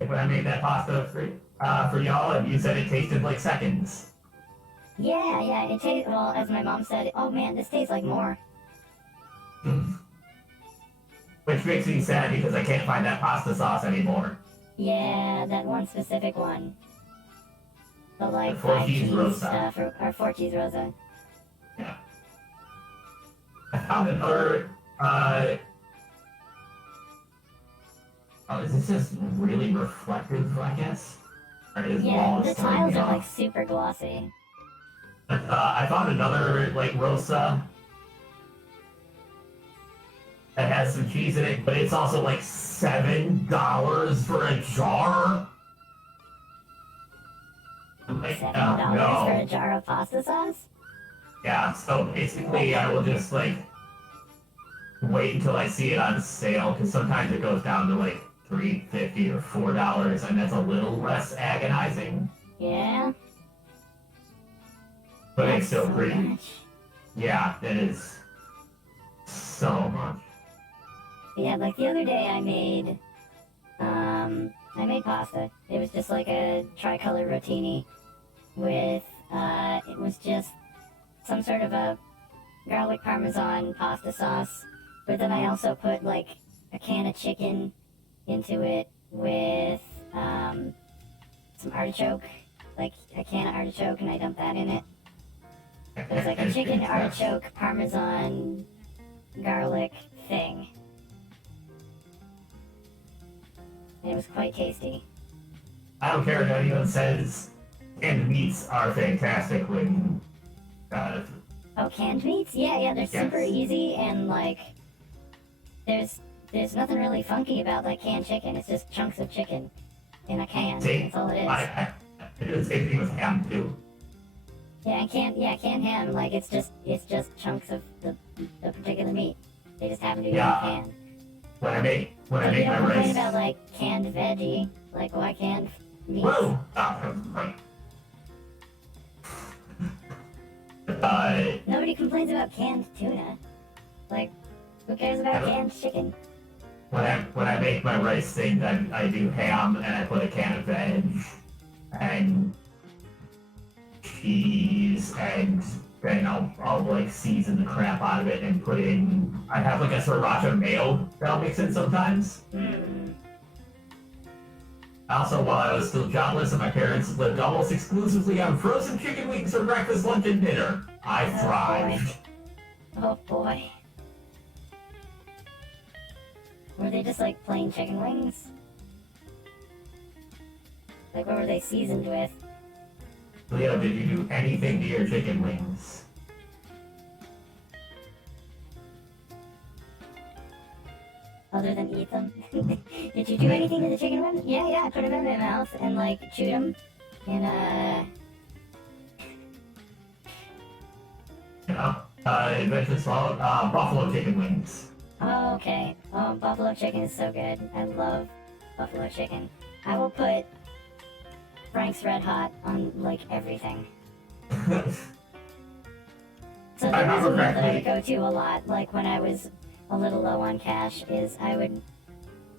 like when I made that pasta for y'all, and you said it tasted like seconds. Yeah, it tastes, well, as my mom said, oh man, this tastes like more. Which makes me sad because I can't find that pasta sauce anymore. Yeah, that one specific one. The like The four 5 cheese cheese rosa. stuff, or 4 cheese rosa. Yeah. I found another, oh, is this just really reflective, I guess? Or is Yeah, wall the is throwing tiles me are like off? super glossy. I found another, like, rosa that has some cheese in it, but it's also like $7 for a jar. Like, $7 for a no. jar of pasta sauce? Yeah, so basically I will just, like, wait until I see it on sale, because sometimes it goes down to, like, $3.50 or $4, and that's a little less agonizing, Yeah. but That's it's still so pretty. much. Yeah, it is so much. Yeah, like the other day I made pasta. It was just like a tricolor rotini with, it was just some sort of a garlic parmesan pasta sauce, but then I also put like a can of chicken into it with, some artichoke, like a can of artichoke, and I dumped that in it. It was like a chicken artichoke parmesan garlic thing. And it was quite tasty. I don't care if anyone says canned meats are fantastic when, Oh, canned meats? Yeah, they're super Yes. easy and like there's nothing really funky about like canned chicken. It's just chunks of chicken in a can. See, That's all it is. I do the same thing with ham too. Yeah, canned ham, like it's just chunks of the particular meat. They just happen to be Yeah. in a can. When I make Like, you my don't complain rice. about like canned veggie, like why canned meats? Whoa! Nobody complains about canned tuna. Like, who cares about Yeah. canned chicken? When I make my rice thing, I do ham and I put a can of veg and cheese, and then I'll like season the crap out of it and put in. I have like a sriracha mayo that I'll mix in sometimes. Mm. Also, while I was still jobless and my parents lived almost exclusively on frozen chicken wings for breakfast, lunch, and dinner, I Oh, thrived. Oh boy. Were they just like plain chicken wings? Like what were they seasoned with? Leo, did you do anything to your chicken wings? Other than eat them? Did you do anything to the chicken wings? Yeah, I put them in my mouth and like chewed them. And You know, eventually swallowed buffalo chicken wings. oh, okay. Oh, buffalo chicken is so good. I love buffalo chicken. I will put Frank's Red Hot on like everything. So I there was a remember meal that I correctly. would go to a lot, like when I was a little low on cash, is I would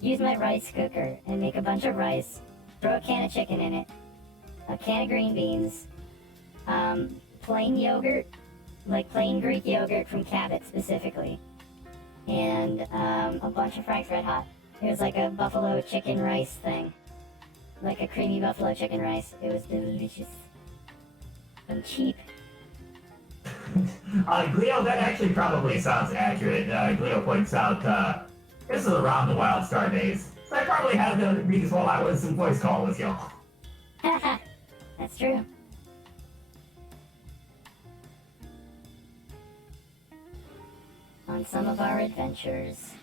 use my rice cooker and make a bunch of rice, throw a can of chicken in it, a can of green beans, plain yogurt, like plain Greek yogurt from Cabot specifically, and a bunch of Frank's Red Hot. It was like a buffalo chicken rice thing, like a creamy buffalo chicken rice. It was delicious and cheap. Gleo, that actually probably sounds accurate. Gleo points out, this is around the Wild Star days. So I probably had these while I was in voice call with y'all. That's true. On some of our adventures.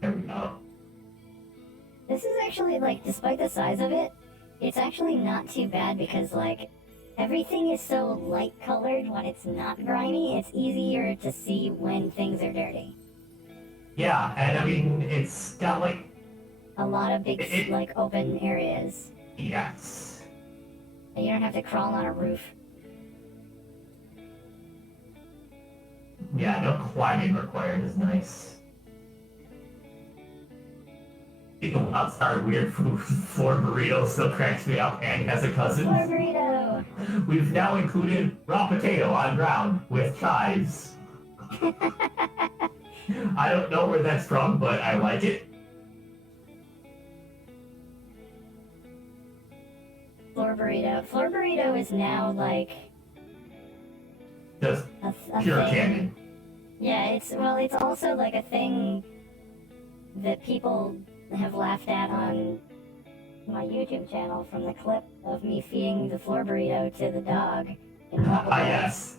There we go. This is actually, like, despite the size of it, it's actually not too bad because, like, everything is so light colored when it's not grimy, it's easier to see when things are dirty. Yeah, and I mean, it's got like, A lot of big, It- like, open areas. yes. And you don't have to crawl on a roof. Yeah, no climbing required is nice. People outside weird food, floor burrito still cracks me up and has a cousin. Floor burrito! We've now included raw potato on ground with chives. I don't know where that's from, but I like it. Floor burrito. Floor burrito is now, like, Just a pure thing. canon. Yeah, it's also like a thing that people have laughed at on my YouTube channel from the clip of me feeding the floor burrito to the dog in multiple ways. Yes.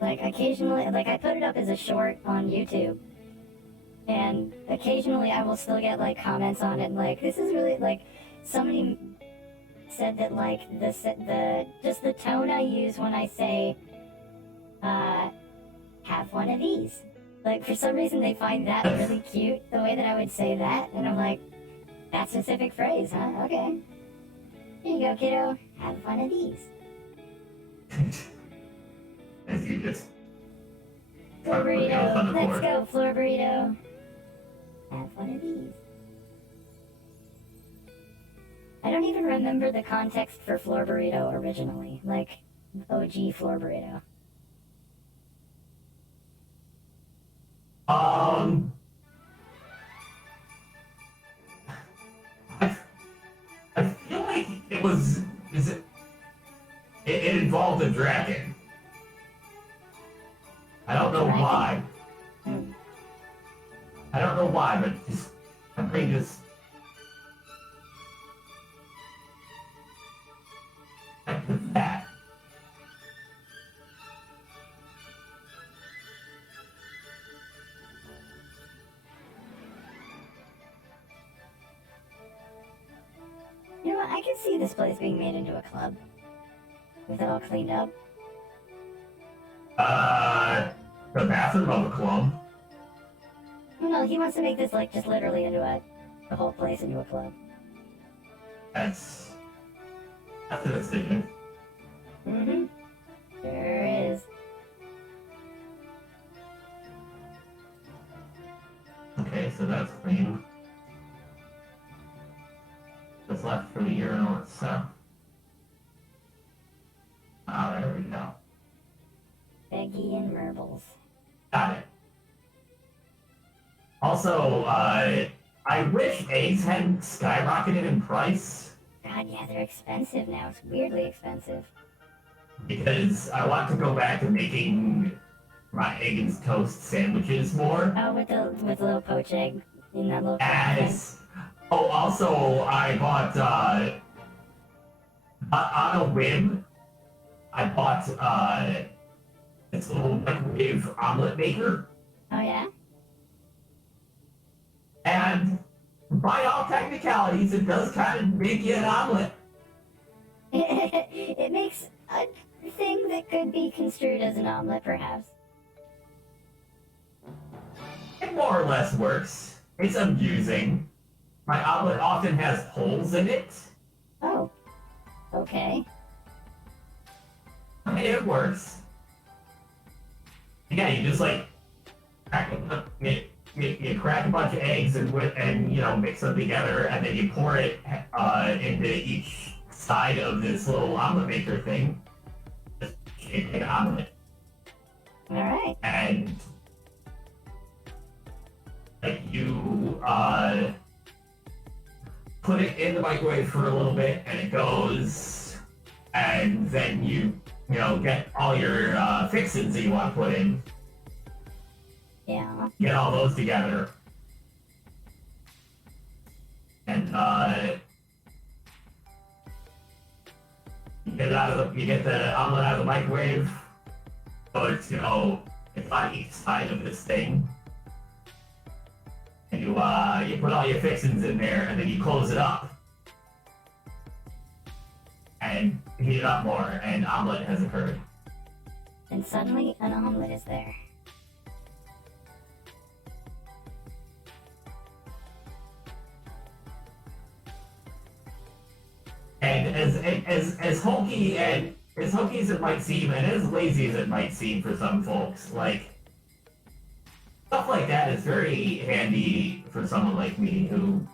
Like occasionally, like I put it up as a short on YouTube, and occasionally I will still get like comments on it, like this is really like somebody said that like the just the tone I use when I say have one of these. Like for some reason they find that really cute, the way that I would say that, and I'm like, that specific phrase, huh? Okay. Here you go, kiddo. Have one of these. As you just Floor burritos on burrito. the Let's board. go, floor burrito. Have one of these. I don't even remember the context for floor burrito originally, like OG floor burrito. I feel like it was. It involved a dragon. I don't know Dragon? why. Hmm. I don't know why, but just something just. Like that. You know what? I can see this place being made into a club. With it all cleaned up. The bathroom of a club. Well, no, he wants to make this like just literally into the whole place into a club. That's a decision. Mm-hmm. Sure is. Okay, so that's clean. What's left for the urinal itself? Oh, there we go. Peggy and Merbles. Got it. Also, I wish eggs hadn't skyrocketed in price God, yeah, they're expensive now. It's weirdly expensive. because I want to go back to making my egg and toast sandwiches more. Oh, with the little poach egg in that little thing. As oh, also I bought on a whim. I bought this little microwave omelet maker, Oh yeah. and by all technicalities, it does kind of make you an omelet. It makes a thing that could be construed as an omelet, perhaps. It more or less works. It's amusing. My omelet often has holes in it. Oh. Okay. I mean, it works. Yeah, you just like you crack a bunch of eggs and you know mix them together, and then you pour it into each side of this little omelet maker thing. Just shake an omelet, All right. and like you put it in the microwave for a little bit, and it goes, and then you know get all your fixins that you want to put in. Yeah. Get all those together, and you get the omelet out of the microwave. So it's it's on each side of this thing, and you put all your fixins in there, and then you close it up, and heat it up more, and omelet has occurred. And suddenly, an omelet is there. And as hokey and as hokey as it might seem, and as lazy as it might seem for some folks, like stuff like that is very handy for someone like me who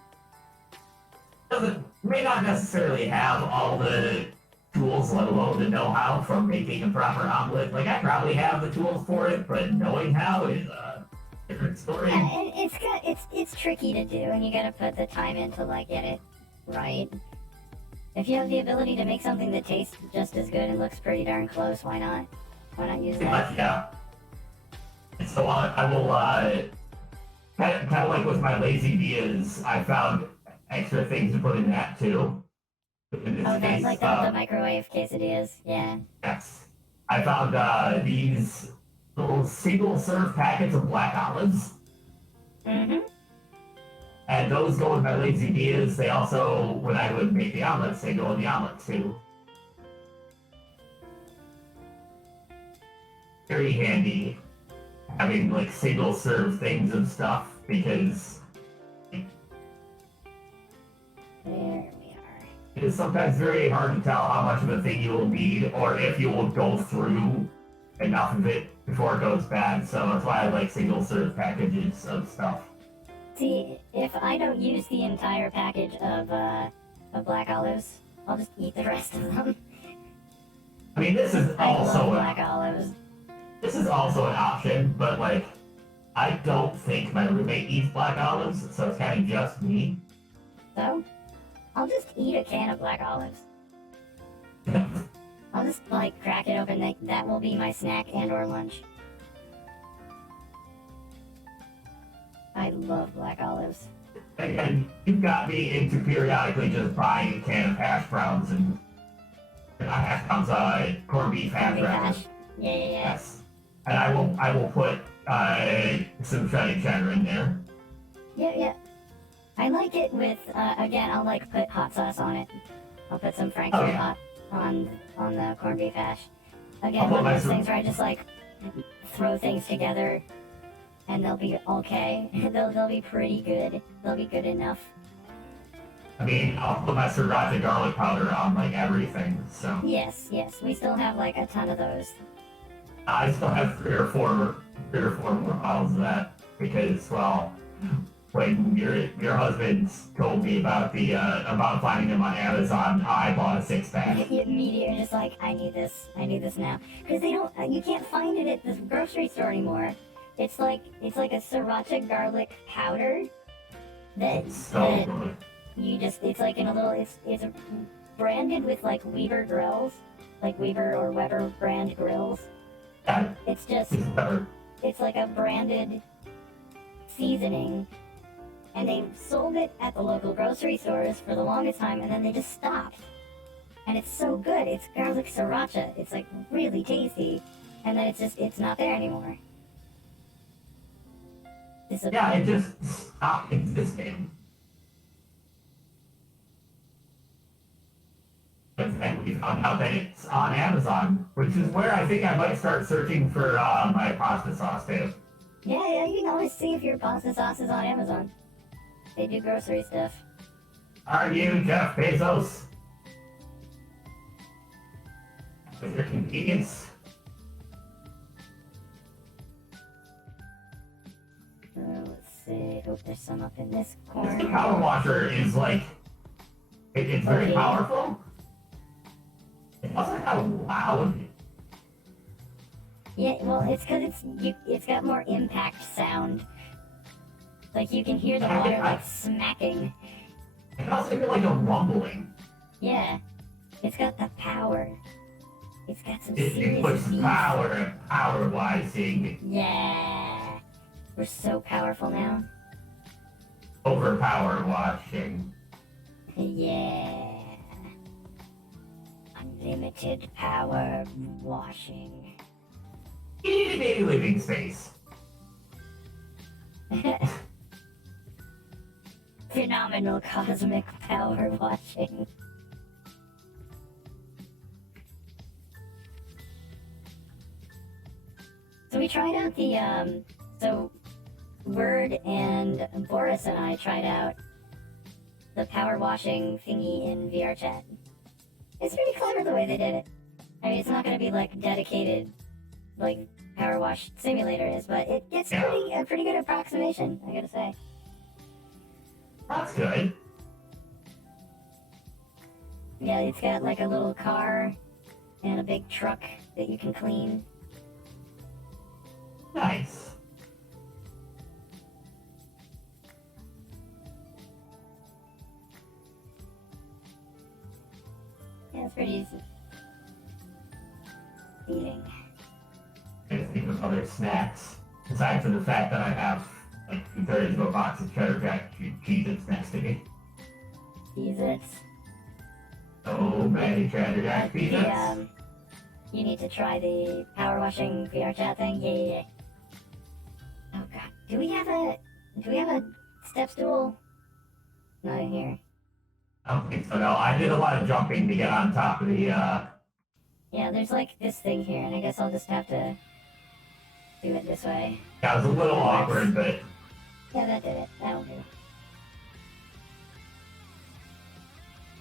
may not necessarily have all the tools, let alone the know-how from making a proper omelet. Like I probably have the tools for it, but knowing how is a different story. Yeah, and it's tricky to do, and you gotta put the time in to like get it right. If you have the ability to make something that tastes just as good and looks pretty darn close, why not? Why not use that? Yeah. And so I will, kind of like with my lazy Dias, I found extra things to put in that too. In this Oh, case, that's like the microwave quesadillas, yeah. yes. I found these little single serve packets of black olives. Mm-hmm. And those go with my lazy Dias. They also, when I would make the omelets, they go in the omelet too. Very handy having like single serve things of stuff because There we are. it is sometimes very hard to tell how much of a thing you will need or if you will go through enough of it before it goes bad. So that's why I like single serve packages of stuff. See, if I don't use the entire package of black olives, I'll just eat the rest of them. I mean, this is I love also black olives. this is also an option, but like I don't think my roommate eats black olives, so it's kind of just me. So, I'll just eat a can of black olives. I'll just like crack it open. That will be my snack and or lunch. I love black olives. And you've got me into periodically just buying a can of hash browns and not hash browns, corned beef hash Corned beef browns. hash. Yeah. Yes. And I will put some shredded cheddar in there. Yeah. I like it with, again, I'll like put hot sauce on it. I'll put some Frankfurt Oh, yeah. hot on the corned beef hash. I'll Again, put one of my those things where I just like throw things together and they'll be okay. they'll be pretty good. They'll be good enough. I mean, I'll put my sriracha garlic powder on like everything. So Yes, we still have like a ton of those. I still have three or four more bottles of that because, well, when your husband told me about the about finding them on Amazon, I bought a 6-pack. You immediately are just like, I need this now. Because you can't find it at the grocery store anymore. It's like a sriracha garlic powder that So good. it's like in a little, it's branded with like Weber grills, like Weber or Weber brand grills. Yeah, It's just, it's better. it's like a branded seasoning. And they sold it at the local grocery stores for the longest time, and then they just stopped. And it's so good. It's garlic sriracha. It's like really tasty. And then it's not there anymore. Yeah, it just stopped existing. And we found out that it's on Amazon, which is where I think I might start searching for my pasta sauce too. Yeah, you can always see if your pasta sauce is on Amazon. They do grocery stuff. Are you Jeff Bezos? With your convenience. Let's see. Hope there's some up in this This corner. power washer is like, it's very Okay. powerful. It's also kind of loud. Yeah, well, it's because it's got more impact sound. Like you can hear the water like smacking. It also feel like a rumbling. Yeah, it's got the power. It's got some It serious puts beef. power and power wising Yeah, we're so powerful now. over power washing. Yeah, unlimited power washing. Itty bitty living space. Phenomenal cosmic power washing. we tried out the, so Word and Boris and I tried out the power washing thingy in VRChat. It's pretty clever the way they did it. I mean, it's not going to be like dedicated, like power wash simulator is, but it gets a pretty good approximation, I gotta say. That's good. Yeah, it's got like a little car and a big truck that you can clean. Nice. Yeah, it's pretty easy. Eating. I just think of other snacks. Aside from the fact that I have like 2/3 of a box of Cheddar Jack Cheez-Its next to me. Cheez-Its. So many Cheddar Jack Cheez-Its. You need to try the power washing VRChat thing. Yeah. Oh god, do we have a step stool? Not in here. I don't think so, no. I did a lot of jumping to get on top of the, Yeah, there's like this thing here, and I guess I'll just have to do it this way. Yeah, it was a little awkward, but... Yeah, that did it. That'll do.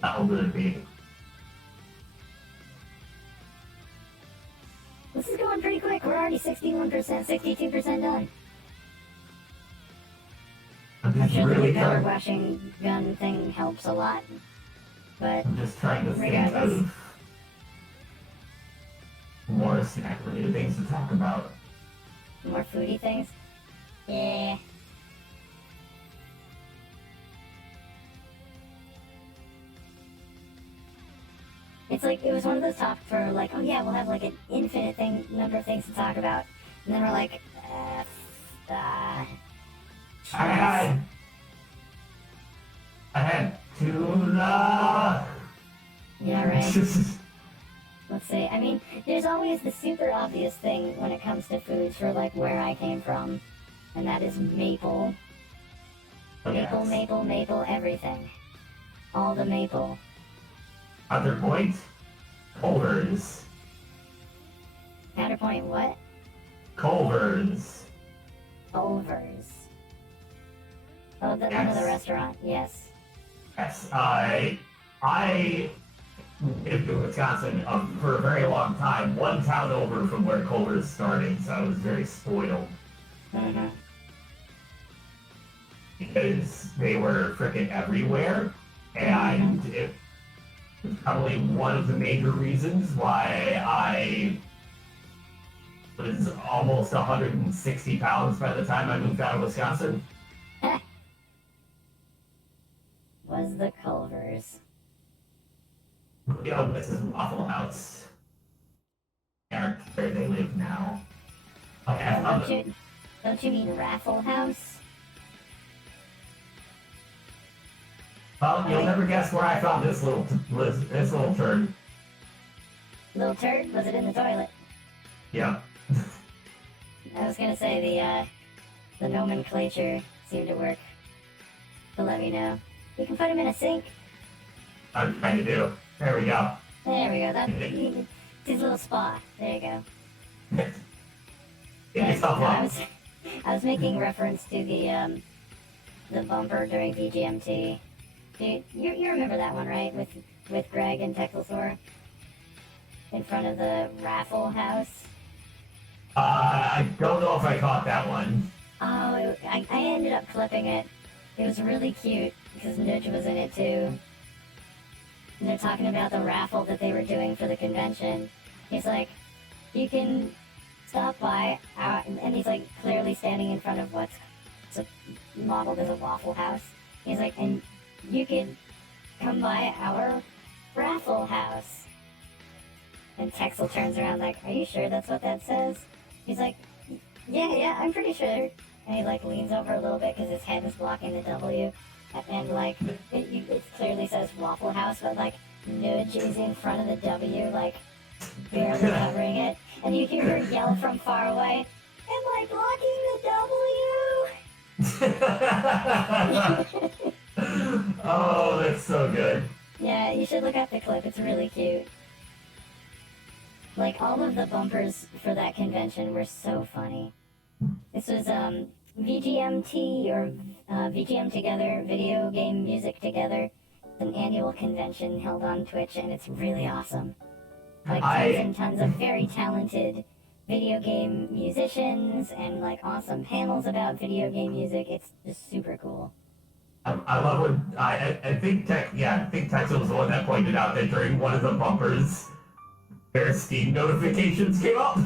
That'll really be... This is going pretty quick. We're already 61%, 62% done. I'm I'm just sure really the power trying... washing gun thing helps a lot, but I'm just trying to think regardless. of... more snack-related things to talk about. More foodie things? Yeah. It's like, it was one of those topics where like, oh yeah, we'll have like an infinite number of things to talk about. And then we're like, I had tuna. Yeah, right. Let's see. I mean, there's always the super obvious thing when it comes to foods for like where I came from. And that is maple. Maple, Yes. maple, maple, everything. All the maple. Other point? Culver's. Counterpoint what? Culver's. Culver's. Oh, the name of the Yes. restaurant, yes. Yes, I lived in Wisconsin for a very long time, one town over from where Culver's started, so I was very spoiled Mm-hmm. because they were freaking everywhere, and it was probably one of the major reasons why I was almost 160 pounds by the time I moved out of Wisconsin. Was the Culver's. You know, this is Waffle House. Where they live now. Okay, I found it. Don't you mean Raffle House? Well, you'll never guess where I found this little turd. Little turd? Was it in the toilet? Yeah. I was gonna say the nomenclature seemed to work. But let me know. You can put him in a sink. I'm trying to do. There we go. There we go. That's his little spot. There you go. Get yourself I up. was making reference to the bumper during VGMT. You remember that one, right? With Greg and Texelsaur in front of the Raffle House. I don't know if I caught that one. Oh, I ended up clipping it. It was really cute because Nudge was in it too. And they're talking about the raffle that they were doing for the convention. He's like, you can stop by, and he's like clearly standing in front of what's modeled as a Waffle House. He's like, and you can come by our Raffle House. And Texel turns around like, are you sure that's what that says? He's like, yeah, I'm pretty sure. And he like leans over a little bit because his head is blocking the W. And like, it clearly says Waffle House, but like, Nudge is in front of the W, like, barely covering it. And you hear her yell from far away, am I blocking the W? Oh, that's so good. Yeah, you should look up the clip, it's really cute. Like, all of the bumpers for that convention were so funny. This was, VGMT, or VGM Together, Video Game Music Together. It's an annual convention held on Twitch, and it's really awesome. Like, tons and tons of very talented video game musicians, and, like, awesome panels about video game music. It's just super cool. I love when I think Texel was the one that pointed out that during one of the bumpers, their Steam notifications came up.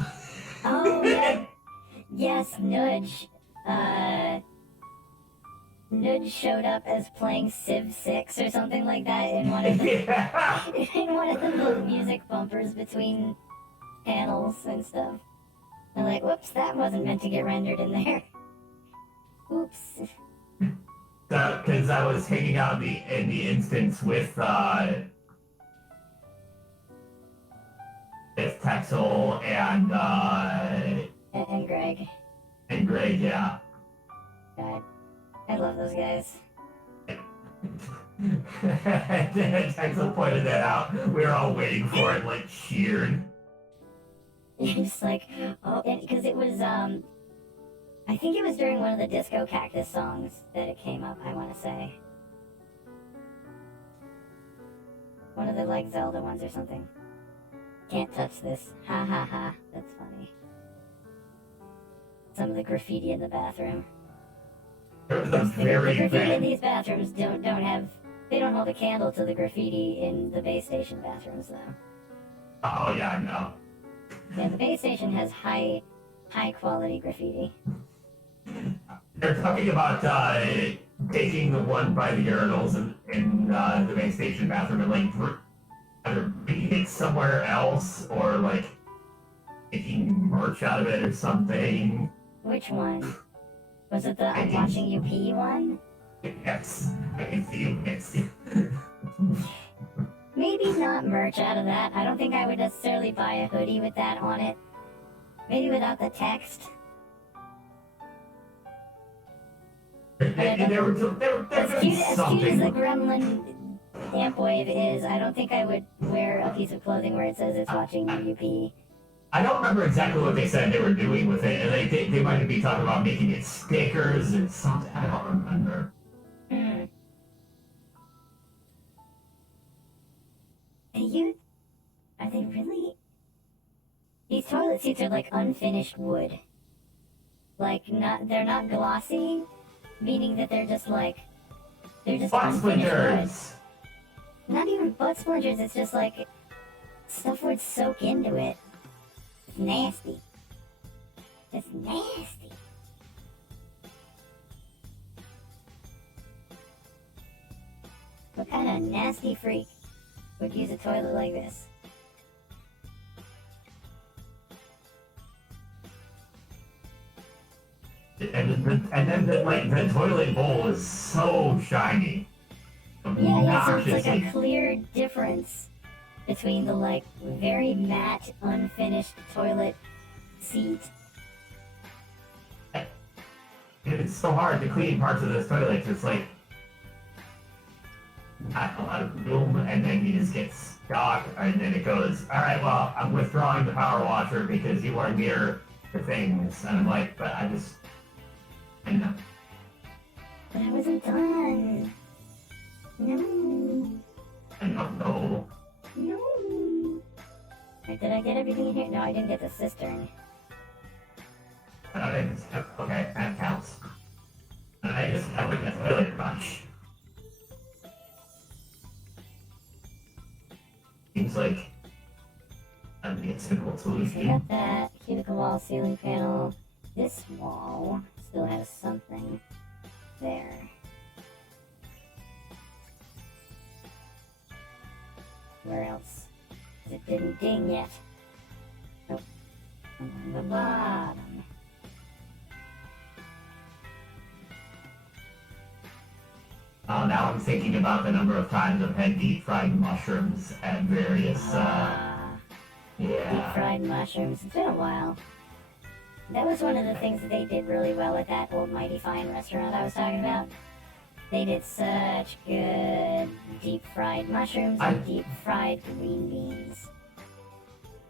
Oh, yeah. Yes, Nudge. Nudge showed up as playing Civ 6 or something like that in one of the Yeah. in one of the music bumpers between panels and stuff. I'm like, whoops, that wasn't meant to get rendered in there. Oops. Because I was hanging out in the instance with Texel and And Greg. and Greg, yeah. God, I love those guys. Texel pointed that out. We were all waiting for it, like cheered. It's like, oh, because it was, I think it was during one of the Disco Cactus songs that it came up, I want to say. One of the, like, Zelda ones or something. Can't touch this. Ha ha ha. That's funny. Some of the graffiti in the bathroom. There was a The very graffiti in bad. these bathrooms they don't hold a candle to the graffiti in the base station bathrooms, though. Oh yeah, I know. Yeah, the base station has high quality graffiti. They're talking about taking the one by the urinals in the main station bathroom and like either being it somewhere else or like making merch out of it or something. Which one? Was it the I'm watching you pee one? Yes, I can see you. Yes. Maybe not merch out of that. I don't think I would necessarily buy a hoodie with that on it. Maybe without the text. There was As cute as the something. Gremlin amp wave is, I don't think I would wear a piece of clothing where it says it's watching you pee. I don't remember exactly what they said they were doing with it, and they might be talking about making it stickers and something. I don't remember. Hmm. Are they really? These toilet seats are like unfinished wood. Like, they're not glossy, meaning that they're just Butt unfinished wood. splinters. Not even butt splinters, it's just like stuff would soak into it. It's nasty. It's nasty. What kind of nasty freak would use a toilet like this? And then the toilet bowl is so shiny. Yeah, so it's like Obnoxiously. a clear difference between the like very matte, unfinished toilet seat. It's so hard to clean parts of this toilet. It's like not a lot of room, and then you just get stuck, and then it goes, all right, well, I'm withdrawing the power washer because you are near the things. And I'm like, but I know. But I wasn't done. No. I don't know. No. Wait, did I get everything in here? No, I didn't get the cistern. Okay, that counts. I just have like a toilet bunch. Seems like that'd be a simple So we solution. got that cuticle wall ceiling panel. This wall still has something there. Where else? 'Cause it didn't ding yet. Nope. On the bottom. Now I'm thinking about the number of times I've had deep fried mushrooms at various, Deep yeah. fried mushrooms. It's been a while. That was one of the things that they did really well at that old Mighty Fine restaurant I was talking about. They did such good deep fried mushrooms and deep fried green beans.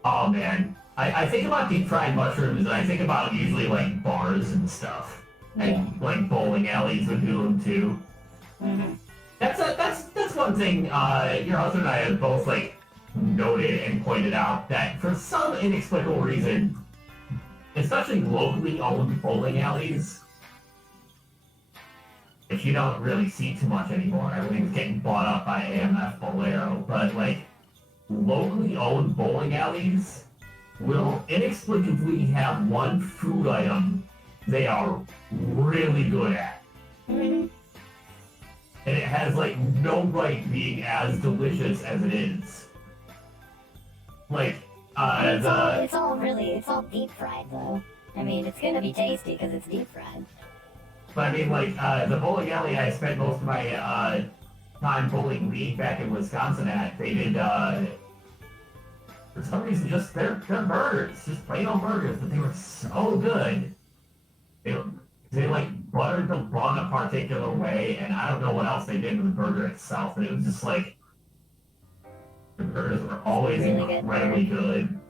Oh man, I think about deep fried mushrooms, and I think about usually like bars and stuff, Yeah. and like bowling alleys would do them too. Mm-hmm. That's one thing. Your husband and I have both like noted and pointed out that for some inexplicable reason, especially locally owned bowling alleys, which you don't really see too much anymore. Everything's getting bought up by AMF Bolero, but like locally owned bowling alleys will inexplicably have one food item they are really good at. Mm-hmm. And it has like no right being as delicious as it is. Like, It's all deep fried though. I mean, it's gonna be tasty because it's deep fried. but I mean, like, the bowling alley I spent most of my time bowling league back in Wisconsin at, they did, for some reason, just their burgers, just plain old burgers, but they were so good. They like buttered the bun a particular way, and I don't know what else they did to the burger itself, and it was just like the burgers were always Really good. incredibly good.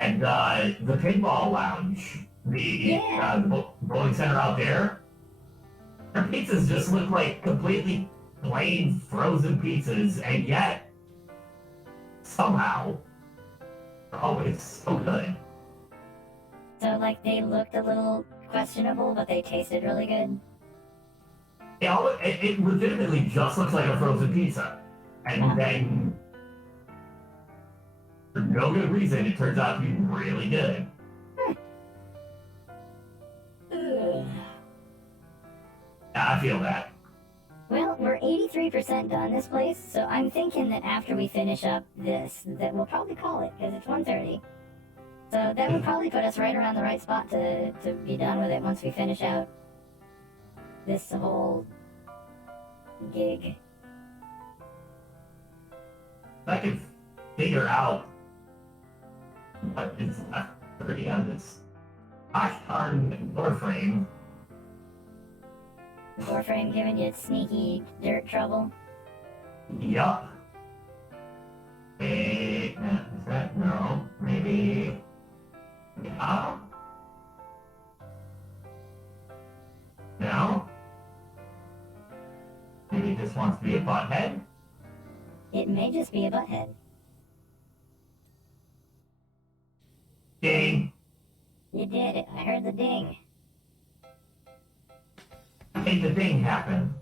And the pinball lounge, the bowling center out there, their pizzas just look like completely plain frozen pizzas, and yet somehow they're always so good. So like they looked a little questionable, but they tasted really good. It legitimately just looks like a frozen pizza. And then, for no good reason, it turns out to be really good. Ugh. I feel that. Well, we're 83% done this place, so I'm thinking that after we finish up this, that we'll probably call it, because it's 1:30. So that would probably put us right around the right spot to be done with it once we finish out this whole gig. If I could figure out what is already on this gosh darn door frame. Warframe giving you sneaky dirt trouble. Yup. Wait, is that no? Maybe. Yeah. No? Maybe this wants to be a butthead? It may just be a butthead. Ding. You did it. I heard the ding. Made the thing happen.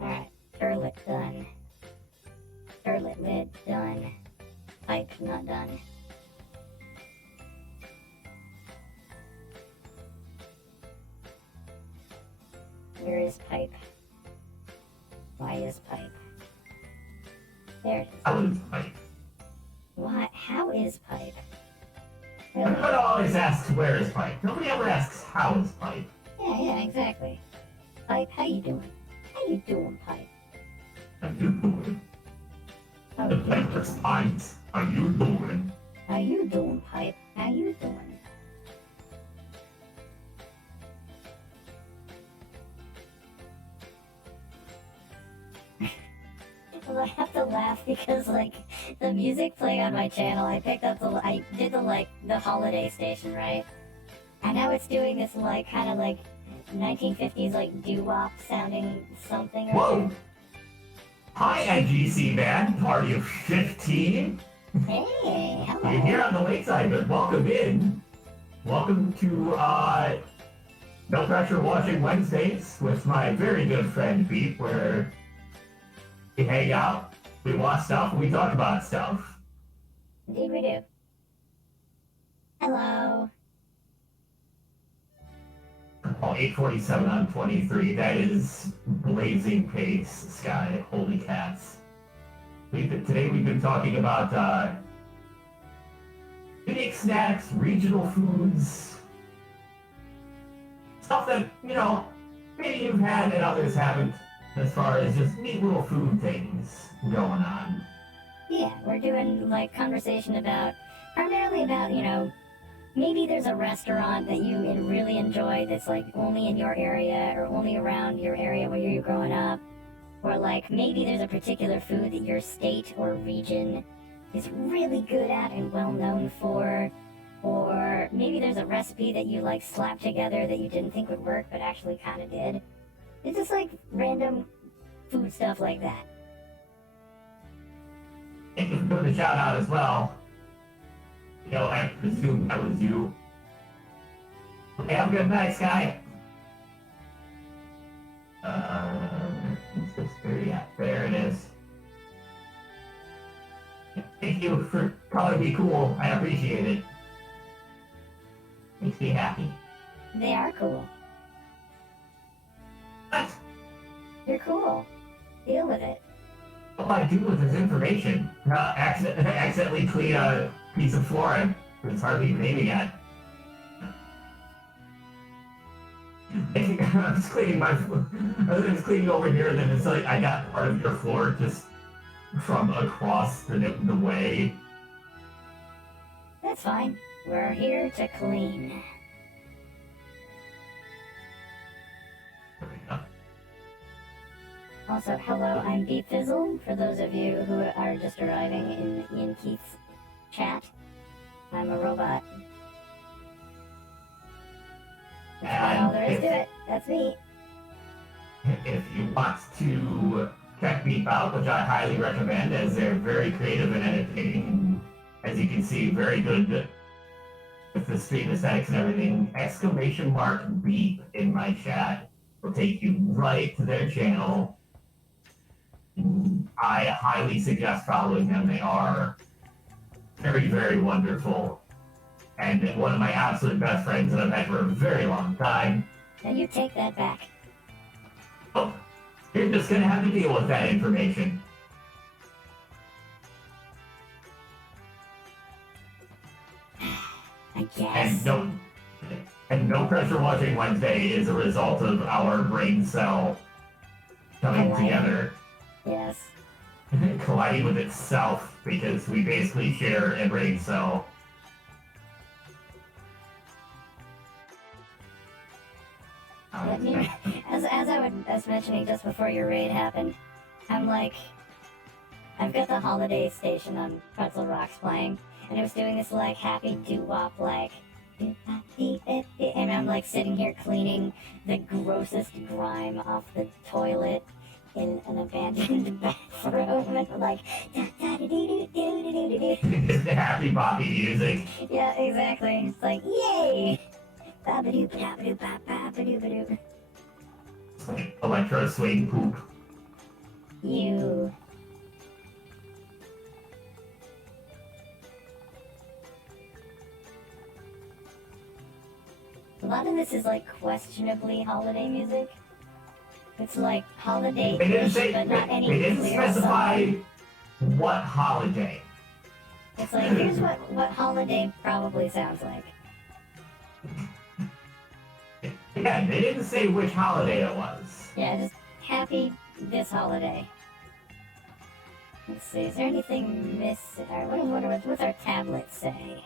Alright, turlet done. Turlet lid done. Pipe not done. Where is pipe? Why is pipe? There it is. How is pipe? Why? How is pipe? Really? Everyone always asks where is pipe. Nobody ever asks how is pipe. Yeah, exactly. Pipe, how you doing? How you doing, Pipe? How you doing? How The you pipe doing? responds, how you doing? How you doing, Pipe? How you doing? Well, I have to laugh because, like, the music playing on my channel, I did the holiday station, right? And now it's doing this, like, kind of, like, 1950s, like, doo-wop sounding something. or Whoa! Hi, NGC man, party of 15. Hey, hello. You're here on the lakeside, but welcome in. Welcome to No Pressure Watching Wednesdays with my very good friend Pete, where we hang out, we watch stuff, and we talk about stuff. Indeed we do. Hello. Oh, 8:47 on 23. That is blazing pace, Sky. Holy cats. Today we've been talking about unique snacks, regional foods, stuff that, you know, maybe you've had and others haven't, as far as just neat little food things going on. Yeah, we're doing like conversation about primarily about, you know, maybe there's a restaurant that you really enjoy that's like only in your area or only around your area where you're growing up. Or like maybe there's a particular food that your state or region is really good at and well known for. Or maybe there's a recipe that you like slapped together that you didn't think would work but actually kind of did. It's just like random food stuff like that. Thank you for the shout out as well. You know, I presume that was you. Okay, have a good night, Sky. Yeah, there it is. Thank you for calling me cool. I appreciate it. Makes me happy. They are cool. What? You're cool. Deal with it. What do I do with this information? Accidentally clean a piece of flooring. It's hardly even aiming at. I was cleaning I was cleaning over here, and then it's like I got part of your floor just from across the way. That's fine. We're here to clean. There we go. Also, hello, I'm Beep Fizzle, for those of you who are just arriving in Ian Keith's chat. I'm a robot. That's not all there is to it. That's me. If you want to check Beep out, which I highly recommend, as they're very creative and entertaining. As you can see, very good with the stream aesthetics and everything. !Beep in my chat will take you right to their channel. I highly suggest following them. They are very, very wonderful. And one of my absolute best friends that I've had for a very long time. Now you take that back. Oh, you're just gonna have to deal with that information. I guess. And no pressure watching Wednesday is a result of our brain cell coming together. Yes. Colliding with itself, because we basically share a brain cell. As I was mentioning just before your raid happened, I'm like, I've got the holiday station on Pretzel Rocks playing, and it was doing this like happy doo-wop like, and I'm like sitting here cleaning the grossest grime off the toilet in an abandoned bathroom, and like, It's the happy poppy music. yeah, exactly. It's like, yay! Ba-ba-doo-ba-ba-doo-ba-ba-ba-doo-ba-doo. Electro swing poop. You. A lot of this is like questionably holiday music. It's like holiday-ish, but not any they didn't clear specify song. what holiday. It's like, here's what holiday probably sounds like. Yeah, they didn't say which holiday it was. Yeah, just happy this holiday. Let's see, is there anything missing? What's our tablet say?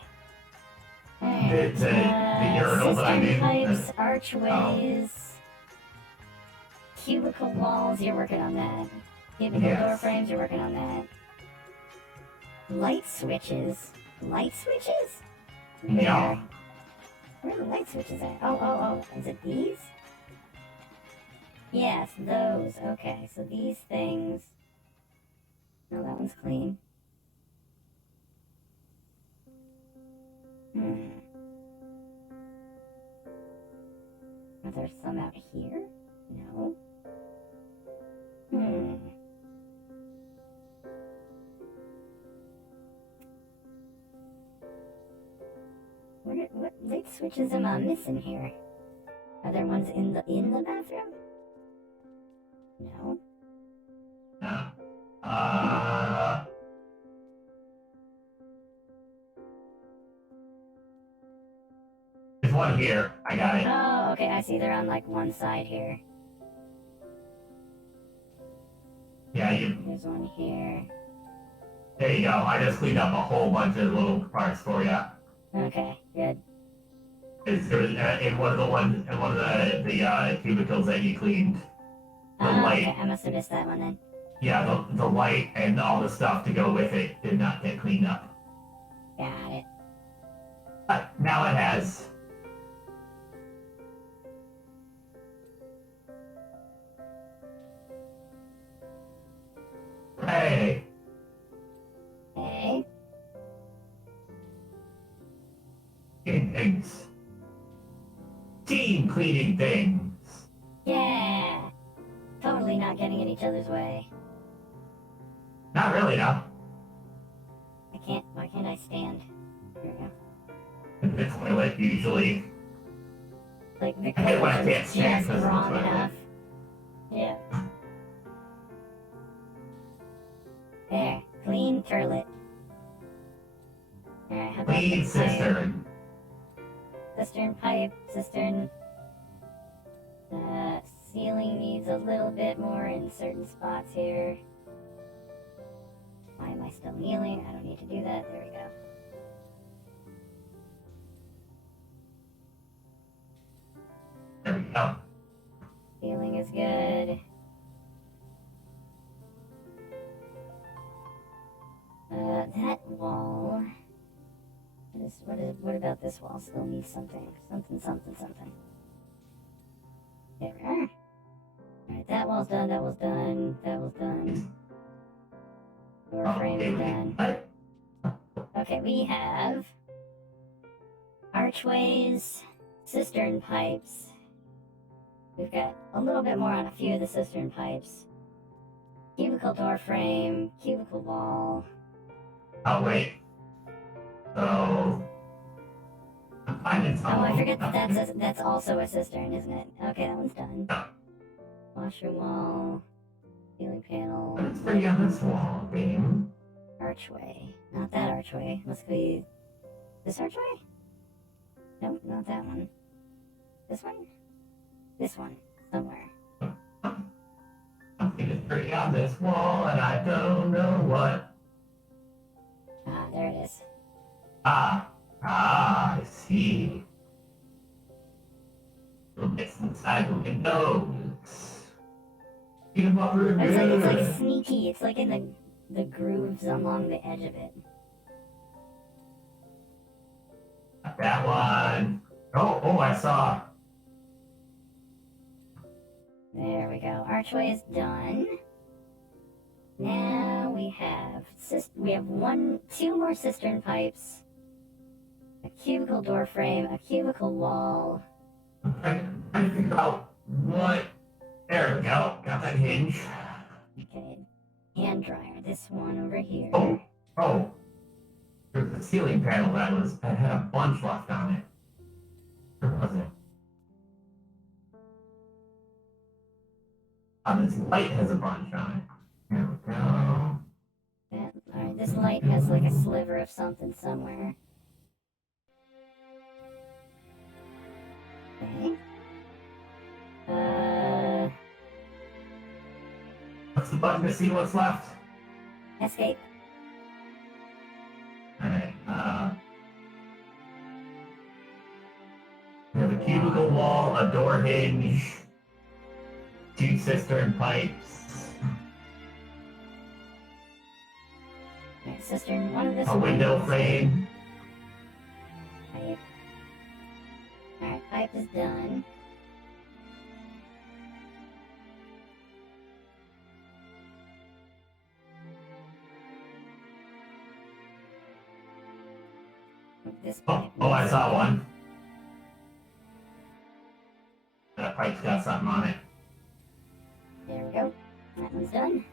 Alright, The urinal that I'm system in. pipes, archways, cubicle walls, you're working on that. Cubicle Yes. door frames, you're working on that. Light switches? Light switches? Yeah. Where are the light switches at? Oh, is it these? Yes, those. Okay, so these things. No, that one's clean. Are there some out here? No. What light switches am I missing here? Are there ones in the bathroom? No. There's one here. I got it. Oh, okay, I see they're on like one side here. Yeah, There's one here. there you go. I just cleaned up a whole bunch of little parts for you. Okay, good. There was in one of the cubicles that you cleaned. the Okay, light, I must have missed that one then. yeah, the light and all the stuff to go with it did not get cleaned up. Got it. But now it has. Hey, Okay. cleaning things. Team cleaning things. Yeah. Totally not getting in each other's way. Not really, no. I can't. Why can't I stand? There we go. The toilet usually. Like the I hate when I curvature can't is stand just because of the wrong toilet. enough. Yeah. There. Clean turlet. Alright, how about Clean the pipe? cistern. Cistern pipe, cistern. Ceiling needs a little bit more in certain spots here. Why am I still kneeling? I don't need to do that. There we go. There we go. Ceiling is good. That wall. What about this wall? Still needs something. Something. There we are. Alright, that wall's done, that wall's done, that wall's done. Door frame is done. What? Okay, we have archways, cistern pipes. We've got a little bit more on a few of the cistern pipes. Cubicle door frame, cubicle wall. Oh, wait. So. Oh, I forget that that's also a cistern, isn't it? Okay, that one's done. Yeah. Washroom wall, ceiling panel, Let's bring on this wall, game. archway. Not that archway. Must be this archway? Nope, not that one. This one? This one. Somewhere. Something is pretty on this wall, and I don't know what. Ah, there it is. I see. It's inside the windows. Get them up real It's like good. sneaky. It's like in the grooves along the edge of it. That one. Oh, I saw. There we go. Archway is done. Now we have two more cistern pipes, a cubicle door frame, a cubicle wall. I'm trying to figure out what. There we go. Got that hinge. Okay, hand dryer. This one over here. Oh. There's a ceiling panel that had a bunch left on it. Where was it? This light has a bunch on it. There we go. Alright, this light has like a sliver of something somewhere. Okay. What's the button to see what's left? Escape. Alright, we have a cubicle wall, a door hinge, 2 cistern pipes, Alright, cistern. One of this a one. window frame. Pipe. Alright, pipe is done. This pipe. Oh, I saw one. That pipe's got something on it. There we go. That one's done.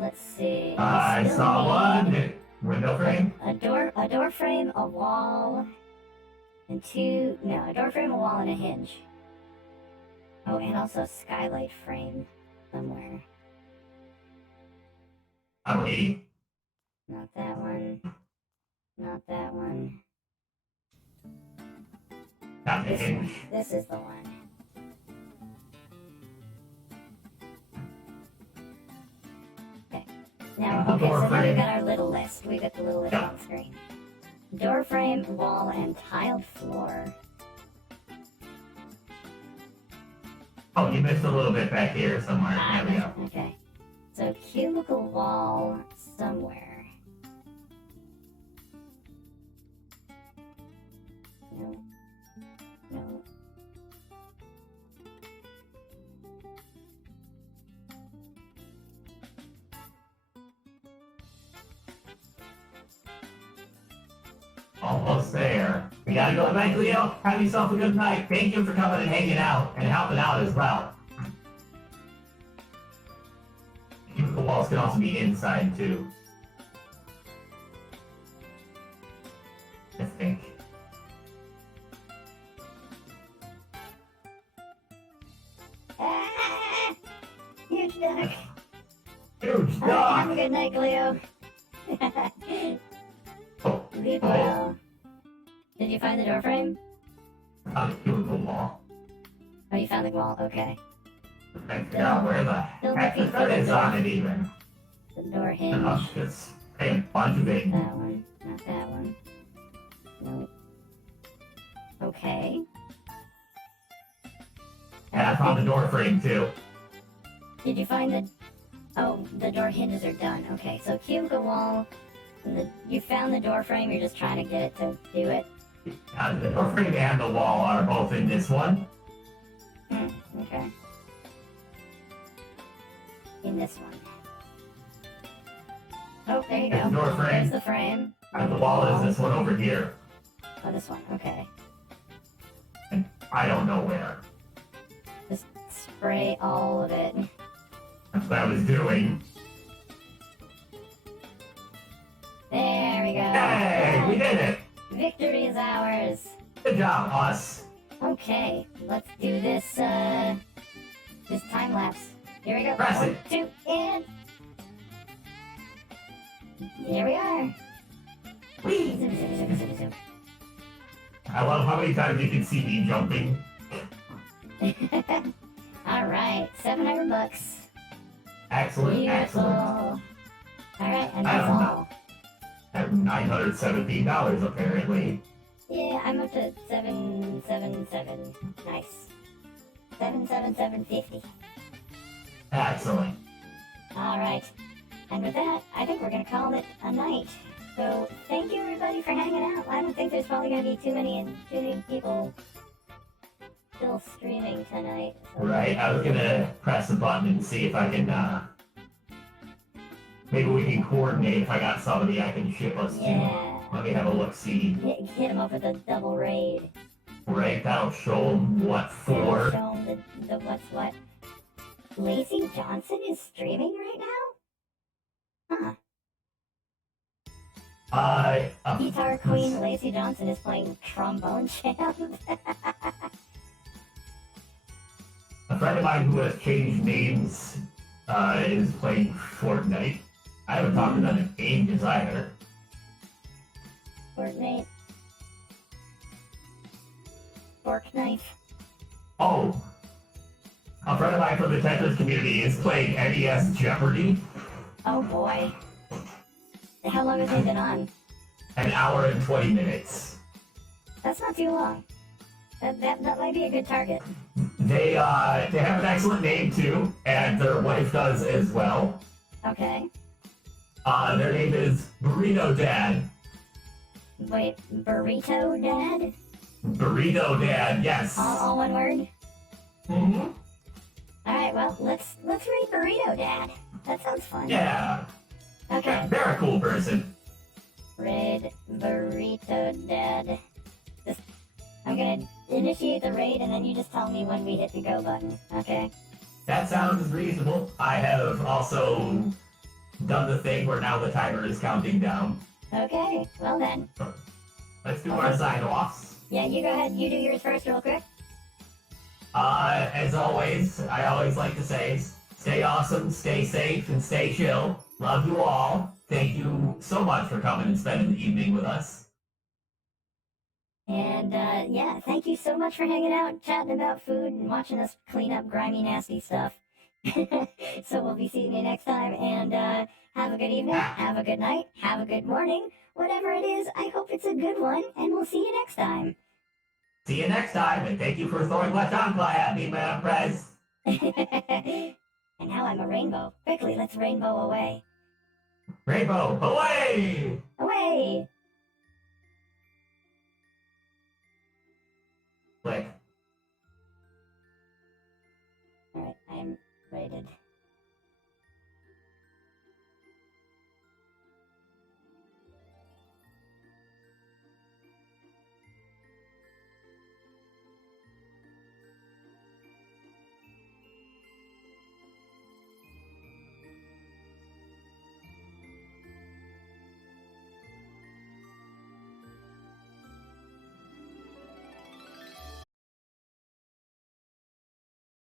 Let's see. I Still saw need one. Window frame. A door frame, a wall, and a door frame, a wall, and a hinge. Oh, and also a skylight frame somewhere. I'm waiting. Not that one. Not that one. Got the This one. hinge. This is the one. Okay. Now, The okay, door so now frame. we've got our little list. We've got the little list on the screen. Door frame, wall, and tiled floor. Oh, you missed a little bit back here somewhere. There we go. Okay. So cubicle wall somewhere. No. No. Almost there. We gotta go back, Leo. Have yourself a good night. Thank you for coming and hanging out and helping out as well. The walls can also be inside too. I think. Ah! Huge duck. Huge Alright, have a dog! good night, Cleo. Oh, Sleep well. Did you find the door frame? on the cubicle wall. Oh, you found the wall. Okay. I figure out where the heck the foot is on it even. The door hinge. And I'll just pay a bunch of it. That one. Not that one. Nope. Okay. And I found the door frame too. Did you find the... Oh, the door hinges are done. Okay, so cubicle wall. You found the door frame, you're just trying to get it to do it? The door frame and the wall are both in this one. Okay. In this one. Oh, there you There's go. the door frame. There's the frame. And the wall is this one over here. Oh, this one. Okay. And I don't know where. Just spray all of it. That's what I was doing. There we go. Hey, we did it! Victory is ours. Good job, us. Okay, let's do this, this time lapse. Here we go. Press 1, it. 2, and... Here we are. Whee! Zoom, zoom, zoom, zoom, zoom. I love how many times you can see me jumping. Alright, $700. Excellent, Beautiful. excellent. Alright, and I that's don't know. all. At $917 apparently. Yeah, I'm up to 777. Nice. 77750. Excellent. Alright. And with that, I think we're gonna call it a night. So thank you everybody for hanging out. I don't think there's probably gonna be too many people still streaming tonight. So. Right, I was gonna press the button and see if I can, maybe we can coordinate if I got somebody I can ship us to. Yeah. Let me have a look-see. Hit him up with a double raid. Right, that'll show them what for. Show him the what's what. Lacey Johnson is streaming right now? Huh. Guitar Queen Lacey Johnson is playing Trombone Champ. A friend of mine who has changed names is playing Fortnite. I haven't talked to them in ages either. Fortnite. Fork knife. Oh! A friend of mine from the Tetris community is playing NES Jeopardy. Oh boy. How long have they been on? An hour and 20 minutes. That's not too long. That might be a good target. They have an excellent name too, and their wife does as well. Okay. Their name is Burrito Dad. Wait, Burrito Dad? Burrito Dad, yes. All one word? Mm-hmm. Alright, well, let's read Burrito Dad. That sounds fun. Yeah. Okay. They're a cool person. Raid Burrito Dad. I'm gonna initiate the raid and then you just tell me when we hit the go button, okay? That sounds reasonable. I have also done the thing where now the timer is counting down. Okay, well then. Let's do our sign-offs. Yeah, you go ahead, you do yours first real quick. As always, I always like to say, stay awesome, stay safe, and stay chill. Love you all. Thank you so much for coming and spending the evening with us. And, yeah, thank you so much for hanging out, chatting about food, and watching us clean up grimy, nasty stuff. So we'll be seeing you next time, and, have a good evening, have a good night, have a good morning, whatever it is, I hope it's a good one, and we'll see you next time. See you next time, and thank you for throwing La Chancla at me, man, Prez. And now I'm a rainbow. Quickly, let's rainbow away. Rainbow, away! Away! Click.